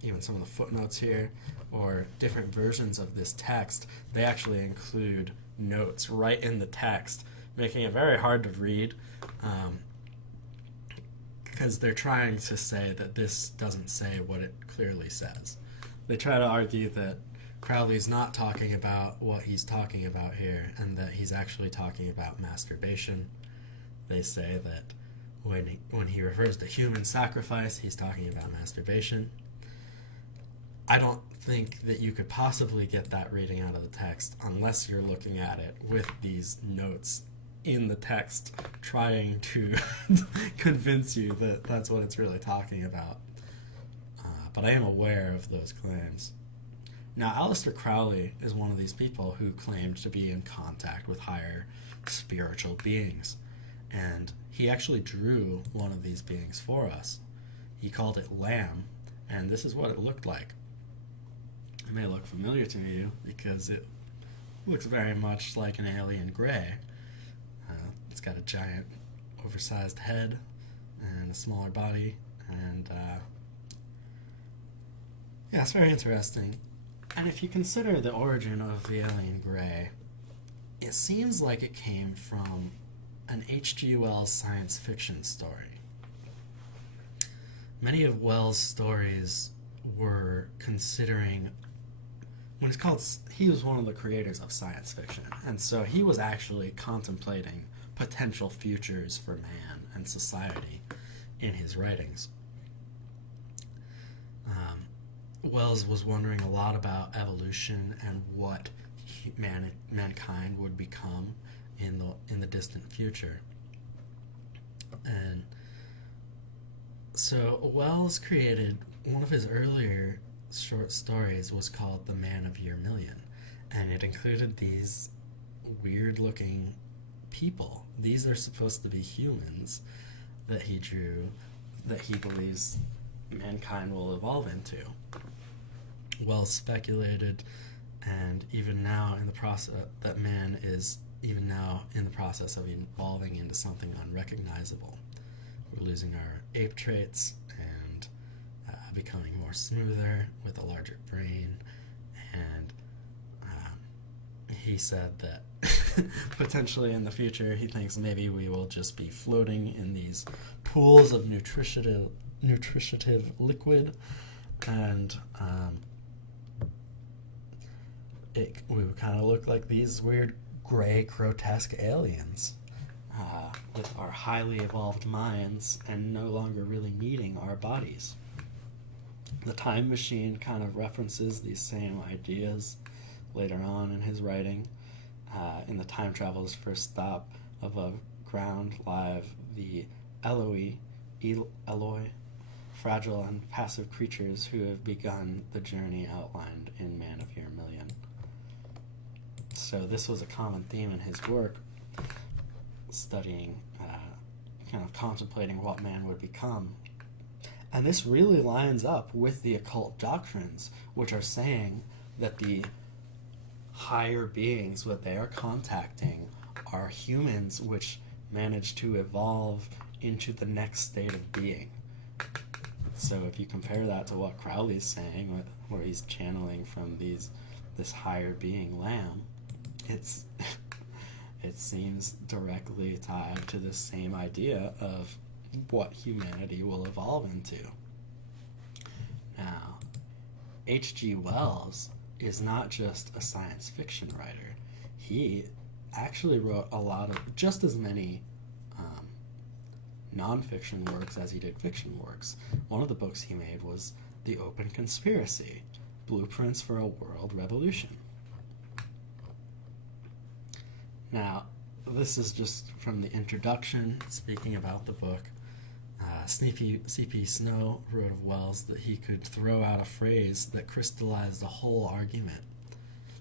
even some of the footnotes here, or different versions of this text, they actually include notes right in the text, making it very hard to read, because they're trying to say that this doesn't say what it clearly says. They try to argue that Crowley's not talking about what he's talking about here, and that he's actually talking about masturbation. They say that when he refers to human sacrifice, he's talking about masturbation. I don't think that you could possibly get that reading out of the text unless you're looking at it with these notes in the text trying to convince you that that's what it's really talking about. But I am aware of those claims. Now, Aleister Crowley is one of these people who claimed to be in contact with higher spiritual beings. And he actually drew one of these beings for us. He called it Lamb, and this is what it looked like. It may look familiar to you because it looks very much like an alien gray. It's got a giant, oversized head and a smaller body, and yeah, it's very interesting. And if you consider the origin of the alien gray, it seems like it came from an H.G. Wells science fiction story. Many of Wells' stories were considering, when it's called, he was one of the creators of science fiction, and so he was actually contemplating potential futures for man and society in his writings. Wells was wondering a lot about evolution and what mankind would become in the distant future. And so Wells created one of his earlier short stories was called The Man of Year Million, and it included these weird looking people. These are supposed to be humans that he drew that he believes mankind will evolve into. Wells speculated, and even now in the process, that man is even now in the process of evolving into something unrecognizable. We're losing our ape traits and becoming more smoother with a larger brain, and he said that potentially in the future he thinks maybe we will just be floating in these pools of nutritive liquid, and we would kind of look like these weird gray grotesque aliens with our highly evolved minds and no longer really needing our bodies. The Time Machine kind of references these same ideas later on in his writing. In the time traveler's first stop, above ground live the Eloi, fragile and passive creatures who have begun the journey outlined in Man of Year Million. So this was a common theme in his work, studying, kind of contemplating what man would become. And this really lines up with the occult doctrines, which are saying that the higher beings what they are contacting are humans which manage to evolve into the next state of being. So if you compare that to what Crowley's saying, where he's channeling from this higher being Lamb, it seems directly tied to the same idea of what humanity will evolve into. Now, H.G. Wells is not just a science fiction writer. He actually wrote a lot of, just as many non-fiction works as he did fiction works. One of the books he made was The Open Conspiracy, Blueprints for a World Revolution. Now, this is just from the introduction, speaking about the book. C.P. Snow wrote of Wells that he could throw out a phrase that crystallized a whole argument.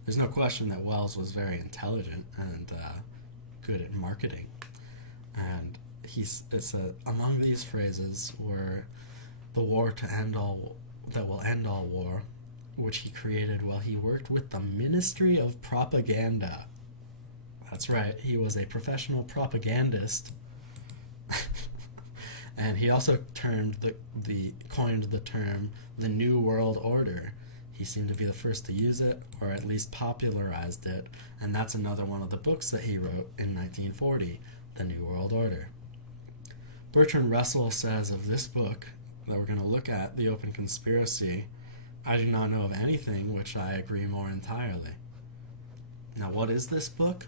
There's no question that Wells was very intelligent and good at marketing. And among these phrases were the war that will end all war, which he created while he worked with the Ministry of Propaganda. That's right, he was a professional propagandist. And he also coined the term the New World Order. He seemed to be the first to use it, or at least popularized it, and that's another one of the books that he wrote in 1940, The New World Order. Bertrand Russell says of this book that we're going to look at, The Open Conspiracy, I do not know of anything which I agree more entirely. Now, what is this book?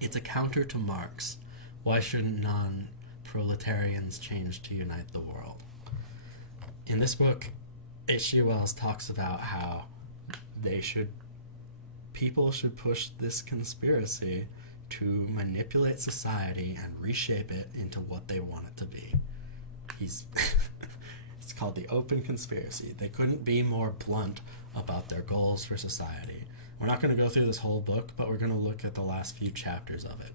It's a counter to Marx. Why shouldn't non-proletarians change to unite the world? In this book, H.G. Wells talks about how people should push this conspiracy to manipulate society and reshape it into what they want it to be. It's called The Open Conspiracy. They couldn't be more blunt about their goals for society. We're not going to go through this whole book, but we're going to look at the last few chapters of it.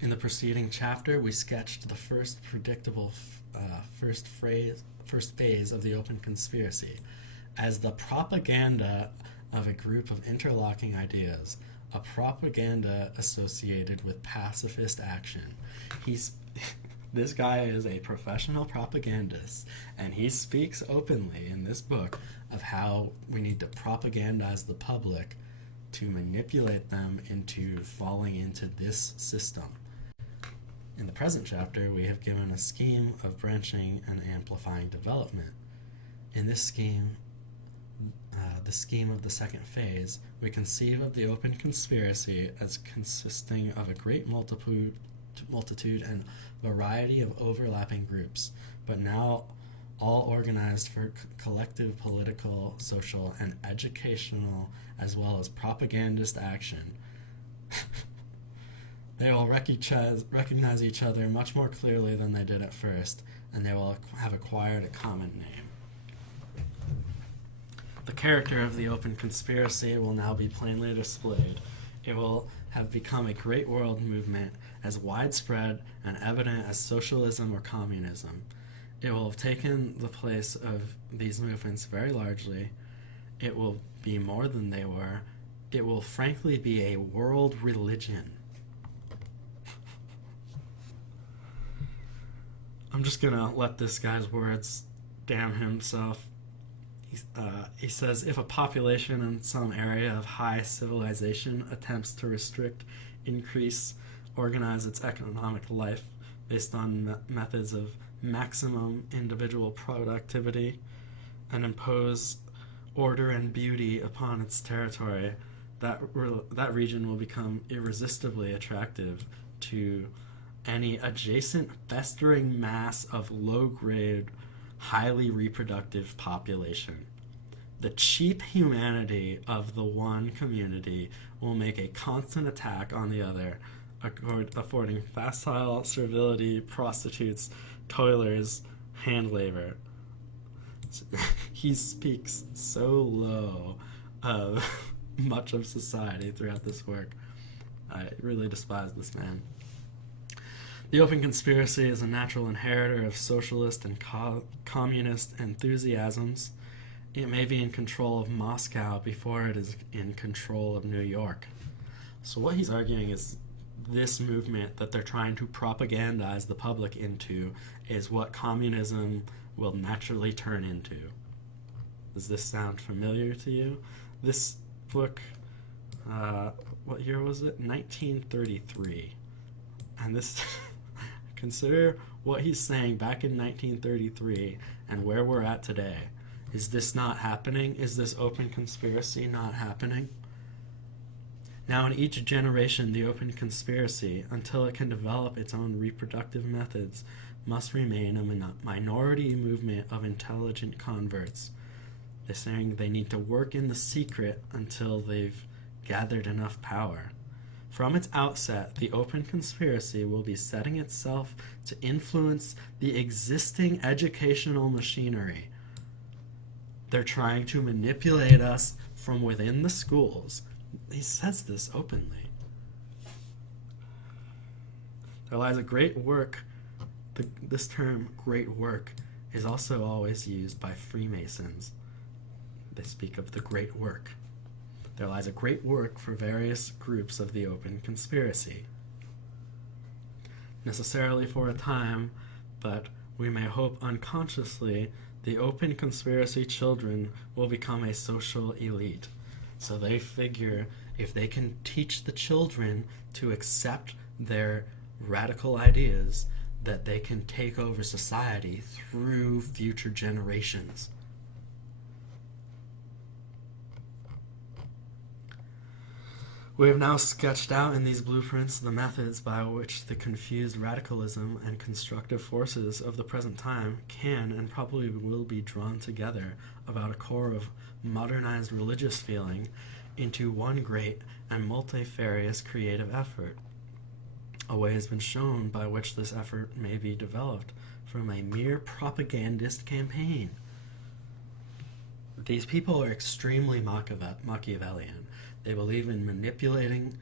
In the preceding chapter, we sketched the first predictable first phase of the Open Conspiracy as the propaganda of a group of interlocking ideas, a propaganda associated with pacifist action. This guy is a professional propagandist, and he speaks openly in this book of how we need to propagandize the public to manipulate them into falling into this system. In the present chapter, we have given a scheme of branching and amplifying development. In this scheme, the scheme of the second phase, we conceive of the Open Conspiracy as consisting of a great multitude and variety of overlapping groups, but now all organized for collective political, social, and educational, as well as propagandist action. They will recognize each other much more clearly than they did at first, and they will have acquired a common name. The character of the Open Conspiracy will now be plainly displayed. It will have become a great world movement, as widespread and evident as socialism or communism. It will have taken the place of these movements very largely. It will be more than they were. It will frankly be a world religion. I'm just gonna let this guy's words damn himself. He says, if a population in some area of high civilization attempts to restrict, increase, organize its economic life based on methods of maximum individual productivity, and impose order and beauty upon its territory, that region will become irresistibly attractive to any adjacent festering mass of low-grade, highly reproductive population. The cheap humanity of the one community will make a constant attack on the other, affording facile servility, prostitutes, toilers, hand labor. He speaks so low of much of society throughout this work. I really despise this man. The Open Conspiracy is a natural inheritor of socialist and communist enthusiasms. It may be in control of Moscow before it is in control of New York. So what he's arguing is this movement that they're trying to propagandize the public into is what communism will naturally turn into. Does this sound familiar to you? This book, what year was it? 1933. And this, consider what he's saying back in 1933 and where we're at today. Is this not happening? Is this Open Conspiracy not happening? Now, in each generation, the Open Conspiracy, until it can develop its own reproductive methods, must remain a minority movement of intelligent converts. They're saying they need to work in the secret until they've gathered enough power. From its outset, the Open Conspiracy will be setting itself to influence the existing educational machinery. They're trying to manipulate us from within the schools. He says this openly. There lies a great work. This term, great work, is also always used by Freemasons. They speak of the great work. There lies a great work for various groups of the Open Conspiracy. necessarily for a time, but we may hope unconsciously the open conspiracy children will become a social elite. So they figure if they can teach the children to accept their radical ideas, that they can take over society through future generations. We have now sketched out in these blueprints the methods by which the confused radicalism and constructive forces of the present time can and probably will be drawn together about a core of modernized religious feeling into one great and multifarious creative effort. A way has been shown by which this effort may be developed from a mere propagandist campaign. These people are extremely Machiavellian. They believe in manipulating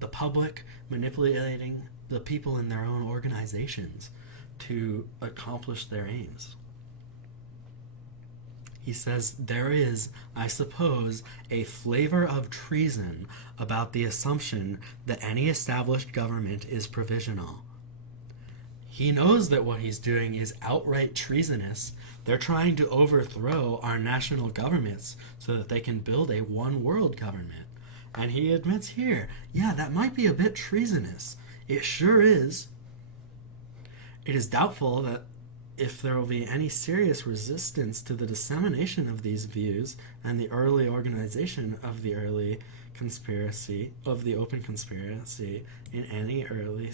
the public, manipulating the people in their own organizations to accomplish their aims. He says, there is, I suppose, a flavor of treason about the assumption that any established government is provisional. He knows that what he's doing is outright treasonous. They're trying to overthrow our national governments so that they can build a one-world government. And he admits here, yeah, that might be a bit treasonous. It sure is. It is doubtful that if there will be any serious resistance to the dissemination of these views and the early organization of the early conspiracy, of the open conspiracy in any early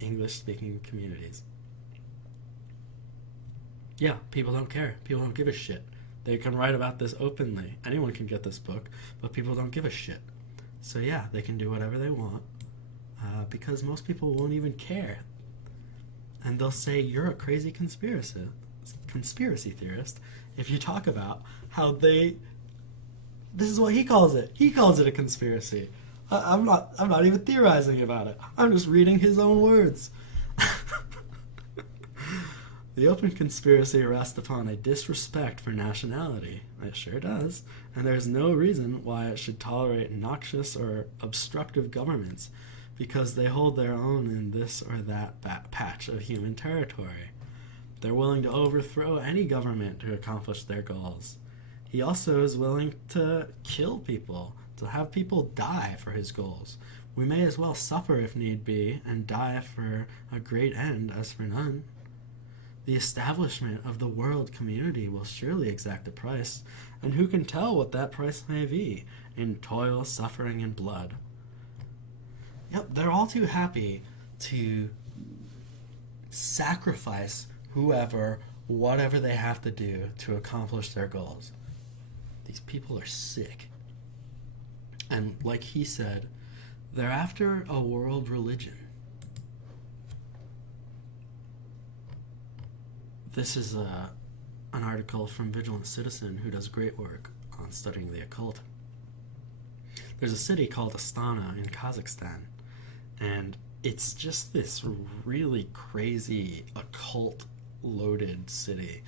English-speaking communities. Yeah, people don't care. People don't give a shit. They can write about this openly. Anyone can get this book, but people don't give a shit. So yeah, they can do whatever they want because most people won't even care. And they'll say you're a crazy conspiracy theorist if you talk about how this is what he calls it. He calls it a conspiracy. I'm not even theorizing about it. I'm just reading his own words. The open conspiracy rests upon a disrespect for nationality. It sure does. And there's no reason why it should tolerate noxious or obstructive governments because they hold their own in this or that patch of human territory. They're willing to overthrow any government to accomplish their goals. He also is willing to kill people, to have people die for his goals. We may as well suffer if need be and die for a great end as for none. The establishment of the world community will surely exact a price, and who can tell what that price may be in toil, suffering, and blood. Yep, they're all too happy to sacrifice whoever, whatever they have to do to accomplish their goals. These people are sick. And like he said, they're after a world religion. This is an article from Vigilant Citizen who does great work on studying the occult. There's a city called Astana in Kazakhstan, and it's just this really crazy occult-loaded city.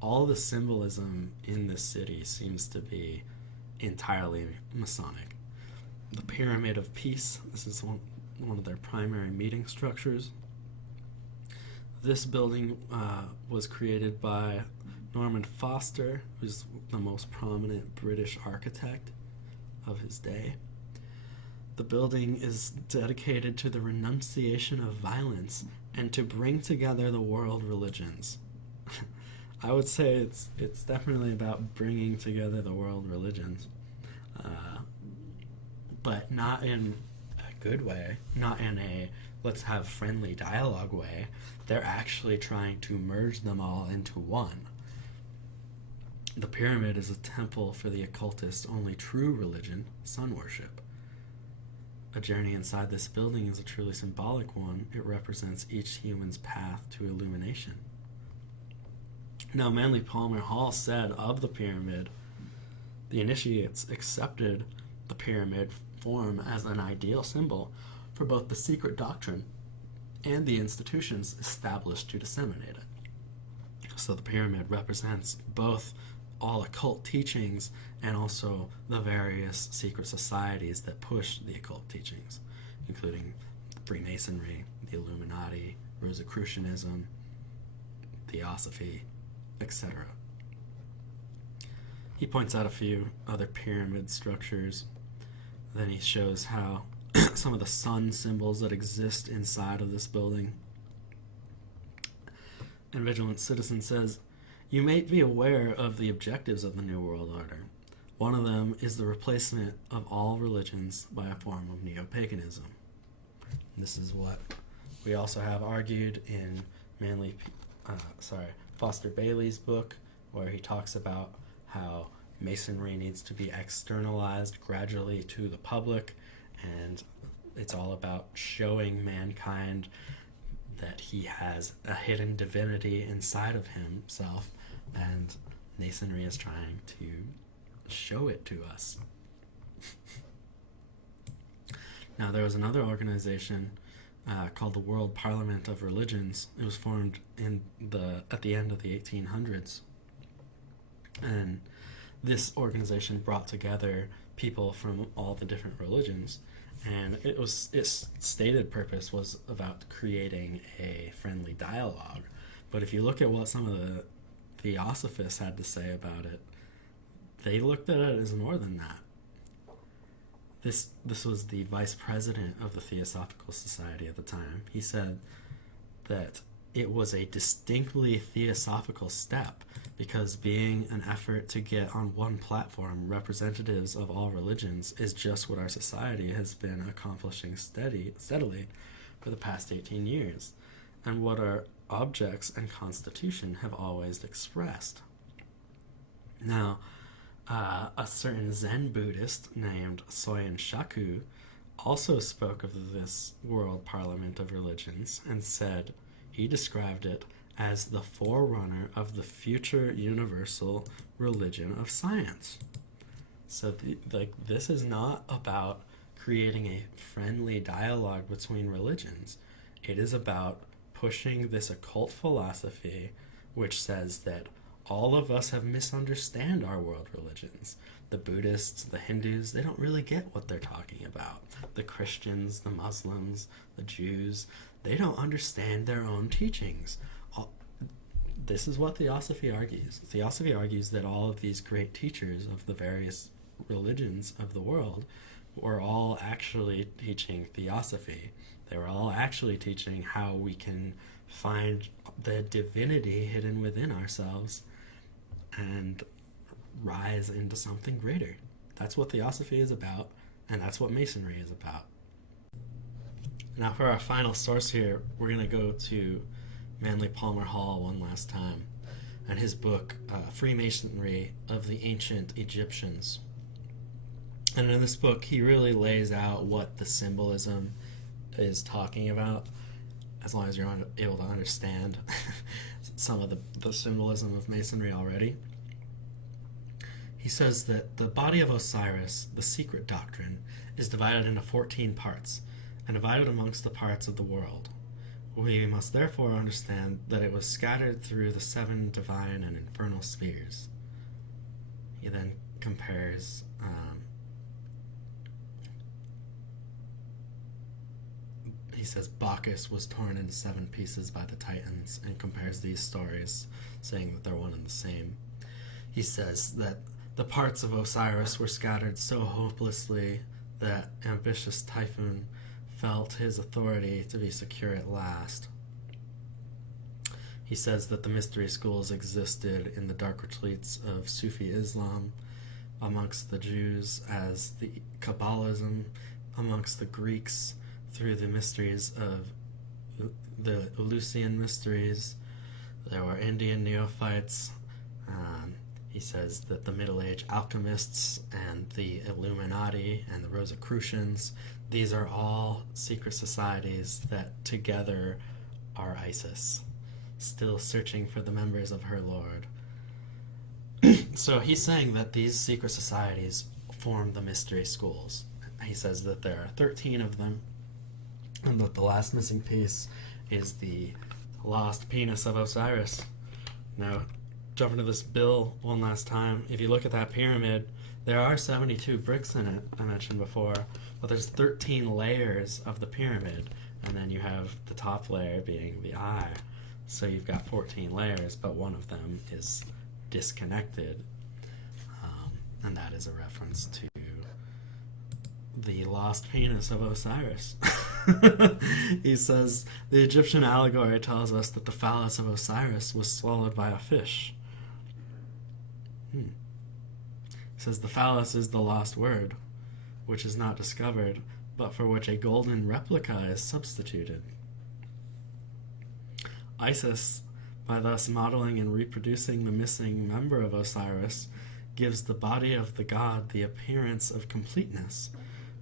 All the symbolism in this city seems to be entirely Masonic. The Pyramid of Peace, this is one of their primary meeting structures. This building was created by Norman Foster, who's the most prominent British architect of his day. The building is dedicated to the renunciation of violence and to bring together the world religions. I would say it's definitely about bringing together the world religions, but not in a good way, not in a let's have friendly dialogue way. They're actually trying to merge them all into one. The pyramid is a temple for the occultist's only true religion, sun worship. A journey inside this building is a truly symbolic one. It represents each human's path to illumination. Now, Manly Palmer Hall said of the pyramid, the initiates accepted the pyramid form as an ideal symbol for both the secret doctrine and the institutions established to disseminate it. So the pyramid represents both all occult teachings and also the various secret societies that push the occult teachings, including Freemasonry, the Illuminati, Rosicrucianism, Theosophy, etc. He points out a few other pyramid structures. Then he shows how some of the sun symbols that exist inside of this building. And Vigilant Citizen says, you may be aware of the objectives of the New World Order. One of them is the replacement of all religions by a form of neo-paganism. This is what we also have argued in Foster Bailey's book, where he talks about how Masonry needs to be externalized gradually to the public, and it's all about showing mankind that he has a hidden divinity inside of himself, and Masonry is trying to show it to us. Now, there was another organization called the World Parliament of Religions. It was formed at the end of the 1800s, and this organization brought together people from all the different religions, and its stated purpose was about creating a friendly dialogue. But if you look at what some of the Theosophists had to say about it, they looked at it as more than that. This was the vice president of the Theosophical Society at the time. He said that it was a distinctly theosophical step, because being an effort to get on one platform representatives of all religions is just what our society has been accomplishing steadily for the past 18 years, and what our objects and constitution have always expressed. Now, a certain Zen Buddhist named Soyen Shaku also spoke of this World Parliament of Religions and said he described it as the forerunner of the future universal religion of science. So this is not about creating a friendly dialogue between religions. It is about pushing this occult philosophy which says that all of us have misunderstood our world religions. The Buddhists, the Hindus, they don't really get what they're talking about. The Christians, the Muslims, the Jews, they don't understand their own teachings. This is what Theosophy argues. Theosophy argues that all of these great teachers of the various religions of the world were all actually teaching Theosophy. They were all actually teaching how we can find the divinity hidden within ourselves and rise into something greater. That's what Theosophy is about, and that's what Masonry is about. Now, for our final source here, we're going to go to Manly Palmer Hall one last time, and his book, Freemasonry of the Ancient Egyptians. And in this book, he really lays out what the symbolism is talking about, as long as you're able to understand some of the symbolism of Masonry already. He says that the body of Osiris, the secret doctrine, is divided into 14 parts, and divided amongst the parts of the world. We must therefore understand that it was scattered through the 7 divine and infernal spheres. He then compares he says Bacchus was torn into 7 pieces by the Titans, and compares these stories, saying that they're one and the same. He says that the parts of Osiris were scattered so hopelessly that ambitious Typhon felt his authority to be secure at last. He says that the mystery schools existed in the dark retreats of Sufi Islam, amongst the Jews as the Kabbalism, amongst the Greeks through the mysteries of the Eleusinian mysteries. There were Indian neophytes. He says that the Middle Age alchemists and the Illuminati and the Rosicrucians, these are all secret societies that together are Isis, still searching for the members of her Lord. So he's saying that these secret societies form the mystery schools. He says that there are 13 of them, and that the last missing piece is the lost penis of Osiris. Now, jumping to this bill one last time, if you look at that pyramid, there are 72 bricks in it, I mentioned before, but there's 13 layers of the pyramid, and then you have the top layer being the eye. So you've got 14 layers, but one of them is disconnected, and that is a reference to the lost penis of Osiris. He says, the Egyptian allegory tells us that the phallus of Osiris was swallowed by a fish. He says the phallus is the lost word, which is not discovered, but for which a golden replica is substituted. Isis, by thus modeling and reproducing the missing member of Osiris, gives the body of the god the appearance of completeness,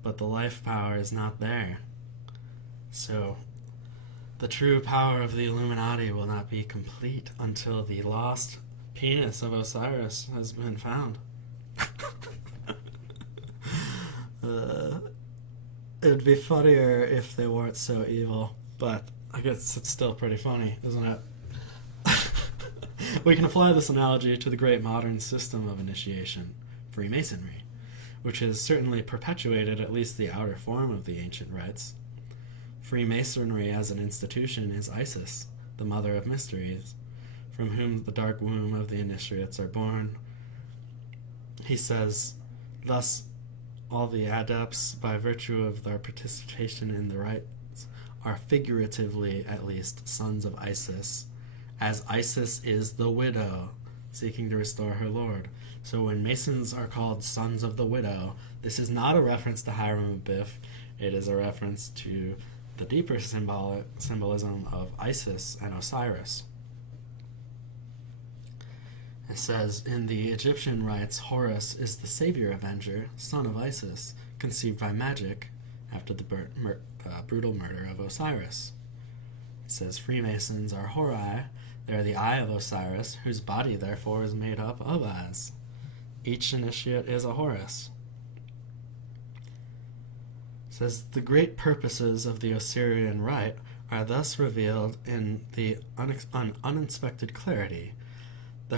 but the life power is not there. So, the true power of the Illuminati will not be complete until the lost penis of Osiris has been found. It'd be funnier if they weren't so evil, but I guess it's still pretty funny, isn't it? We can apply this analogy to the great modern system of initiation, Freemasonry, which has certainly perpetuated at least the outer form of the ancient rites. Freemasonry as an institution is Isis, the mother of mysteries, from whom the dark womb of the initiates are born. He says, thus, all the adepts, by virtue of their participation in the rites, are figuratively, at least, sons of Isis, as Isis is the widow, seeking to restore her lord. So when Masons are called sons of the widow, this is not a reference to Hiram and Abiff, it is a reference to the deeper symbolism of Isis and Osiris. It says, in the Egyptian rites, Horus is the savior avenger, son of Isis, conceived by magic after the brutal murder of Osiris. It says, Freemasons are Horai, they are the eye of Osiris, whose body therefore is made up of eyes. Each initiate is a Horus. It says, the great purposes of the Osirian rite are thus revealed in the uninspected clarity. The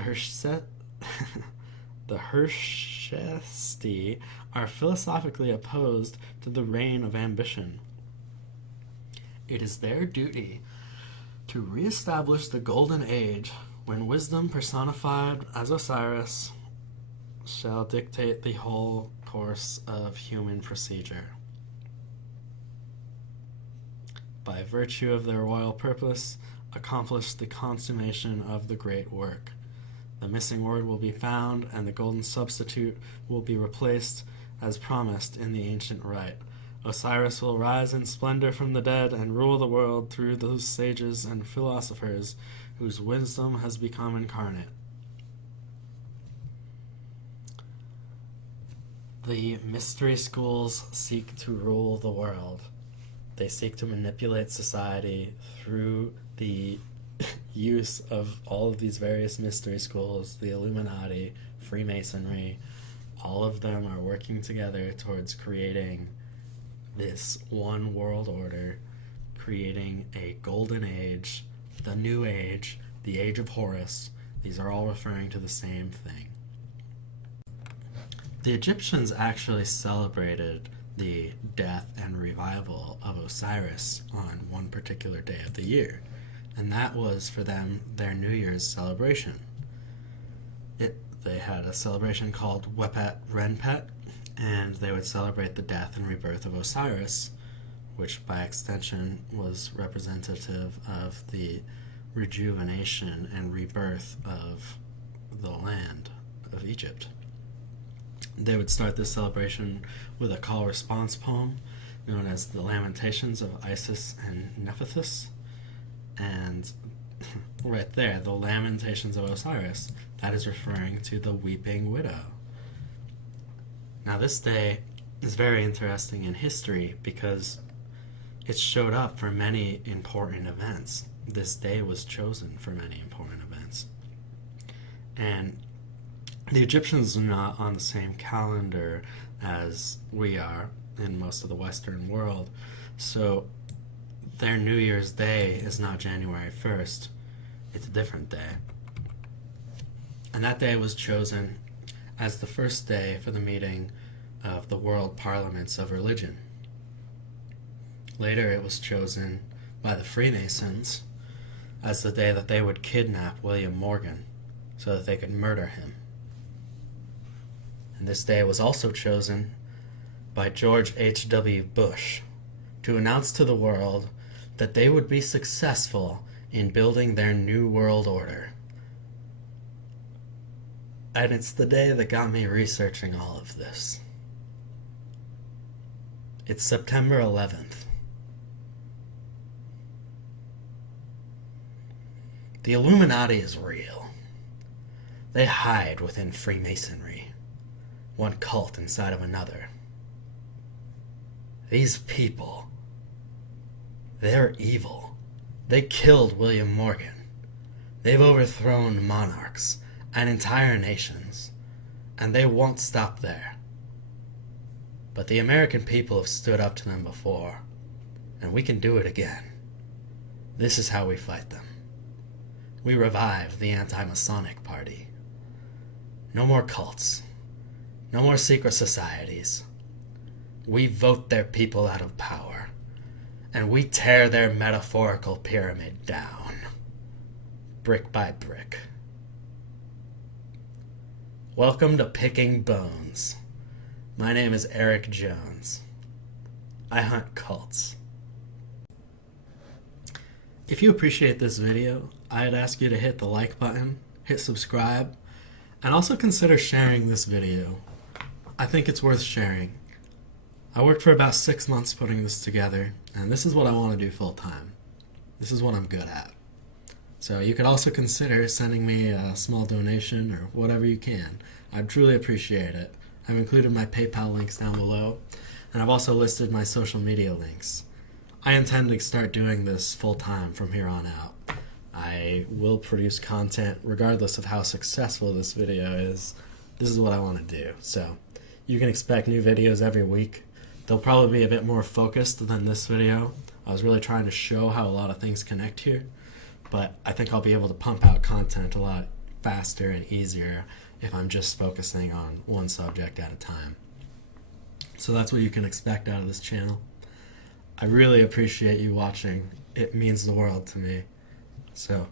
Hershesti are philosophically opposed to the reign of ambition. It is their duty to reestablish the golden age when wisdom personified as Osiris shall dictate the whole course of human procedure. By virtue of their royal purpose, accomplish the consummation of the great work. The missing word will be found, and the golden substitute will be replaced as promised in the ancient rite. Osiris will rise in splendor from the dead and rule the world through those sages and philosophers whose wisdom has become incarnate. The mystery schools seek to rule the world. They seek to manipulate society through the use of all of these various mystery schools, the Illuminati, Freemasonry. All of them are working together towards creating this one world order, creating a golden age, the new age, the age of Horus. These are all referring to the same thing. The Egyptians actually celebrated the death and revival of Osiris on one particular day of the year, and that was for them their New Year's celebration. They had a celebration called Wepet Renpet, and they would celebrate the death and rebirth of Osiris, which by extension was representative of the rejuvenation and rebirth of the land of Egypt. They would start this celebration with a call-response poem known as the Lamentations of Isis and Nephthys. And right there, the Lamentations of Osiris, that is referring to the weeping widow. Now this day is very interesting in history because it showed up for many important events. This day was chosen for many important events. And the Egyptians are not on the same calendar as we are in most of the Western world, so their New Year's Day is not January 1st, it's a different day. And that day was chosen as the first day for the meeting of the world parliaments of religion. Later it was chosen by the Freemasons as the day that they would kidnap William Morgan so that they could murder him. And this day was also chosen by George H.W. Bush to announce to the world that they would be successful in building their new world order. And it's the day that got me researching all of this. It's September 11th. The Illuminati is real. They hide within Freemasonry, one cult inside of another. These people, they're evil. They killed William Morgan. They've overthrown monarchs and entire nations, and they won't stop there. But the American people have stood up to them before, and we can do it again. This is how we fight them. We revive the anti-masonic party. No more cults. No more secret societies. We vote their people out of power, and we tear their metaphorical pyramid down, brick by brick. Welcome to Picking Bones. My name is Eric Jones. I hunt cults. If you appreciate this video, I'd ask you to hit the like button, hit subscribe, and also consider sharing this video. I think it's worth sharing. I worked for about 6 months putting this together, and this is what I want to do full time. This is what I'm good at. So you could also consider sending me a small donation or whatever you can. I'd truly appreciate it. I've included my PayPal links down below, and I've also listed my social media links. I intend to start doing this full time from here on out. I will produce content regardless of how successful this video is. This is what I want to do. So you can expect new videos every week. They'll probably be a bit more focused than this video. I was really trying to show how a lot of things connect here, but I think I'll be able to pump out content a lot faster and easier if I'm just focusing on one subject at a time. So that's what you can expect out of this channel. I really appreciate you watching. It means the world to me. So,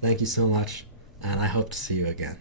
thank you so much, and I hope to see you again.